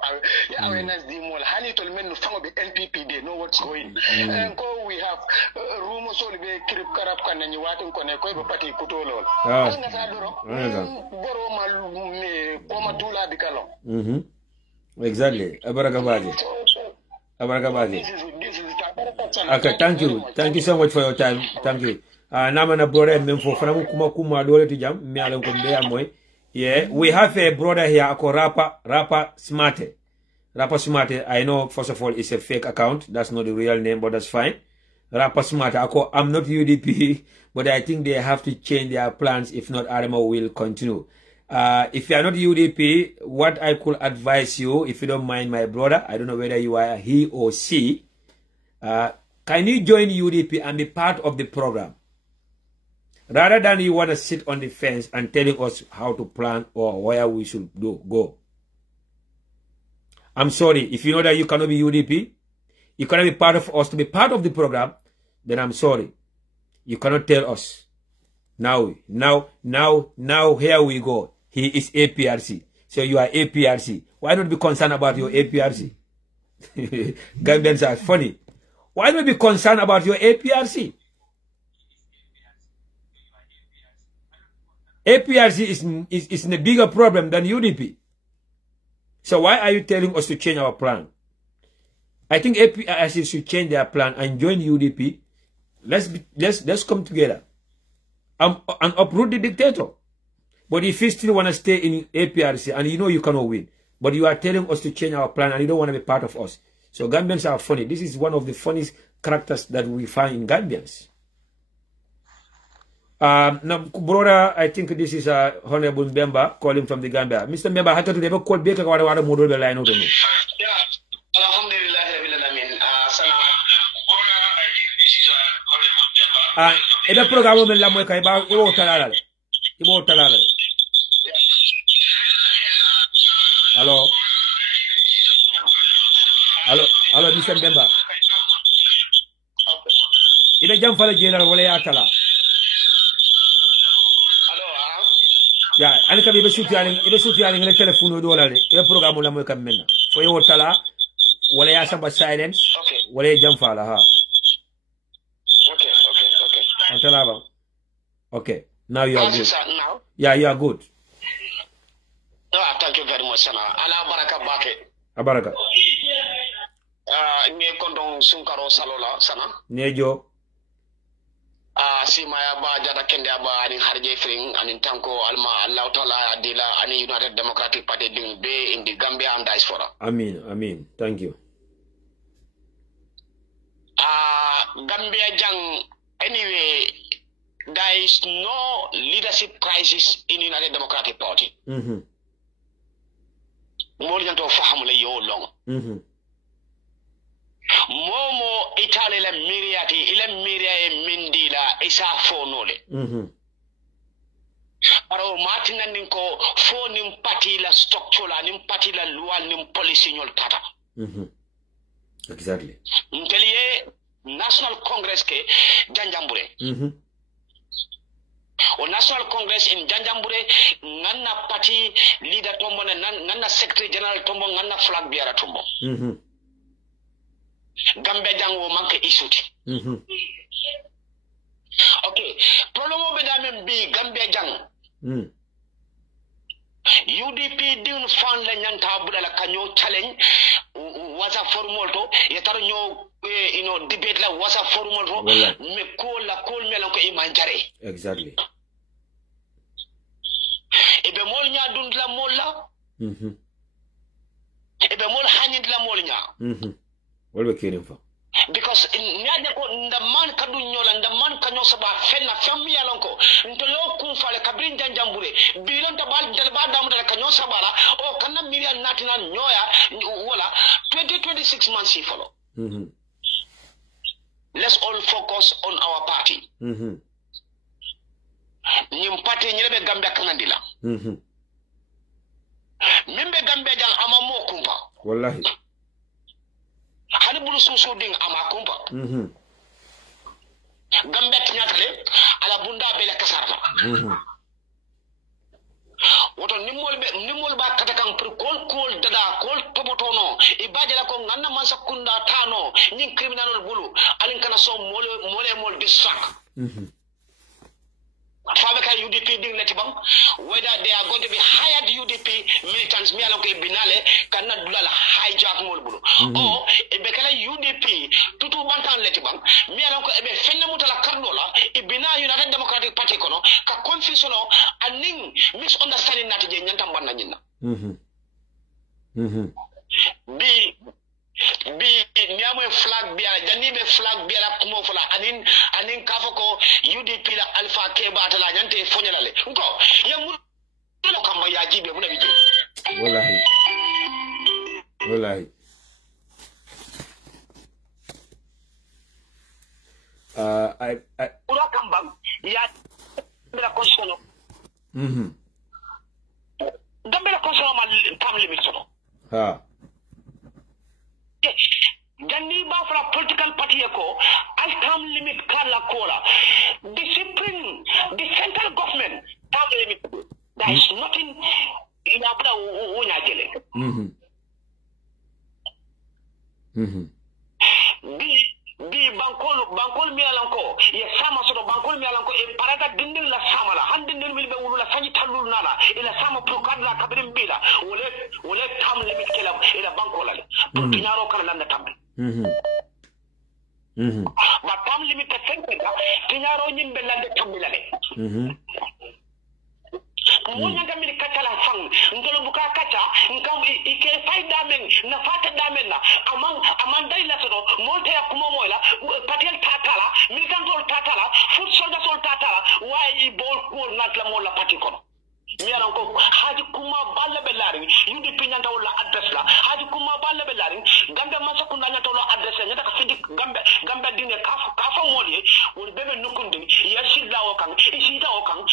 awareness the more honey told men to be NPP they know what's going and go we have rumors so be krip karab kan ni watin ko ne ko be pati kutolo nga sa doro boro mal me ko ma tula bikalo exactly abarakabaji okay, thank you so much for your time. Thank you. Namana brother memfo fana kuma dole ti jam mi alan ko be amoy. Yeah, we have a brother here called Rapper Smarty. I know, first of all, it's a fake account. That's not the real name, but that's fine. Rapper Smarty. I'm not UDP, but I think they have to change their plans. If not, Aremo will continue. If you are not UDP, what I could advise you, if you don't mind, my brother, I don't know whether you are he or she, can you join UDP and be part of the program? Rather than you want to sit on the fence and telling us how to plan or where we should go. I'm sorry, if you know that you cannot be UDP, you cannot be part of us to be part of the program, then I'm sorry. You cannot tell us. Now, here we go. He is APRC. So you are APRC. Why not be concerned about your APRC? Gambians are funny. Why not be concerned about your APRC? APRC is a bigger problem than UDP. So why are you telling us to change our plan? I think APRC should change their plan and join UDP. Let's come together and uproot the dictator. But if you still want to stay in APRC and you know you cannot win, but you are telling us to change our plan and you don't want to be part of us. So Gambians are funny. This is one of the funniest characters that we find in Gambians. Now, brother, I think this is Honorable Mbemba calling from the Gambia. Mr. Mbemba, how to never call back what model the line over me? Yeah, Alhamdulillah, ebe program men la moy kay ba ibo talala. Allo Mr. Mbemba. Ibe jam fala jenal wala ya tala. Ya, ani kabi ibe suti ani ngale telephone do wala de. Ibe program la moy kam menna. Fo yo tala wala ya samba silence. Wala ya jam fala ha. Okay, now you are good. Now? Yeah, you are good. Thank you very much, Sana. Ala baraka bake. Abaraka. Nge kondong sunkaro salola, Sana. Nejo. Si maya ba jata kende aba ani harje fring ani tanko alma Allah Taala adila ani United Democratic Party ding be in the Gambia and diaspora. Amin. Thank you. Gambia jang anyway. There is no leadership crisis in the United Democratic Party. More than to fahamule yo long. Momo Italy la miriati ila miria e mindila isa fonole. Aro Martin ninko fo nim party la structure la nim party la loi nim policy nyol tata. Exactly. Mtelie National Congress ke Janjambure. O National Congress in Janjambure nganna party leader tombo nganna secretary general tombo nganna flag bearer tombo. Gambia jango manke isuti. Okay, problem bedame bi Gambia jang. UDP din fan la nyanta budala kanyo challenge wasa formol to yetaro nyo debate la wasa formol to me call melon ko imanjare. Exactly. Ebe mol nya dund la mol la. Ebe mol hanid la mol nya. What we caring for? Because nyaade ko ndaman kadu nyola ndaman kanyo saba fenna fammi yalonko ntolo kun fale kabrin janjambure bilon tabal dalba damu dal kanyo sabala o kanna million natina nyoya wala 2026 months he follow. Let's all focus on our party. Nyim party nyebe Gambia kanandila. Mimbe Gambia jang ama mo kumpa. Wallahi. Hani bulu susu ding ama kumpa. Gambia tinyatale ala bunda bele kasarla. Woto nimol ba katakan pour kol dada kol tobotono ibajala ko nganna man sakunda tano nyin criminal bulu alin kana so mole distract. Fabeka UDP ding letibam whether they are going to be hired UDP militants mi alon ko binale kana dulala hijack mol bulu o ebekala UDP tutu bantan letibam mi alon ko ebe fenne mutala kardola ibina United Democratic Party kono ka confusion o aning misunderstanding natije nyantam banna nyina bi niamwe flag biara janibe flag biara kumo fula anin kafako UDP la alpha keba atala nyante fonyalale nko ya mu kamba ya jibe muna bije wallahi I ura kamba ya bila konsono gambela konsono ma tam limit sono Gani ba for a political party ko as term limit kala kola discipline the central government term limit there is nothing in abra wonya jele bi bankol mi alanko ye sama soto bankol mi alanko e parata dindin la sama la han dindin mi be wulula sanyi tallul nala ila sama pro kadla kabrim bila wole tam limit kala ila bankola pour tiñaro kan lan tam ba tam limit ka fenke da tiñaro nyimbe lande tambila le Munya kami kacala fang, ngolo buka kaca, ngkau ike faida men, na fata damen na, amandai la sodo, molte ya kumomoila, patiel tatala, militantol tatala, foot soldier sol tatala, why I bol cool not la mola patikono. Miyaran ko haji kuma balle belari UDP nyanta wala address la haji kuma balle belari gambe masa kunda nyanta wala address nyata ka fidi gambe dine kafa moli wol bebe nukundi ya shidla wakan ishita wakan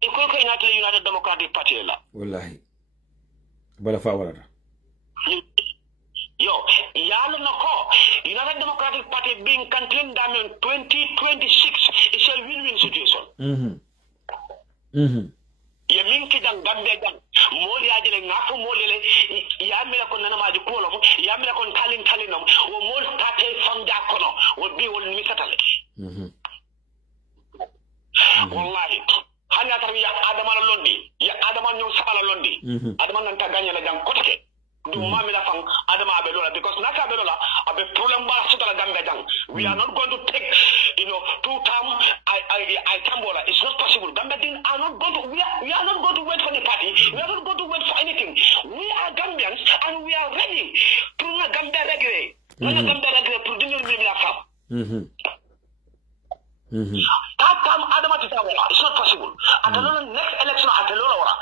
iko ko United Democratic Party la wallahi bala fa warata yo yalla nako United Democratic Party being campaign in 2026 is a win-win situation ye min ki dan gambe dan moli ajele ngafo moli le ya mela ko nana maji ko lo ya mela ko talinam wo mol tate fanda kono wo bi wol mi katale wallahi hanya tar ya adama la londi ya adama nyu sala londi adama nan ta ganya la jang kotake du mami la fang adama abe lola because naka abe lola abe problem ba sutala gambe jang we are not going to take two term I tambola it's not possible Gambians are not going to we are not going to wait for the party we are not going to wait for anything we are Gambians and we are ready to Gambia regre Gambia regre pour dinir mi la fam that time adama titawola it's not possible atalola next election atalola wala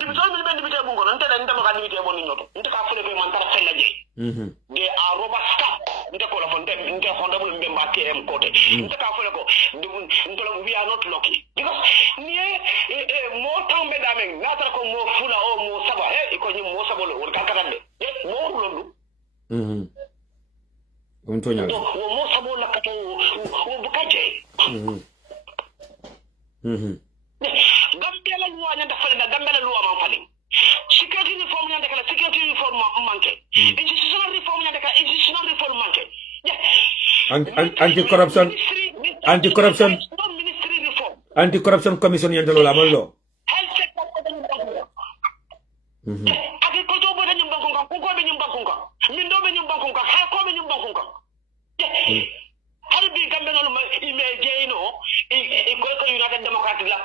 division mi ben dibite bungo non tele ndama ka dibite bon nyoto ndika fele ko man tara fella je they are robust staff ndeko la fonte ndeko hondabul mbemba TM côté ndika fele ko ndolo we are not lucky because ni mo tambe damen natara ko mo fula o mo saba ko ni mo sabolo wol kankatande mo londu Untonya. Wo mo sabo la kato wo bukaje. Gambia la loi nyanda fale da Gambia la loi man fale. Security reform nyanda kala security reform manke. Institutional reform nyanda kala institutional reform manke. Anti-corruption commission nyanda lola mallo. Health sector ko dañu banko. Agriculture bo dañu banko ko ko be ñu banko. Min do be ñu banko ha ko be ñu banko. Harbi Gambia no image ko United Democratic la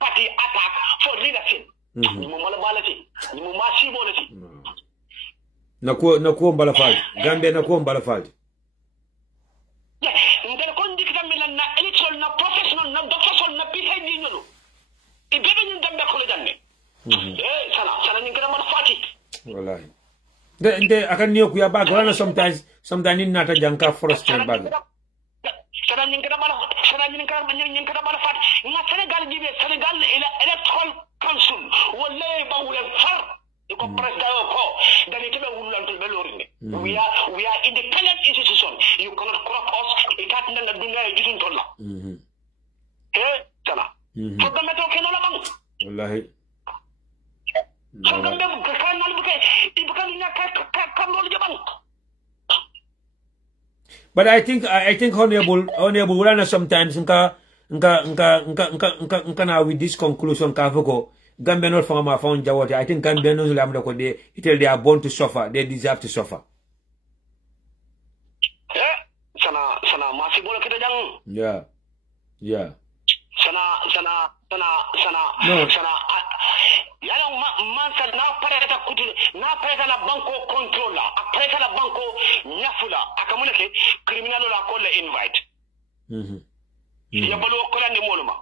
party attack for leadership. Ni mo mala balati, ni mo masi bolati. Na ko mbala falti. Gambia na ko mbala falti. Ndel ko ndik Gambia na election na professional na doctor na PhD ñolo. Ibebe ñu Gambia ko janne. Sana ñu gëna mala fati. Wallahi. De akan niyo kuya bag wala sometimes in nata janka frustrate bag. Sana ñu gëna mala fat. Nga Senegal jibe Senegal electoral council wala ba wala far ko president ko dani tebe wulanto be lorine. We are independent institution. You cannot corrupt us. Ikat na dunya jitun tolla. Sana. Ko gambe to keno la bang. Wallahi. But I think honorable Ulana sometimes nka with this conclusion kafoko Gambia not from my phone Jawati. I think Gambia knows they are born to suffer, they deserve to suffer. Sana masih boleh kita jang. Yeah. Sana yana mansa na pareta kuti na pareta la banco controller pareta la banco nyafula akamuna ke criminal la ko le invite ya balo ko la ni moluma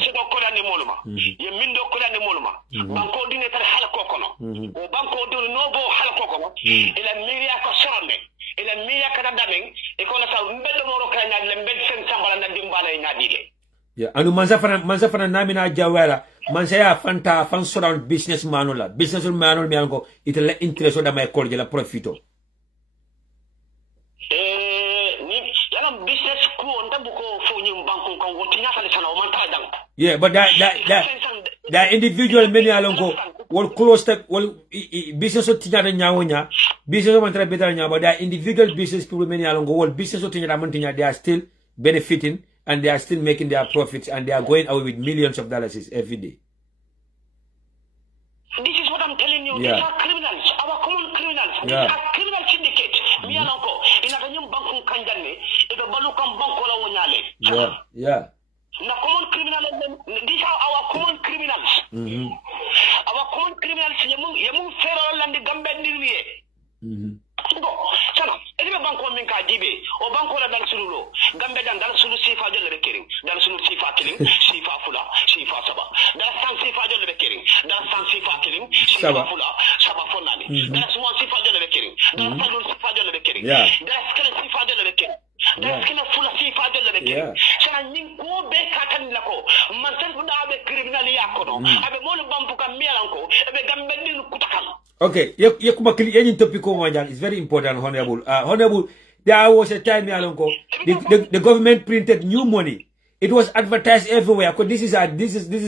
se do ko la ni moluma ya mindo ko la ni moluma banco dine tar hala ko kono o banco do no bo hala ko kono ila miria ko sorne ila miria kada damen e ko na sa mbeddo moro ka nyaade le mbed sen sambala na dimbala nyaadile. Yeah, anu mansa fana namina jawara mansa ya fanta fan surround business manula mi ango itela intereso da may kolje la profito ni yana business ko ndambu ko fo nyum banko kan woti nyata le sana o man ta dang. Yeah, but that individual many alongo wol close step wol business o tinyata nyawonya business o man tra betala nya but that individual business people many alongo wol business o tinyata man tinya they are still benefiting, and they are still making their profits, and they are going away with millions of dollars every day. This is what I'm telling you. Yeah. These are criminals, our common criminals. Yeah. These are criminal syndicate. Yeah, yeah. Na common criminals, these are our common criminals. Our common criminals, yamu federal and the Gambian Niwie. Sana, anyway, Banco Minka Jibe, or Banco Dal Sulu, Gambia Dal Sulu Sifa Jellebeking, Dal Sulu Sifa killing, Sifa Fula, Sifa Saba, Dal San Sifa Jellebeking, Dal San Sifa killing, Sifa Fula, Saba Fonani, That's one Sifa Jellebeking, Dal Salun Sifa Jellebeking, that's Kenneth Sifa Jellebeking. That's Kenneth Fula Sifa Jellebeking. Sana Ninko Bekatan Lako, Mansan Abe criminal Yakono, Abe Molu Bampuka Mialanko, Abe Gambian Kutakan. Okay, any topic is very important, Honorable. Honorable, there was a time, the government printed new money. It was advertised everywhere. This is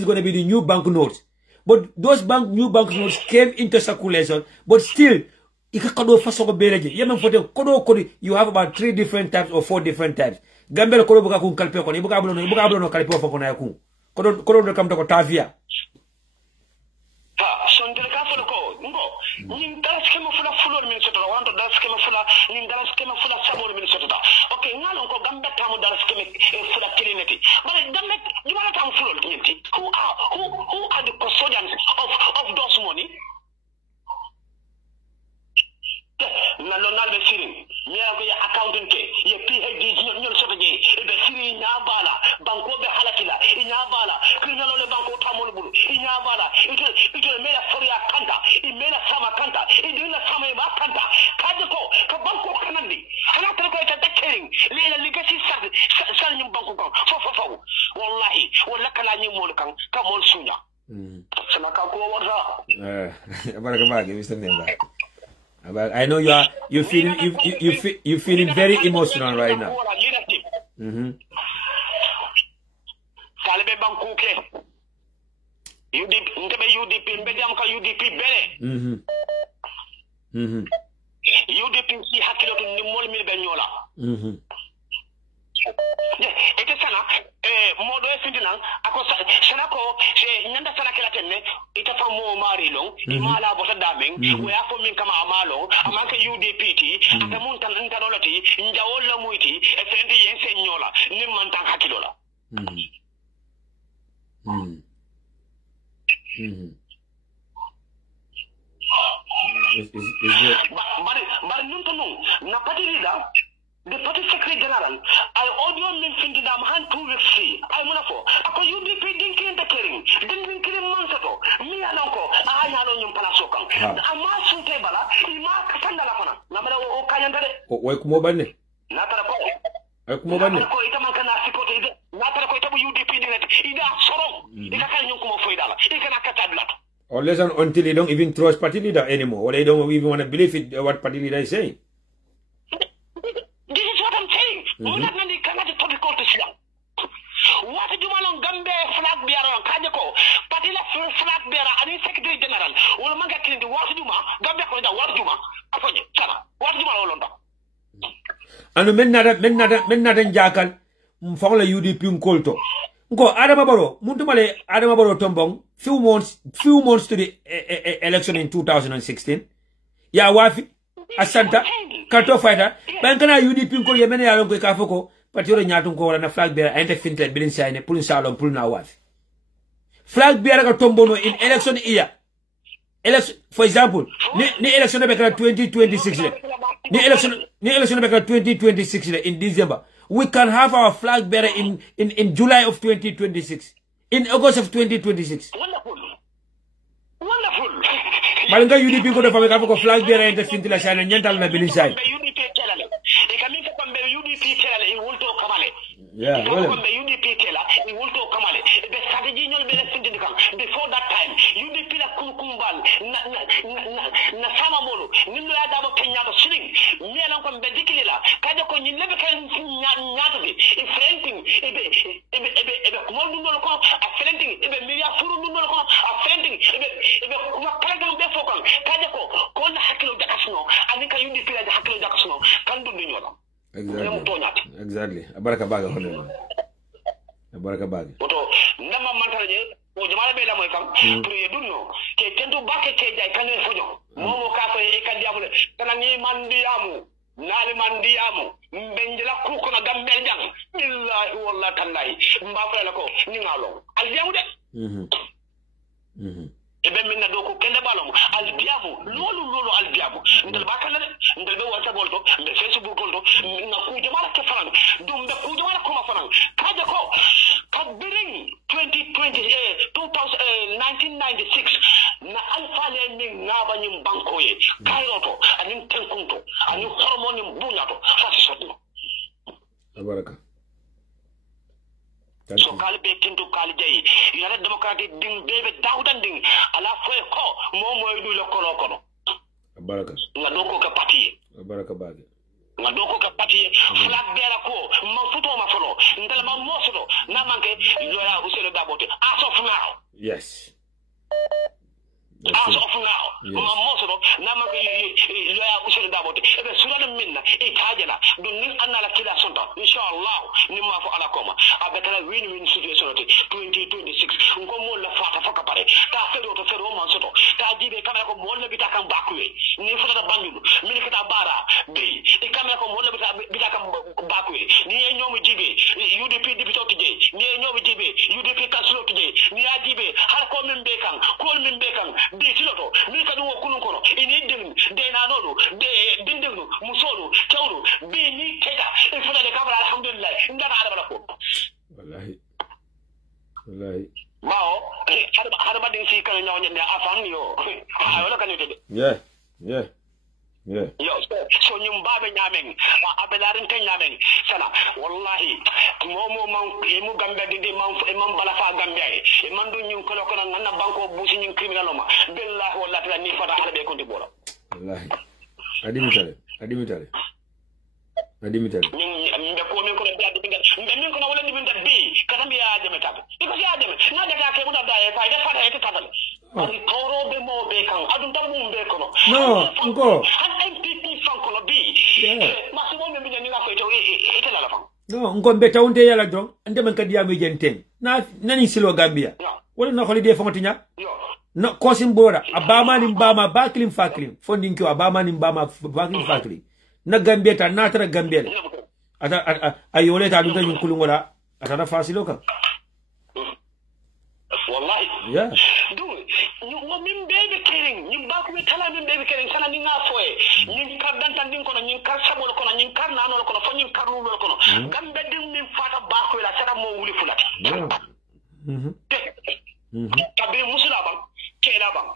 going to be the new banknotes. But those new banknotes came into circulation. But still, you have about 3 different types or 4 different types. Gambel kodo kun kalpe kono, ibuka no kalpe ofo kono yakun. Kodo kam to ko tavia. Nin dara skema fula fulor min sotota wonto dara skema fula nin dara skema fula sabol min sotota okay ngalon ko gambe tamu dara skema fula kilineti but gambe dimana tamu fulor nyenti who are the custodians of those money na lo nalbe sirin mi ko ya accountant ke ye PhD ñol soto je be siri nya bala banko be halakila nya bala criminal le banko tamol bulu nya bala ito mela foria kanta mela sama kanta idina sama ba kanta kaje ko ka banko kanandi hala tan ko ta dakering le legacy sal ñu banko ko fo wallahi wala kala ñu mol kan ka mol sunya sama ka ko wata baraka magi Mr. Nemba. I know you're feeling very emotional right now. UDP si hakilo to ni mol mil benyola. Ete sana modo e findina ako sana ko nyanda sana kila tenne ita fa mo mari long imala bota dameng we afo min kama amalo amanka UDP ti ata mun tan ntanolati njawol la muiti e fendi yense nyola ni man tan hakilo la But na party leader, the party secretary general, I audio min findi dam han 2 weeks free. I munafo. Ako UDP dinki entakering. Dinki mansato. Mi alonko. Ayalo nyum pala sokan. Ama sunte bala. Ima kasanda la kona. Namara o kanyandare. Wai kumo banne. Natara ko. Ai kumo banne. Ko ita man kana sikote ide. Natara ko ita bu UDP dinati. Ida sorong. Ika kan nyum kumo foidala. Ika nakatadlat. Or less until they don't even trust party leader anymore, or they don't even want to believe what party leader is saying. This is what I'm saying. What do you want Gambe flag bearer on Kajako? Patila flag bearer and secretary general. Well, Manga Kindi, what do you want? Gambe what do you want? What do you want? And men not jackal, Mfala UDP Kolto. Go Adama Barrow, Muntumale Adama Barrow Tombong, few months to the election in 2016. Ya wafi, Asanta, Kato fighter, Bankana UDP ko yemene alon ko kafoko, patiro nyatum ko wala na flag bearer ente fintel bilin sayne pulin salon pulin na wafi. Flag bearer ka tombono in election year. Election, for example, ni election be 2026 ni election be 2026 in December. We can have our flag bearer in July of 2026. In August of 2026. Wonderful. Malanga UDP ko dafa ko flag bearer ente fintila shana nyental na bilin say. Yeah, well. Before that time, UDP la kumbal na sama molo nindo ya dabo kenya to sling mi ala ko bedikili la kaje ko nyi lebe kan nyaata bi e frenting ebe mo dundol ko a frenting ebe mi ya furu dundol ko a frenting ebe kuma kala dum be fokon kaje ko na hakilo jakasno ani ka UDP la hakilo jakasno kan dundu nyola exactly exactly abaraka baga hono abaraka baga oto nama mantaraje o jamaala be la moy kam pour ye dunno ke tendu bakke ke jay kanen fojo momo ka fa e kan diamule kana ni mandiyamu nali mandiyamu benjela kuko na gambel jang billahi wallahi tallahi mbafala la ko ni ngalo al diamu de ebe minna do ko kende balom al diamu lolu al diamu ndal bakala de ndal be wata bolto be facebook bolto na ku jamaala ke fanan dum be ku jamaala ko ma fanan kaje ko kadbiring 1996 na alfa le min ngaba nyim bankoye kayroto anin tenkunto anin hormone bunyato fasi sotno abaraka so kali be tinto kali jayi yara democratic ding bebe dawdan ding ala foy ko momo yidu le kono kono abaraka ngado ko ka pati abaraka baga ngado ko ka pati flag bera ko man futo ma folo ndal ma mosodo na manke loya usele babote as of now yes as of now ma mosodo na manke loya usele babote ebe sulana minna e tajala dun nin annala kila sonta inshallah ni ma fo ala koma abetala win-win situation 2026 ngo mo la fata faka pare ta fedo to fedo man soto ta jibe kamera ko mo la bitaka bakwe ni fota banjulu min kata bara be e kamera ko mo la bitaka bakwe ni ñomu jibe UDP député tije ni ñomu jibe UDP councilor tije ni ya jibe har ko min be kan be tiloto mi kadu wo kunun kono ini din de na nodo de dindinu musolu tawru bi ni keda e fota de kabara alhamdulillah ndara ala ko wallahi mao hada badin si kan ñoo ñende afan yo wala kan yote yeah yo so ñum baabe ñamen abelarin tan ñamen sana wallahi momo man e mu gambe de man bala fa gambe ay e man du ñum ko na ngana banko busi ñum criminal ma billahi wallahi ni fata hada be konti bolo wallahi adimitale min be ko min ko be adi bingal mbe min ko na wala bingal bi kada mi ya jame tab iko si ya jame na daga ke mu da e fa de fata e tabal ari toro be mo be kan adun tam mum be kono no nko han MPP fan kono bi ma si mo me bi ni nga ko to e tela la fan no nko be tawnte yala jong ande man kadi yamu jenten nani silo Gambia wala no xoli de fontinya no kosim bora abama ni mbama baklim faklim fondin ko abama ni mbama baklim faklim na Gambia ta na tara Gambia ata ayole ta dum tan kulungola ata na fasilo ka wallahi yeah du ñu min bebe kering ñu ba ko tala min bebe kering sana ni nga foye ñu kar dantan din kono ñu kar sabol kono ñu kar nanol kono fo ñu kar nulol kono gambe din min fata ba ko la sara mo wuli fulata tabi musula bang kela bang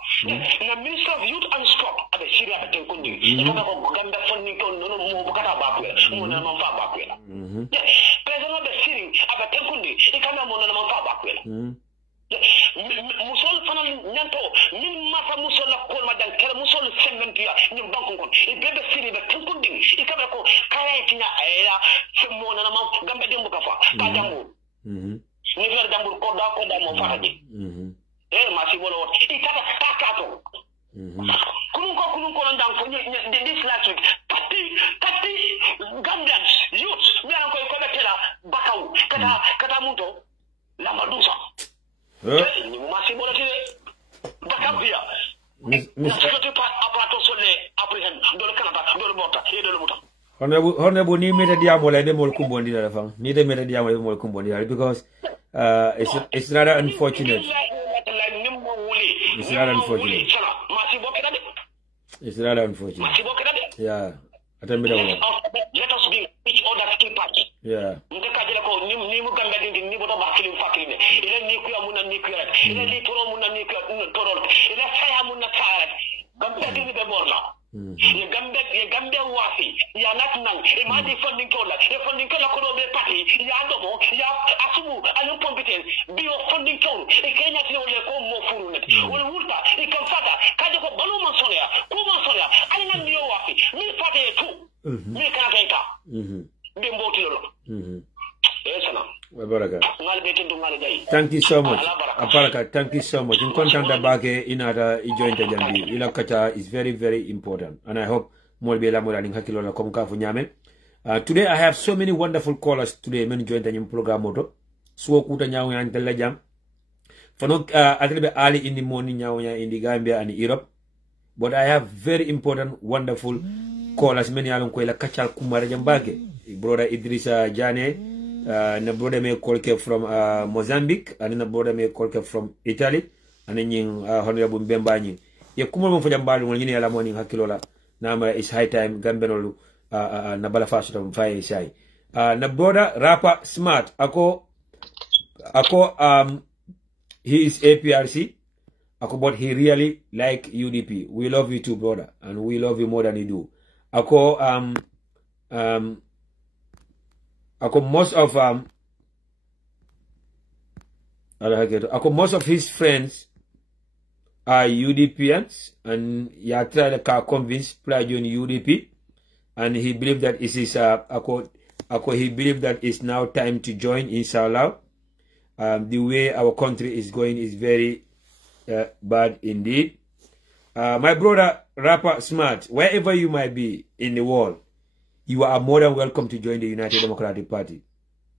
na minister of youth and sport abe siria ba ten kondi e ka ko gambe fonni ko no mo bukata ba ko mo na man fa ba ko la president be siri abe ten kondi e ka mo na man fa ba ko la musol fanal nyanto min mata musol la ko ma dan kala musol sembentia nyum bankon kon e bebe siri be ten kondi e ka ko kaya tinya aya se mo na man gambe dem buka fa ka jangu ni fer dambur ko da mo fata ji ma si bolo wot itata takato kunun ko ndang fo this last week tati Gambians youth mi an ko betela bakaw kata munto la madusa ni ma si bolo tire bakaw dia ko pa apato sole apprehend do le kanaba do le bota e do le muta honorable ni meta diamo la demol kumbondi la fa ni de meta diamo la demol kumbondi because it's rather unfortunate. It's rather unfortunate. It's rather unfortunate. Yeah. Let us be each other's keepers. Yeah. Ye gambe wasi ya natnang e ma di funding kola ko be party ya domo ya asumu anu competence bio funding kola e kenya ti ole ko mo furu net wala wulta e kan fata kaje ko balu man sonya ko man sonya ani nan bio wasi mi fata e tu mi kana kayta be mboti lolo sana Baraka. Thank you so much. Baraka, thank you so much. In content about in other joint Jambi, Ilakata is very, very important. And I hope more be la more than Hakilo la Komka for Yamen. Today I have so many wonderful callers today. Many joined the program moto. So kuta nyawo yan telajam. For a little bit early in the morning nyawo in the Gambia and Europe. But I have very important, wonderful callers. Many along kwela kachal kumare jambake. Brother Idrissa Jane, na brother me callke from Mozambique, and na brother me callke from Italy, and then Honorable Mbemba nyi. Ye kumare mfo jambali mwini ala mwini hakilola. Nama is high time Gambenolu na balafasu tam faye shai. Na brother rapper smart ako he is APRC. But he really like UDP. We love you too, brother, and we love you more than you do. Most of his friends are UDPians, and he tried to convince play join UDP, and he believed that it is he believed that it's now time to join, inshallah. The way our country is going is very bad indeed. My brother rapper smart, wherever you might be in the world, you are more than welcome to join the United Democratic Party.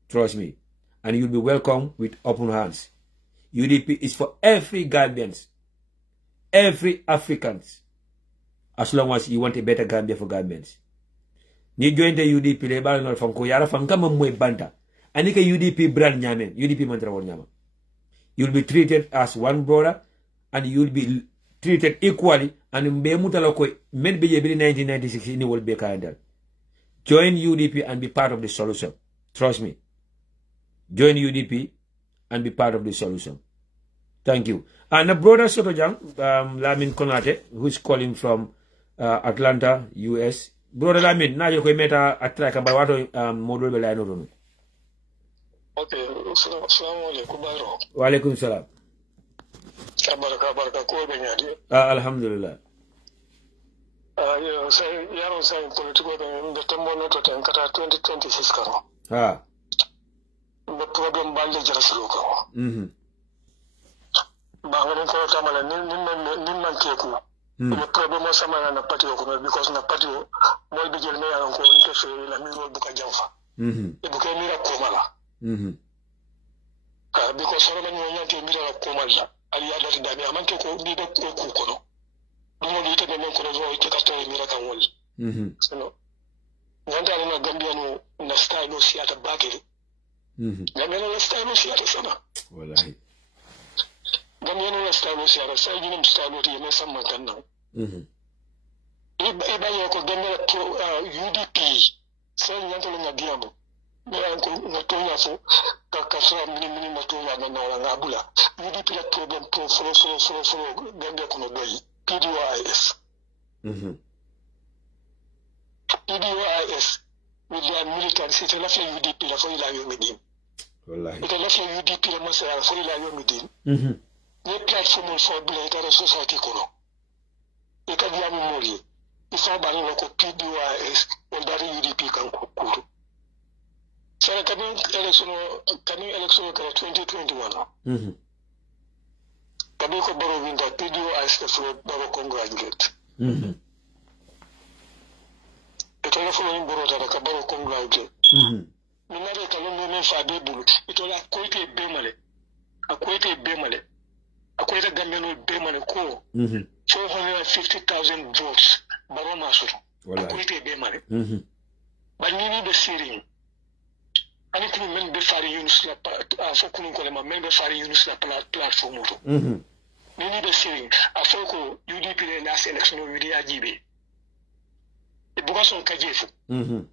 Trust me. And you'll be welcome with open hands. UDP is for every Gambians, every Africans, as long as you want a better Gambia for Gambians. You join the UDP, le bala nol fanko yara fankama mwe banta. Anika UDP brand nyamen, UDP mantra won nyama. You'll be treated as one brother, and you'll be treated equally. And mbe mutalako men be 1996 in the world be kaendal. Join UDP and be part of the solution. Trust me. Join UDP and be part of the solution. Thank you. And a brother Sotojang, Lamin Konate, who's calling from Atlanta, US. Brother Lamin, now you can meet a track about what model will I know. Okay, assalamu alaikum. Wa alaikum salam. Baraka ko benyadi. Alhamdulillah. Yeah, say yaro say political the tembo to tankata 2026 karo. The problem balde jaraslo ko. Bangane ko tamala nin man keku. The problem sama na patio ko because na patio moy be jël me yaron ko on tefe la mi ro bu ka jamfa. E bu ko mi ra ko mala. Because sorry man nyante mi ra ko mala. Ali ya dati dami amanke ko bi do ko kono. Dumo di te men ko do ke kato mi ra kan wol. So nyante ali na Gambia no na style no siata bakiri. Gambia no style no siata sana. Wallahi. Gambia no style no siata sai ni style no ti me samma kan na. Iba yo ko Gambia UDP sai nyante no ngadiambo. Ko ngatonya so kakasha mini matonya na ngabula. UDP la problem pro Gambia kono doyi. PDOIS. PDOIS with their militants, it's a left UDP la for ila yomidim. Wallahi. It's a left UDP la masala for ila yomidim. The platform for blatant society kono. Ika diamu moli. Ifa bani loko PDOIS or dari UDP kan kukuru. So coming election 2021. Kabiko Baro win that PDOIS the floor Baro congratulate. It all following Baro that Kabaro congratulate. Minare Kalongo no Fade Bulu. It all a quite Bemale. A quite Bemale. A quite Gamano Bemale ko. 450,000 votes. Baro Masur. A quite Bemale. But you need the searing. Ani kunu men be fari Yunus la fo kunu ko ma men be fari Yunus la platform to ni be saying afoko UDP le last election o widi ajibe e buga son kajefu lim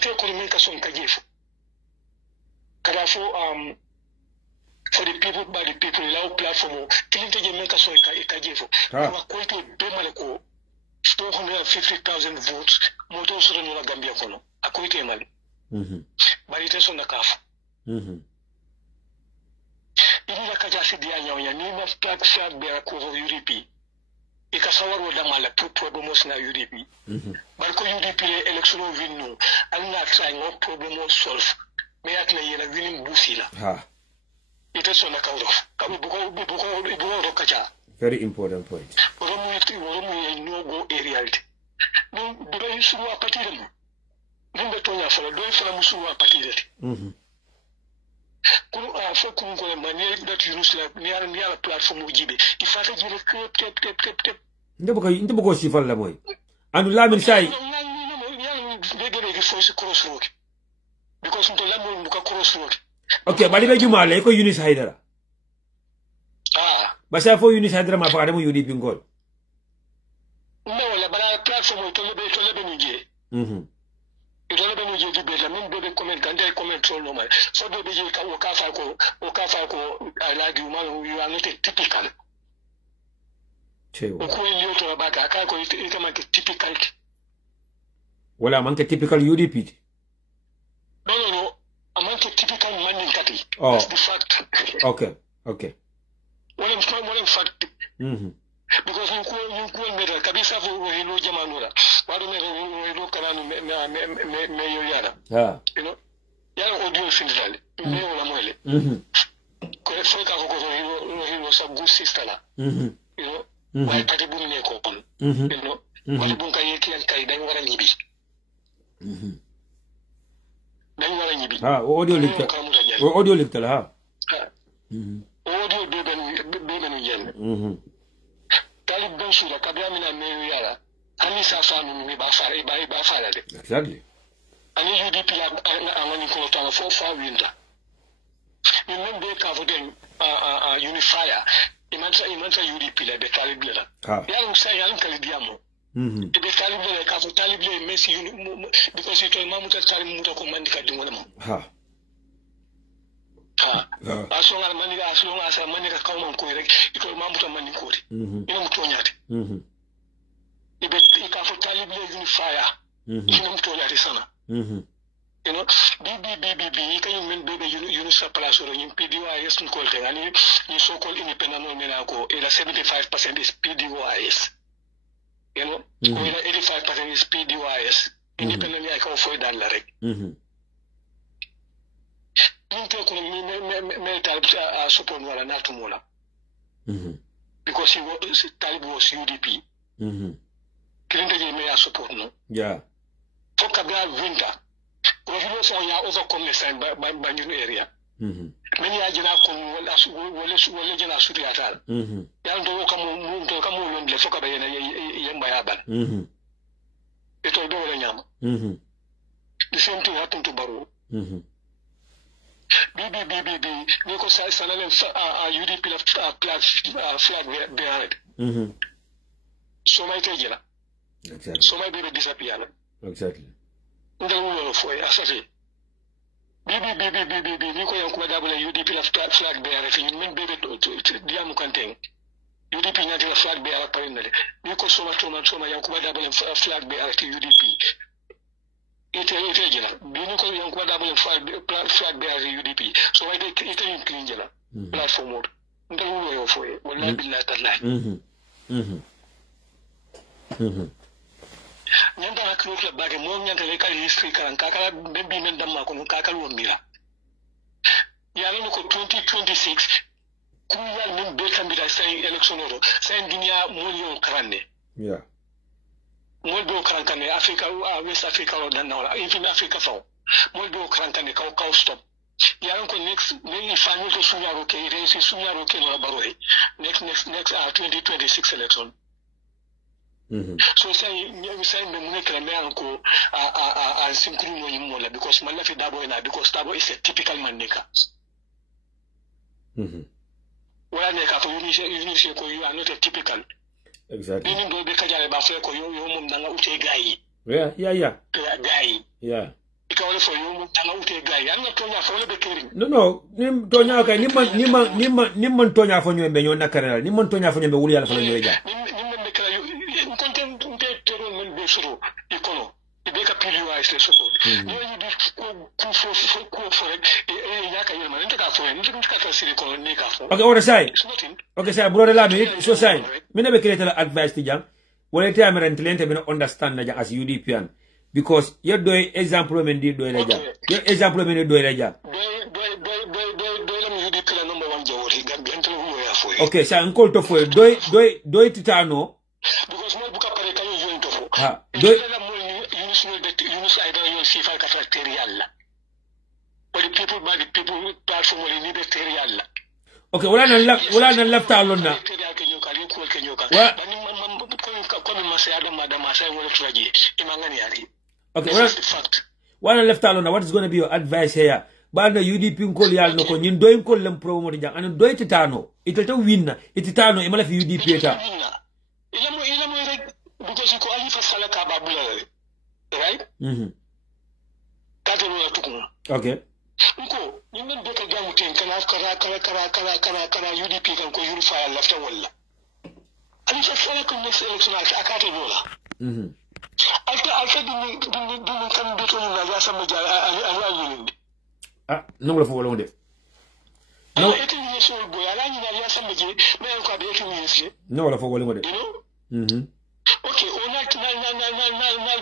te ko men ka son kajefu kada fo for the people by the people la platform kilin te je men ka son kajefu ko ko to be male ko 450,000 votes moto so no la Gambia kono akoite mali but it is on the calf. Ini la kajasi dia nyawnya ni na platform be ko UDP. Ikasawar wada mala problem na UDP. But ko UDP election win no, I'm not trying no problem solve. Me akle yena winning busila. It is on the calf. Kabu buko kaja. Very important point. Oromu no go area. No, do you see what pattern? nimbe tonya fala do fala musu wa patirete ko fo ko ko mani that Yunus la ni ala platform ujibe ifata jile kep ndebo ko sifal la moy andu lamin say de force cross road because mto lamin buka cross road okay bali be juma le ko Yunus Haidara basa fo Yunus Haidara ma fa demo UDP ngol no la bala platform to lebe ni je ito lebe ni je be la min be comment kan dey comment so normal so be je ka o ka fa ko I like you man you are not a typical chewo ko yo to baka ka ko ita man typical wala man ke typical UDP no man ke typical man kati that's the fact okay One fact. Because you go mera kabisa vo hilo jamanura. Wado mera hilo kananu me yoyana. You know. Ya audio findali. Me wala mwele. Ko foka ko hilo sa good sister la. You know. Why pati buni ne ko kon. You know. Wala bun ka yeki an kai dañ wara ñibi. Dañ wara ñibi. Audio link la ha. Audio beben yen. Talib ben sura kabya mina me yara. Ani sa fanu mi ba fara de. Exactly. Ani UDP la amani ko ta for winter. Remember ka for them unifier. Imanta UDP la be talib la. Ya musa ya nkali diamo. Be talib la ka for talib le Messi because it mamuta talib muta ko mandika dingola mo. As long as money ka come on ko rek ito mamuta mani ko ri ina muto nyati ibe ka fo talib le unifier ina muto nyati sana you know BBBB ka men bebe Yunus place ro nyim PDOIS ko te ani ni so called independent no mena ko ila 75% is PDOIS you know ko ila 85% is PDOIS independent ya ka fo dal la rek support wala natumola because Talib was UDP kilinde je me support no foka bia winter ko hilo so ya overcome the sign by new area many ajina ko wala jina suri atal ya ndo kamo londle foka bayena yamba yaban ito do wala nyama the same thing happened to Barrow BBBB, Nico Salem UDP flag behind. So my tajila. Exactly. So my baby disappear. Exactly. Then we will for assassin. BBBB, Nico Yankwadabla UDP flag bearer. You mean baby to Diamu contain. UDP Nadia flag bearer apparently. Nico Soma Yankwadabla flag bearer to UDP. Ite jela bini ko yon ko dabul flag bearer UDP so why they ite yon clean jela platform mode nda yo foye wallahi billahi tallahi nyanda haklo club bage mo nyanda le kali history kan kakala bembi men damma ko kakal womira ya ni ko 2026 ku yal min be kandida say election oro say dunia mo yon karane Moldo krankane Africa West Africa or dan now even Africa for Moldo krankane ka stop yaran ko next maybe family to sunya roke race sunya roke no baroy next 2026 election so say be mun kreme anko sinkuru no yimola because man la fi dabo na because dabo is a typical manika wala ne ka for you ko you are not a typical. Exactly. Yeah. No. Tonya okay. Nimman tonya for you and Benyon Nakanal. Nimman tonya for you and William for you. Okay, what say? Okay, say, brother, Lami, so say, me never create advice to jam. When time and talent, me understand that as UDPian because you're doing example when you do it. Your example when you do it. Okay, so I'm called to for do it because my book do sifa katakterial. But the people platform will libertarian. Okay, wala na left alone na. Okay, wala left alone na. What is going to be your advice here? Bana UDP nkol yal no ko nyin doy nkol lem promo jang an doy titano itata winna ititano e mala fi UDP eta ilamo rek because ko ali fa sala ka babula right kadelo la tukun okay nko nyin do ka gamu ten kana kara UDP kan ko unify lafta walla ali fa sala ko next election akata dola alta dum kan do to na ya sama jara ali ah non la fo wala de no no la fo wala de okay on a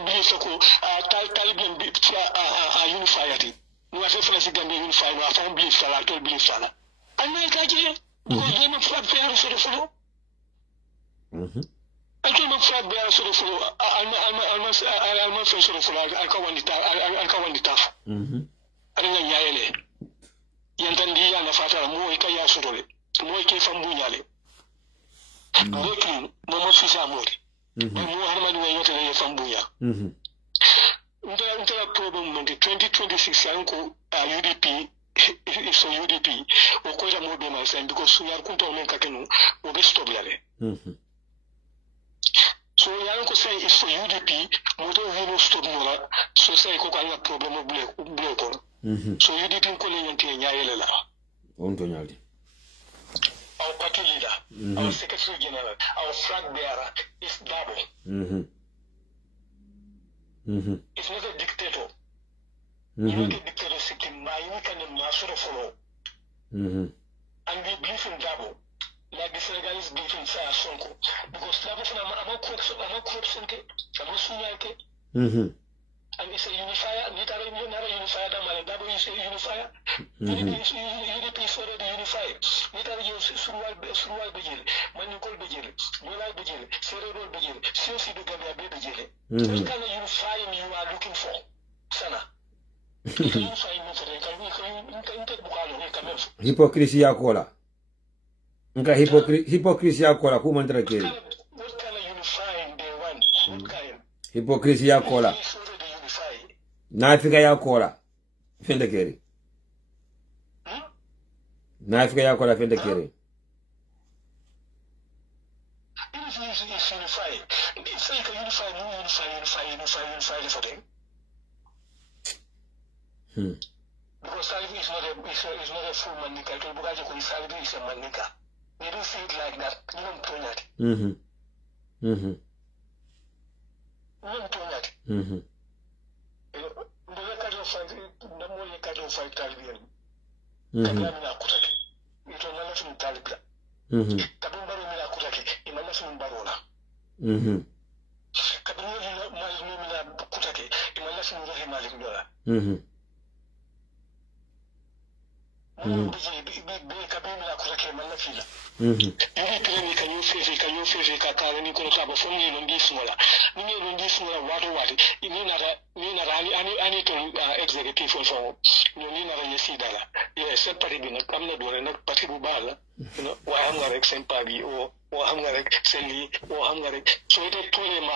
believe ko Taliban unify ati no wa France Gambia unify no fa believe sala to believe sala anay ka je ko dina fa faire sur le flo ako no fa faire sur le flo alma fa sur le flo alkawandita ana nyaayele yantandi yana fata mo ka ya sotole mo ke fambunyale moki mo fisa mori mo harma ni yote ya fambunya nda problem mo 2026 yanko UDP so UDP o ko da mo be ma sen because su yar kunto men kakenu o be stop lale so yanko say is for UDP mo do vino stop no so say ko ka problem o ble ko so UDP ko le yonte nyaayele la on to nyaali our party leader our secretary general our flag bearer is double it's not a dictator you know the dictator sitting by you can master follow and we believe in double like the Senegalese believe in Saya Sonko because double from I'm corruption and it's a unifier, literally not a unifier, double is a unifier. UDP is already unified. Literally, Surwal Bejil, Manikol Bejil, Mulai Bejil, Cerebral Bejil, Silsi Bugabia Bejil. What kind of unifying you are looking for? Sana. Hypocrisy ya kola. Nka hypocrisy ya kola kumantra keri. What kind of unifying they want? What kind? Hypocrisy ya kola. Naifika ya kola fende keri. Naifika ya kola fende keri. Because Salvi is not a full manika. Because Salvi is a manika. They don't say it like that. You don't turn that. You don't turn that. Executive for yes, somebody been come not doing a party bubala, you know, why I'm going to Sempagi or I'm going to Selly or I'm going to so it told him,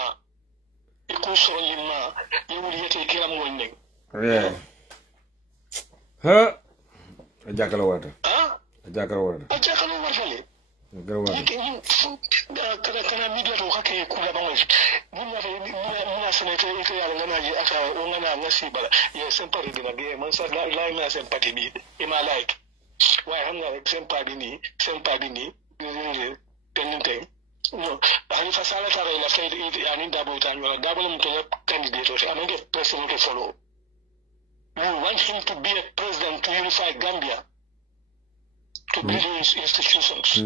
you could show him, you will take care of morning. Yeah. Huh? A jackal water. Huh? A jackal water. A jackal water. Can media to Haki Kulabans? Yes, somebody in a game, and said, line as empathy be in my like. Why I'm not Sempabini, pending. No, I have a salary left and in double time, you are double candidate, I don't get president to follow. You want him to be a president to unify Gambia, to build his institutions.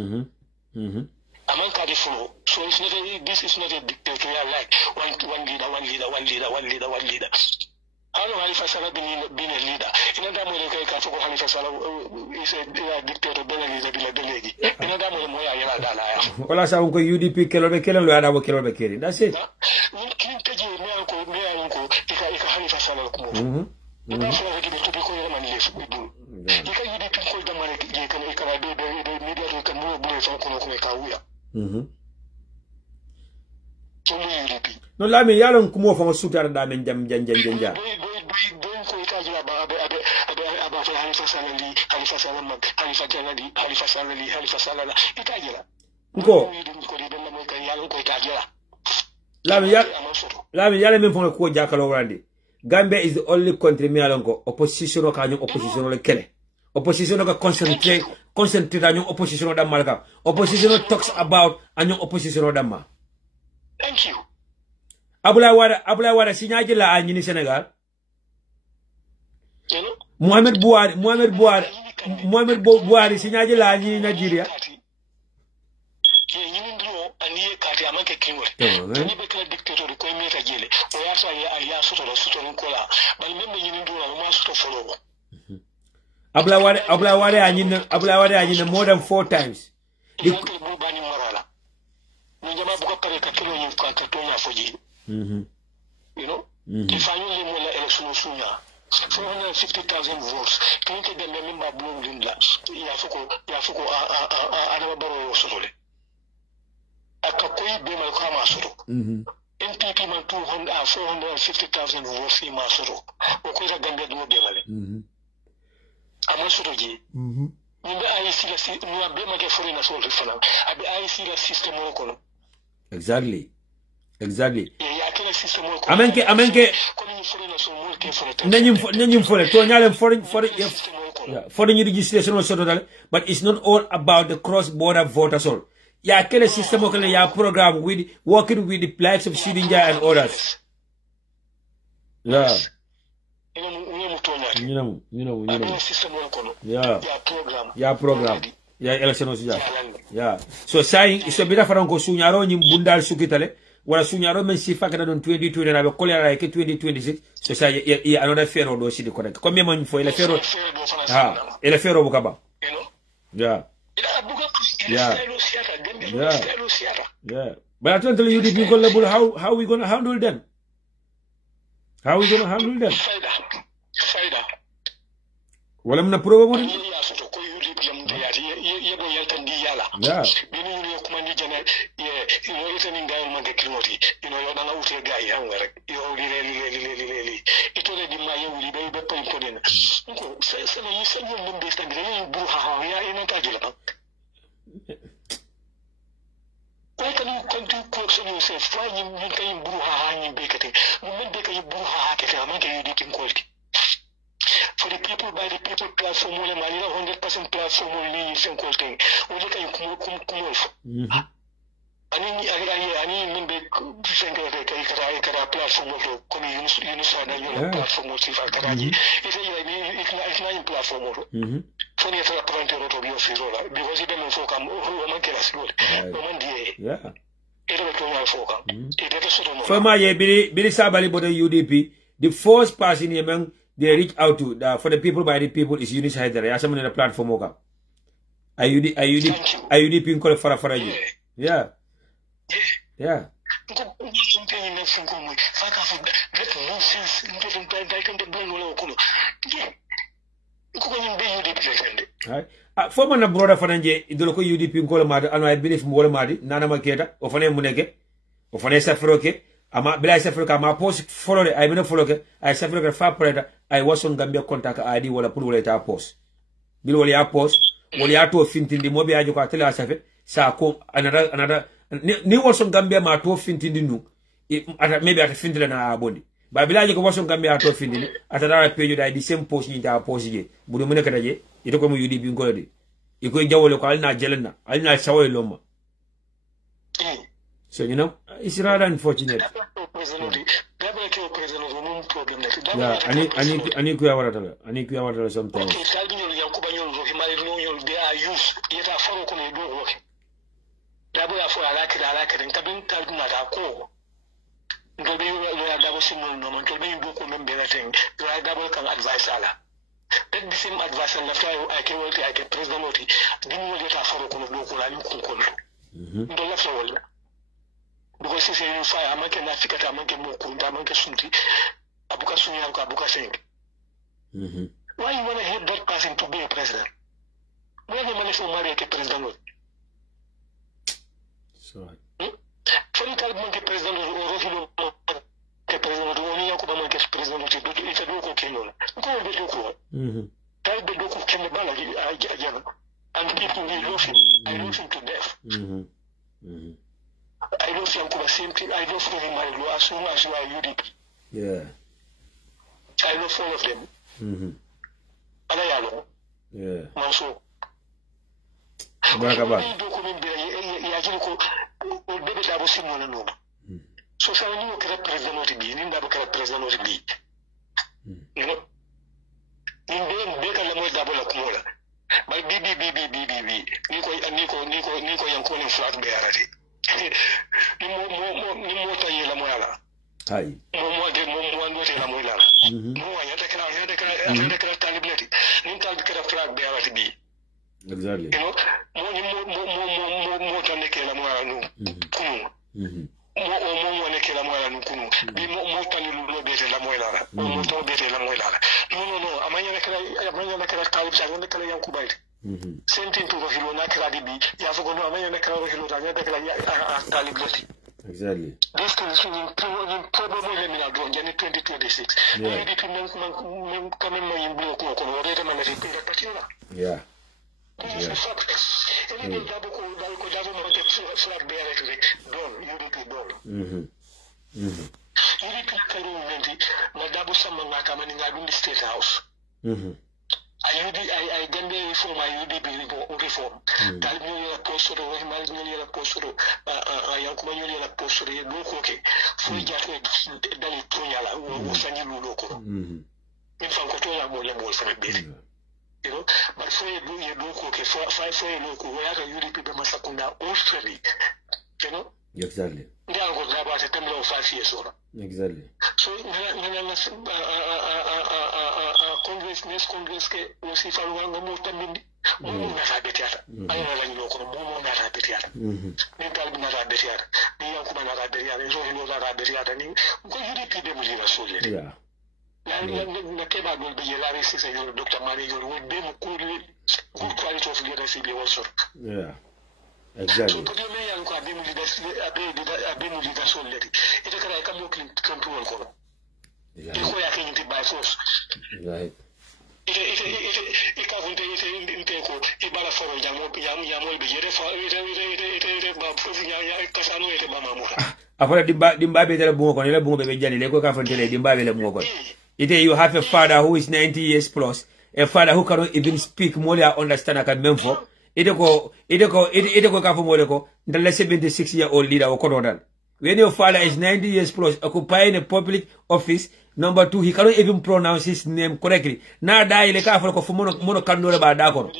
Among follow. So it's not this is not a dictatorial like one leader. How long Halifa Sallah been a leader? In another way, Halifa Sallah is a dictator, in another way, Ola sa unko UDP kelobe lo ada kelobe keri. That's it. ba fo ko be to be ko man lef be dul ika UDP ko da mare je kan ikara be media to kan mo bo fa ko ka wuya to mo UDP no la mi yalon kumo fa sutar da men jam jan don ko ita jira ba aba fa halifa salali halifa salama halifa janadi halifa salali halifa salala ita jira ko di don mo kan yalon ko ita jira la mi yalla men fa ko jakalo wandi Gambia is the only country mi yalon ko opposition ka ñu opposition le kele opposition ka concentrate ñu opposition da malka opposition talks about ñu opposition da ma. Thank you. Abula wada signaji la a ñini Sénégal. Mohamed Buhari signaji la a ñini Nigeria. Abula wada a ñini more than 4 times. You know, if I only more election sooner, 450,000 votes. Can you get the member blown in that? Yafuko, Adabaro Sotole. Akakoi Bema Kamasoro. NPP man 450,000 votes in Masoro. Okoza Gambia do Demale. Amasoroji. I see the Bema get foreign assault. I see the system. Exactly. Amenke nanyum fole to nyalem for the registration was total, but it's not all about the cross border voters all. Ya kele system okele ya program with working with the likes of Shidinja and others. Yeah. Ya program. Ya election was yeah. So saying so bida faranko sunyaro nyim bundal sukitale. Wala sunyaro men si fakana don 2020 na be kolera like 2026 so sa ya another fero do si de correct combien man fo ele fero ele fero bu kaba yeah but I tell you UDP collable how we gonna handle them wala mna probe mo yeah why can you continue question yourself? Why you can buruha in Bekate? Women beka you buruha kete amake you did in quality. For the people by the people platform wala malina 100% platform only is in quality. Wala can you kumulf. Ani min be fenga de kara platform to komi unisa na yo platform to fa karaji. Ise ikna in platform to. Foni fa prante ro to bio firola because it dem fo kam o man kela silo. O man die. Yeah. Fama ye bili sabali bodo UDP. The first person among they reach out to for the people by the people is Eunice Haidara. As someone in the platform oka. UDP in call fara you. Yeah. Yeah. Former na brother fananje idoloko UDP ngolo madi ano I believe mwole madi nana maketa ofane muneke ofane safroke ama bila safroke ama post follow the I mean follow ke I safroke fa preda I was on Gambia contact ID wala pour wala ta post bil wala ya post wala ya to fintindi mobi ajo ko tele asafe sa ko another ni was on Gambia ma to fintindi nu maybe at fintile na abondi ba bila ko was on Gambia to fintindi atara page da the same post ni ta post je budu muneka daje ito ko mo UDP ngolo de iko jawole ko alna jelena alna sawoy lomma so you know it's rather unfortunate yeah ani ku ya warata sometimes Let the same advice and after I can president noti didn't know that for ko do ko la ni ko do la so wala because say you fire amake na fikata amake mo ko amake sunti abuka sunyal ko abuka think. Why you want to hate that person to be a president? Why you want to marry a president? Sorry. For you tell me the president or the president only Yakuba get president it's a local kingdom. Go on the local. Tell the local king and people will love him. I love him to death. I love Yakuba same thing. I love him as soon as you are UDP. Yeah. I love all of them. Yeah. Manso. So I knew the president of the being, in the president of the being. You know, in them, they can almost double a comola. By Nico, and calling flat bearity. Nimota Yelamuela. Hi. No more than one way in Amuela. No, I had a calibrate. Ninka flag bearity. Exactly. You know, more than the Kelamuela. More be more than you know better la muela. Almost all better la muela. No. Amanya Kubai. Same thing to the Hilona Kradibi. You have gone Amanya Hilona. Exactly. This condition probably in 2026. Yeah. Yeah. This is a fact. Any double flag bearer done, UDP done. UDP Peru Madabu Samanga coming in the State House. I then for my UDP reform. Talmuya posture, Malmuya posture, Yankumanuya posture, Lokoke, Fuja, Dali Tunyala, Sanyu Loko. In Fankotoya Moya for a bit. You know, but for you local, for you local, where the UDP Masakunda, Australia, you know? Exactly. They are going to have a term of 5 years old. Exactly. So, Congress, next Congress, will see for one more time. I don't know local, more not happy yet. Mental not happy yet. The young woman not happy yet, and so he knows that happy yet. And UDP them will leave us solely. Yeah. Nakeba will be a Larry Six and Dr. Manager would be good quality of leadership also. Yeah, exactly. So, put your man and I've been with us already. It's a come looking to work. It's why I think it by force. Right. It can't take Ibala for Yamol, After Dimbabe de Boko, and Lebumbe Jenny, Leko Café, Dimbabe Lemoko. You have a father who is 90 years plus, a father who cannot even speak more or understand a Memphis. Itoko Kafu the less 76-year-old leader of Coronel. When your father is 90 years plus, occupying a public office, number 2, he cannot even pronounce his name correctly. Now, die like Afro for Monocano about Dakon.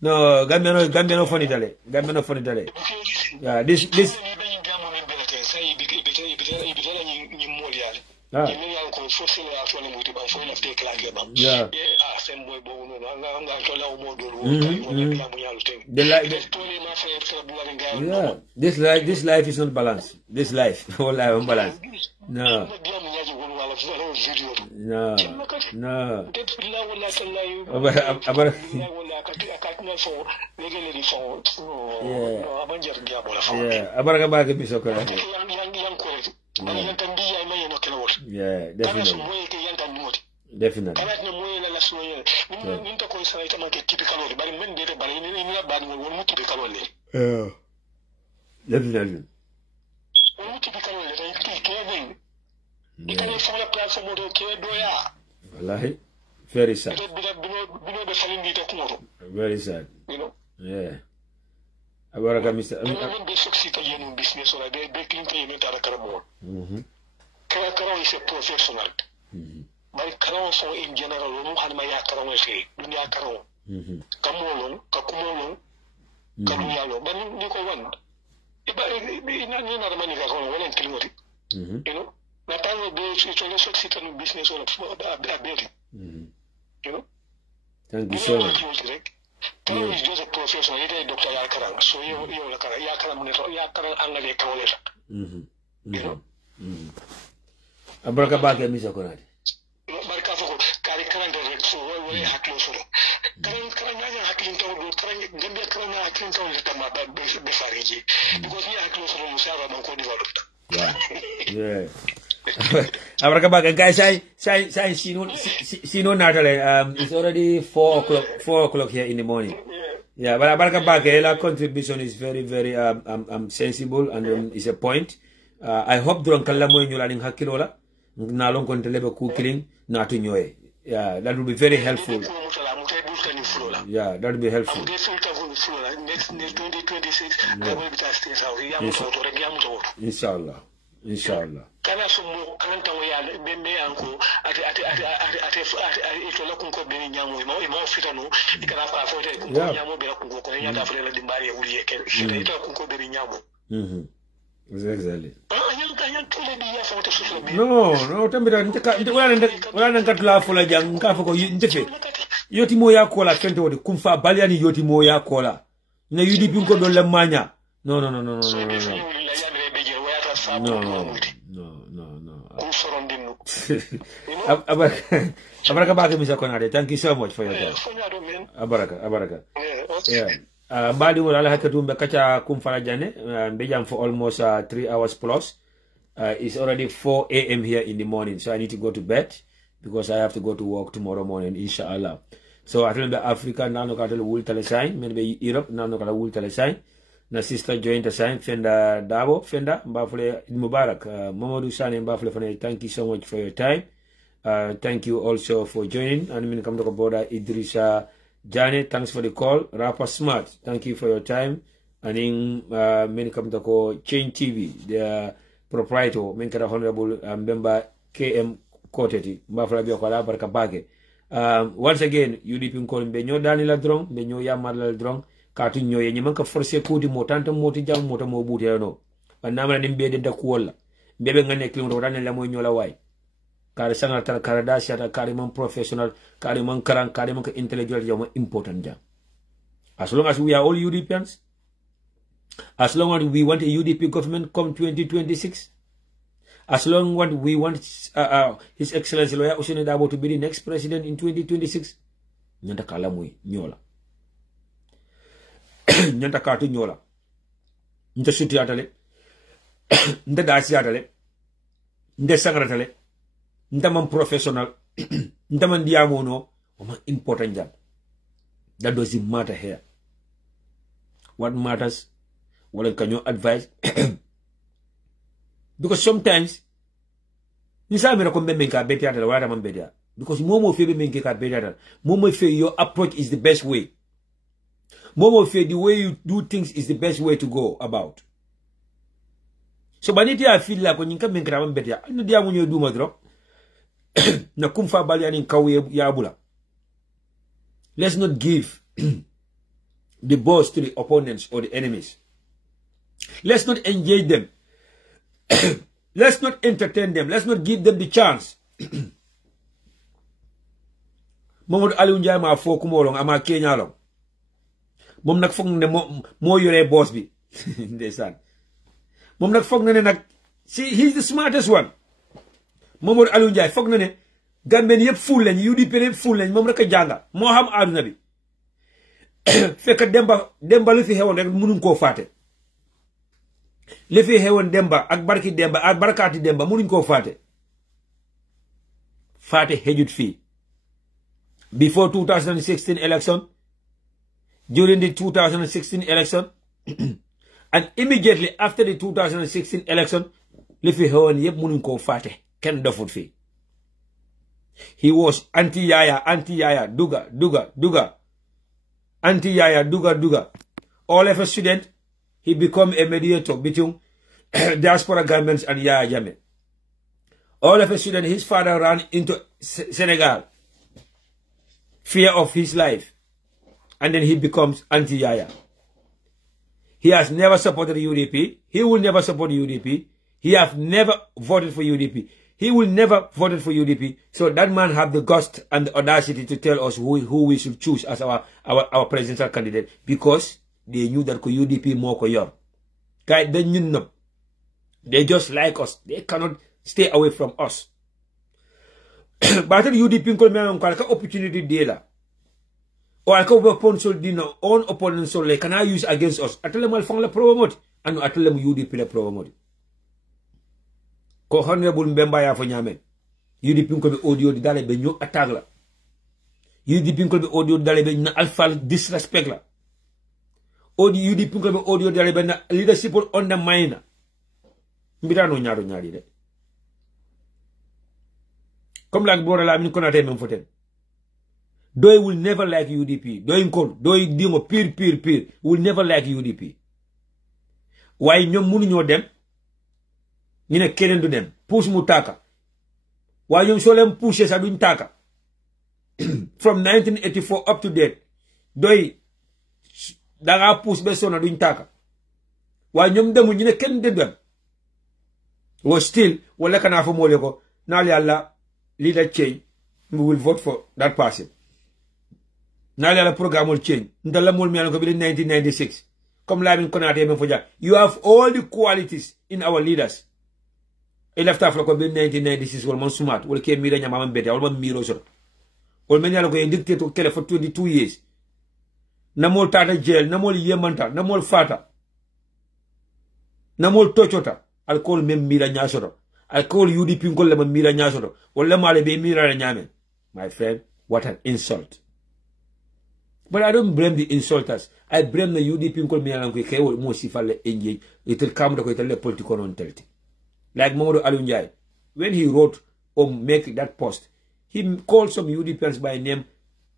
No, Gambiano funny tale. Gambiano funny tale. Yeah, this. Yeah. This life is not balanced. This life, whole life unbalanced. No. Yeah, definitely. Wallahi, very sad. Very sad. Yeah. Abaraka Mr. Kara is a professional. But Kara in general, Muhammad Kara is Dunya Kara. Kamolong, Kakumolong, Kamuyalo, but Nico one. If I another money got on 1 and 3, you know, but I will be only succeed in business or ability. You know, thank you so much. Kara is just a professional, Dr. Yakaran, so you're Yakaran, Yakaran, and the Kaoleta. You know. Abaraka bake misa konati. Barka foko kari karande rek so way haklo so. Karan nanya haklin taw do karan Gambia karan nanya haklin taw le tama be fariji. Because ni haklo so musaba man ko develop. Yeah. Abaraka bake guys say she no natale it's already 4 o'clock here in the morning. Yeah, but Abaraka bake la contribution is very sensible and is a point. I hope during kalamo nyola ning hakilola na long kontelebe cooking na to nyoe. Yeah, that will be very helpful. Yeah, that will be helpful. Inshallah. Kana sumu kanta waya bembe yanko ate itola kunko beni nyamo imo fitano ikana fa fote kunko nyamo be kunko ko nyata fere la dimbari uri yeke ita kunko beni nyamo. Exactly. No, tambira wala nkatula fola jang nkafo ko ntefe. Yoti mo ya kola kente wodi kumfa baliani yoti mo ya kola. Na UDP ko do lemanya. No. Abaraka bake misa konade. Thank you so much for your time. Abaraka. Yeah. Mbadi mo ala hakatu mbe kacha kumfala jane mbejam for almost 3 hours plus. It's already 4 a.m. here in the morning, so I need to go to bed because I have to go to work tomorrow morning, inshallah. So I tell the Africa nano kata wul telesign, maybe Europe nano kata wul telesign. Na sister joined the sign, Fenda Dabo, Fenda Mbafle Mubarak, Mamadou Sane Mbafle Fane. Thank you so much for your time. Thank you also for joining. And when come to border Idrissa Janet, thanks for the call. Rapper Smart, thank you for your time. And in many come to call Change TV, the proprietor, Menkara Honorable member 𝒘𝒄𝒄𝒏, Mbafla Biokola Barkabage. Once again, UDP calling Benyo Danila Drong, Benyo Yamal Drong, Cartoon Yo, and you make a force code motanta motijam motomo butano. And now I'm embedded the koala. Baby and a clean rodan and lamonola way. Karisana Karadasha, Kariman professional, Kariman Karan, Kariman intellectual, you're important jam. As long as we are all UDPians, as long as we want a UDP government come 2026, as long as we want His Excellency Lawyer Ousainou Darboe to be the next president in 2026, nyanta kalamui nyola. Nyanta katu nyola. Nta suti atale. Nta dasi atale. Nta sangratale. Nta man professional. Nta man diamono. Oma important job. That doesn't matter here. What matters? What can you advise? Because sometimes, because Momo feel your approach is the best way. Momo feel the way you do things is the best way to go about. So baniti I feel like when you come in better, I know dia when you do madro. Na kumfa balian in kawe yabula. Let's not give the boss to the opponents or the enemies. Let's not engage them. Let's not entertain them. Let's not give them the chance. Mamadou Aliou Ndiaye ma fo ku molong ama Kenya long. Mom nak fogg ne mo yore boss bi. Ndeysaan. Mom nak fogg ne nak he's the smartest one. Mamadou Aliou Ndiaye fogg ne Gamben yep full lañ UDP yep full lañ mom rek a janga mo xam aduna bi. Fekk demba lu fi xewon rek mënuñ ko faté. Li fi xewon demba ak barki demba ak barakati demba mënuñ ko faté. Faté hejut fi. Before 2016 election, during the 2016 election, and immediately after the 2016 election, li fi xewon yep mënuñ ko faté. Ken dofut fi. He was anti-Yaya, duga. Anti-Yaya, duga. All of a sudden, he became a mediator between diaspora governments and Yaya Jammeh. All of a sudden, his father ran into Senegal. Fear of his life. And then he becomes anti-Yaya. He has never supported UDP. He will never support UDP. He has never voted for UDP. He will never vote for UDP. So that man have the gust and the audacity to tell us who we should choose as our presidential candidate. Because they knew that UDP more yor. They just like us. They cannot stay away from us. Batel UDP ko me ko ka opportunity de la. O alka weapon sol dino on opponent sol le can I use against us? Atele mal fang la promote anu atele mu UDP la promote. Ko honorable Mbemba ya fo nyame. UDP ko be audio di dale be ñu attaque la. UDP ko be audio di dale be na alpha disrespect la. UDP ko be audio di dale be na leadership on the mind. Mbira no ñaaro ñaari de. Comme la bora la min ko na tay même foten. Doi will never like UDP. Doi nkol, doi dingo pir will never like UDP. Why ñom mënu ñoo dem ñu ne keneen du dem push mu taka. Why ñom so leen pusher sa duñ taka. From 1984 up to date doi da nga push be sona duñ taka. Why ñom demu ñu ne kenn de dem. Was still wala kana fa molé ko na yalla leader change we will vote for that person. Now the program will change. Ndala mol mi ko bi 1996. Comme la min konate men foja. You have all the qualities in our leaders. Il after ko bi 1996 wol mon smart wol ke mira nyama man bete wol man miro so. Wol men yalla ko e dictator kele for 22 years. Namol tata jail, namol yemanta, namol fata. Namol tochota. Alcohol mem mira nyasoro. Alcohol UDP ngol le man mira nyasoro. Wol male be mira nyame. My friend, what an insult. But I don't blame the insulters. I blame the UDP people me alan ko kay wol mo sifale engage itel kam da ko itel political on telti. Like Mamadou Alunjai, when he wrote or make that post, he called some UDPians by name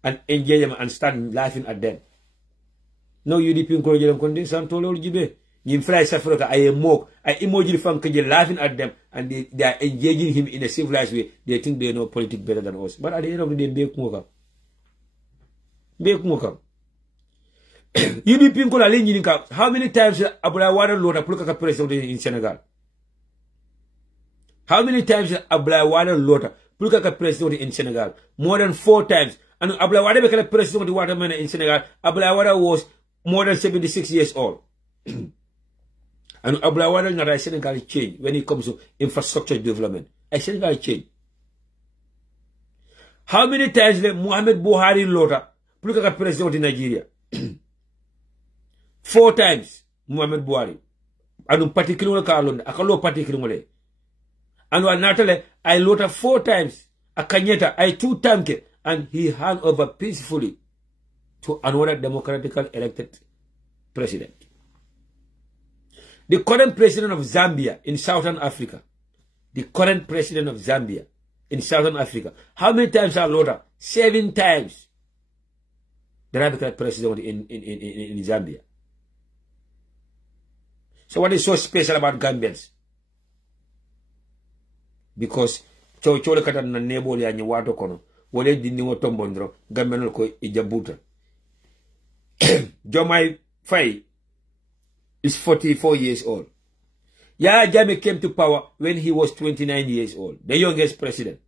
and engage them and start laughing at them. No UDP people jëlam kon de santo lol jibe. Ñim fly safroka ay mock ay emoji fam ke laughing at them and they are engaging him in a civilized way. They think they know politics better than us. But at the end of the day be ko UDP ko la ligne ka how many times Abdoulaye Wade lota pour ka president in Senegal? How many times Abdoulaye Wade lota pour ka president in Senegal? More than 4 times. And Abdoulaye Wade be ka president in Senegal. Abdoulaye Wade was more than 76 years old. And Abdoulaye Wade na Senegal change when it comes to infrastructure development. Senegal change. How many times Mohamed Buhari lota pour ka president in Nigeria? 4 times Mohamed Buhari. Anu particular kalon akalo particular. Anu anatale I lota 4 times. Akanyeta I 2 times and he hand over peacefully to another democratically elected president. The current president of Zambia in Southern Africa. The current president of Zambia in Southern Africa. How many times are lota? 7 times. The radical president in Zambia. So what is so special about Gambians? Because chole kata na nebo ya nyewato kono wole dindi ngo tombondro Gambian ko ijabuta. Jomai Faye is 44 years old. Yaya Jammeh came to power when he was 29 years old, the youngest president.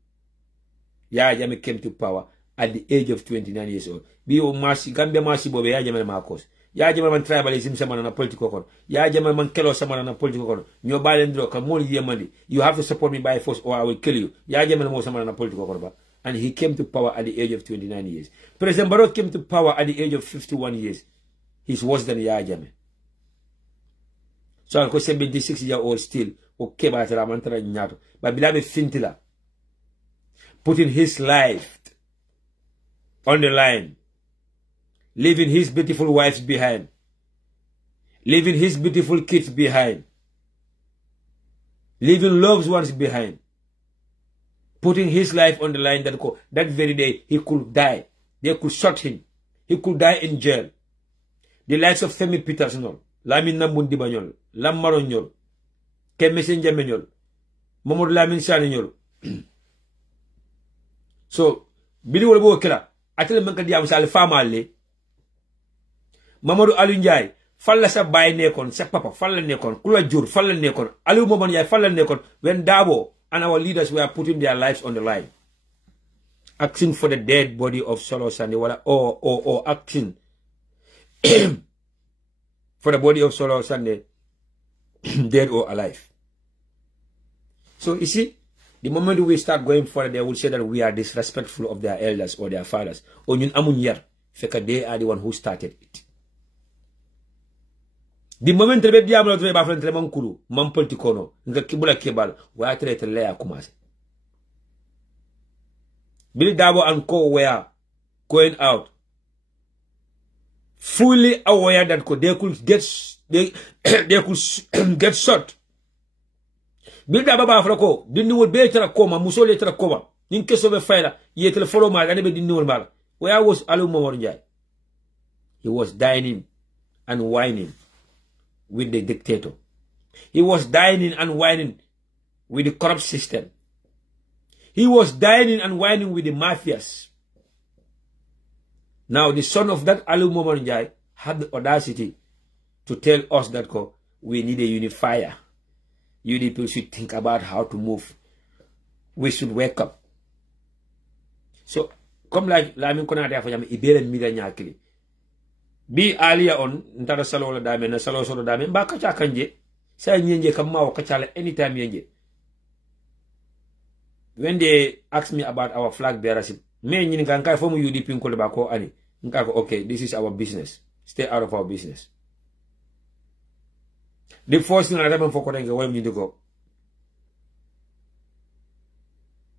Yaya Jammeh came to power at the age of 29 years old. Biyo masi Gambia masi bobe Yaya Jammeh makos. Yaya Jammeh man tribalism samana na political kono. Yaya Jammeh man kelo samana na political kono. Nyo balendro kamoli yemandi. You have to support me by force or I will kill you. Yaya Jammeh mo samana na political kono ba. And he came to power at the age of 29 years. President Barrow came to power at the age of 51 years. He's worse than Yaya Jammeh. So I'm 76 years old still. Okay, but I'm nyato. But Bilabe Fintila putting his life on the line, leaving his beautiful wives behind, leaving his beautiful kids behind, leaving loved ones behind, putting his life on the line that very day he could die. They could shoot him. He could die in jail. The likes of Femi Peterson, Lamin Nambundi Banyol, Lammaronyol, Kemesen Jamenyol, Mamoud Lamin Saninyol. So, Bili Wolbo Kela, Atel Mankadi Amsal Famale, Mamadou Alunjai, Falla sa bay nekon, sa papa, Falla nekon, Kula Jur, Falla nekon, Alu Momanya, Falla nekon, when Dabo and our leaders were putting their lives on the line, asking for the dead body of Solo Sande, or asking for the body of Solo Sande, dead or alive. So, you see, The moment we start going further, they will say that we are disrespectful of their elders or their fathers. Or ñun amuñ yar, fekk they are the one who started it. The moment rebe diamolo tebe ba flen man kulu, man politikono, nga kibula kebal, wa tere le ya commencé. Billy Dabo and Co were going out, fully aware that they could get shot. Billy Dabo ba frako, didn't know better coma, musole tra coma. In case of a fire, ye follow my and didn't know mal. Where was Alu Momorijai? He was dining and whining with the dictator. He was dining and whining with the corrupt system. He was dining and whining with the mafias. Now the son of that Alu Momorijai had the audacity to tell us that we need a unifier. UDP should think about how to move. We should wake up. So, come like Lamin Konate Afajam, Ibele Mida Nyakili. Be earlier on, Ntara Salo Dame, na Salo Solo Dame, Bakacha Kanje, say Nyenje Kamao Kachala anytime Yenje. When they asked me about our flag bearers, me Nyankai from UDP in Kolabako Ani, Nkako, okay, this is our business. Stay out of our business. The first thing I remember for Kotenga, where you go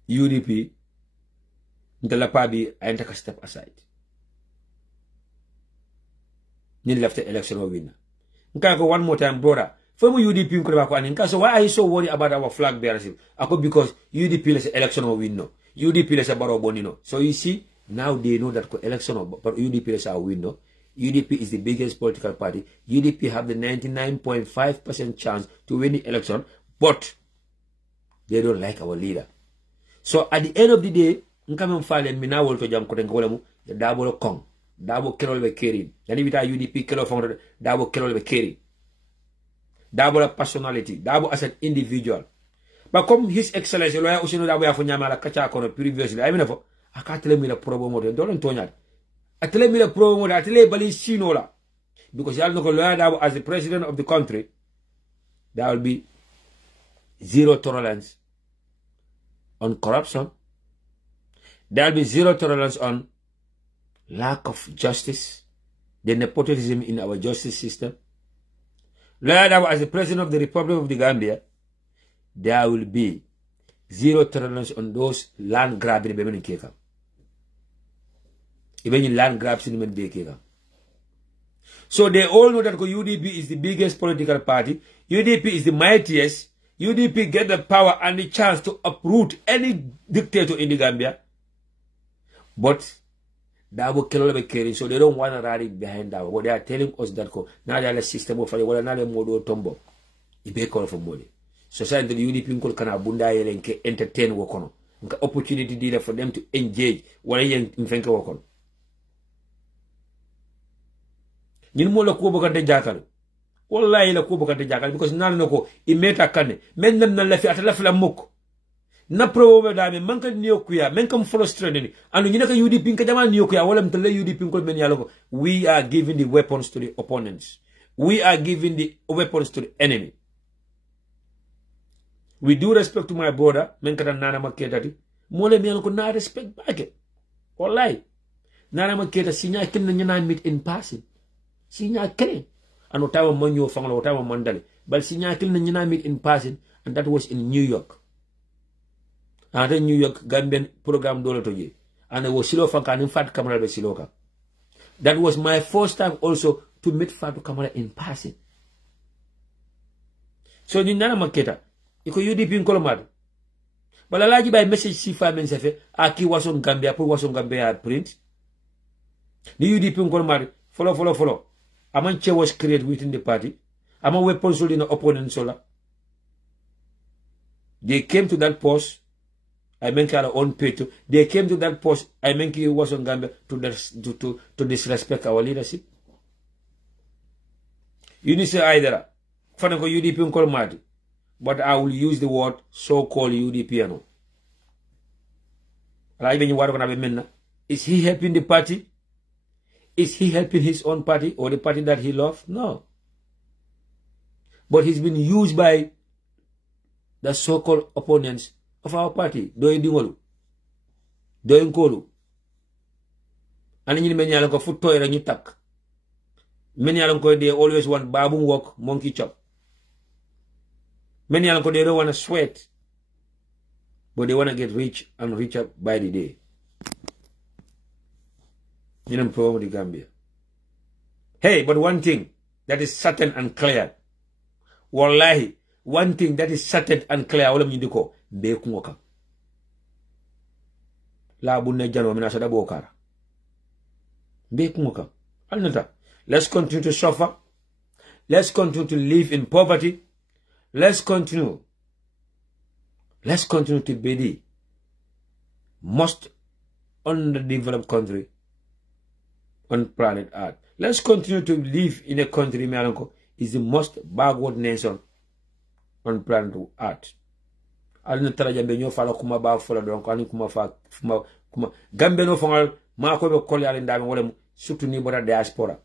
UDP, Ntalapabi, I take a step aside. Ni left the election winner. Nkako one more time, brother. From UDP in Kolabako, so why are you so worried about our flag bearers? Because UDP is election winner. UDP is a Barrow Bonino. So you see, now they know that election but UDP is our winner. UDP is the biggest political party. UDP have the 99.5% chance to win the election, but they don't like our leader. So at the end of the day, nkame mfale mina wolto jam ko tengo mu dabo lo kong dabo kelol be keri yani bita UDP kelo fond dabo kelol be keri dabo la personality dabo as an individual. But come His Excellency lawyer Usino dabo ya fo nyama la kacha kono previously I mean fo akatele mi la probo do don toñat atele mi la promo atele bali sino la because y'all know lawyer dabo as the president of the country there will be zero tolerance on corruption. There will be zero tolerance on lack of justice, the nepotism in our justice system. As the president of the Republic of the Gambia, there will be zero tolerance on those land grabbing in Keka. Even land grabs in Keka. So they all know that UDP is the biggest political party. UDP is the mightiest. UDP get the power and the chance to uproot any dictator in the Gambia. But Dabo Kelolbe caring, so they don't want to rally behind Dabo. But they are telling us that now they are a system of well, now they modo tombo. Ibe call for money. So the UDP can abunda and entertain wokono. Opportunity dealer for them to engage what in Franka wokon. Nilmo la kubo kante jakal. Wallahi la kubo kante jakal because nana noko imeta kane. Men nam na lafi atalafi la moko. Na probe dame manka niyo kuya men kam frustrated anu nyina ka UDP ka jama niyo kuya wala mtale UDP ko men yalo we are giving the weapons to the opponents, we are giving the weapons to the enemy. We do respect to my brother men ka nana maketa mole mi ko na respect baake wallahi nana maketa sinya kin na nyana meet in passing sinya kene anu tawa manyo fanglo tawa mandale bal sinya kin na nyana meet in passing and that was in New York. And then New York Gambian program dolo toje. And I was silo fanka and Fat Kamara be siloka. That was my first time also to meet Fatu Kamara in passing. So ni nana maketa. Iko UDP in Colomado. But alaji by message si fa men sefe aki wason Gambia pour wason Gambia print. The UDP in Colomado follow. Amanche was created within the party. Ama weapon sold in the opponent sola. They came to that post. I mean, our own page. They came to that post. I mean, he was on Gambia to disrespect our leadership. You need to say either Fanako UDP in Kolmadi, but I will use the word so-called UDP. Is he helping the party? Is he helping his own party or the party that he loves? No. But he's been used by the so-called opponents of our party. Doy dingolu. Doy nkolu. And you many along foot toy and you tuck. Many along they always want babu walk, monkey chop. Many along they don't want to sweat. But they want to get rich and richer by the day. You know, problem with the Gambia. Hey, but one thing that is certain and clear. Wallahi, one thing that is certain and clear. All of you do be kungoka. La bunne jano mina sada bokara. Be kungoka. Alnata. Let's continue to suffer. Let's continue to live in poverty. Let's continue to be the most underdeveloped country on planet Earth. Let's continue to live in a country Melanco is the most backward nation on planet Earth. Alna taraja benyo fala kuma ba fola donc ani kuma Gambia no fongal ma ko be kol yalla ndami wala surtout ni boda diaspora.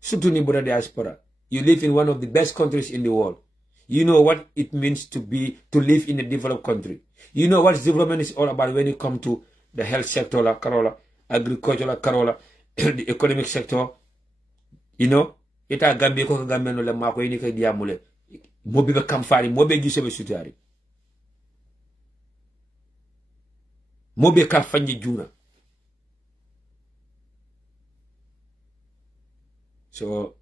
Surtout ni boda diaspora. You live in one of the best countries in the world. You know what it means to live in a developed country. You know what development is all about when it comes to the health sector, la Carola, agriculture, la Carola, the economic sector. You know, ita Gambia ko Gambia no le mako ini ka diamule. Mobi be kamfari, mobi gisebe sutari. Mobi ka fanyi juna. So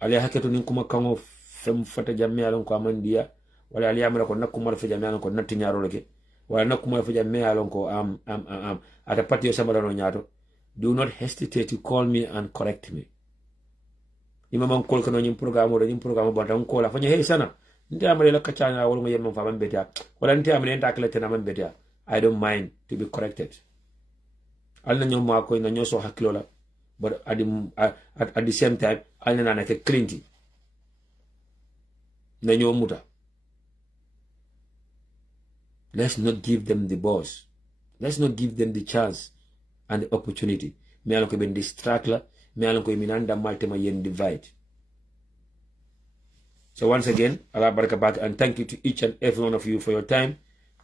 ali haketo ni kuma kango fem fata jamme alon ko amandiya wala ali amra ko nakuma fa jamme alon ko natti nyaro leke wala nakuma fa jamme alon ko ata patio samara no nyato. Do not hesitate to call me and correct me. Imam call ko no nyim programme bo tan ko la fanya hey sana nte amale la kachana wala mo yemma fa man betia wala nte amale nta kala tena man betia. I don't mind to be corrected. Alna nyom ma ko na nyoso hakilo la. But at the same time, I'll not get clinty. Let's not give them the boss. Let's not give them the chance and the opportunity. Me alon ko ben distractla, me alon ko minanda maltema yen divide. So once again, Allah baraka back and thank you to each and every one of you for your time.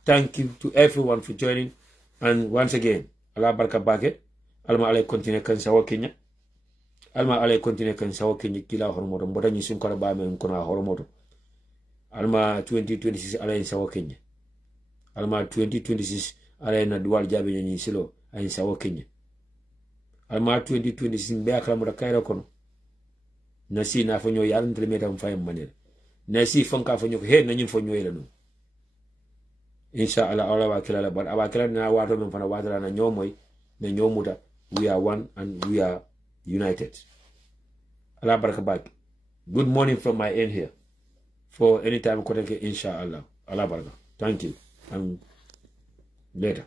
Thank you to everyone for joining. And once again, Allah baraka back. Alma alay continue kan sawa Kenya. Alma alay continue kan sawa Kenya kila hormoto mbota ni sun kora ba men kona hormoto. Alma 2026 alay sawa Kenya. Alma 2026 alay na dual jabe ni silo ay sawa Kenya. Alma 2026 be akra mo da kayra kono. Nasi na fanyo yaran telemeta mfayam manel. Nasi fanka fanyo he na nyim fanyo yela no. Insha Allah ala wa kila la bar abakila na wato men fana wato na nyomoy na nyomuta. We are one and we are united. Allah baraka back. Good morning from my end here. For any time, inshallah. Allah baraka. Thank you. And later.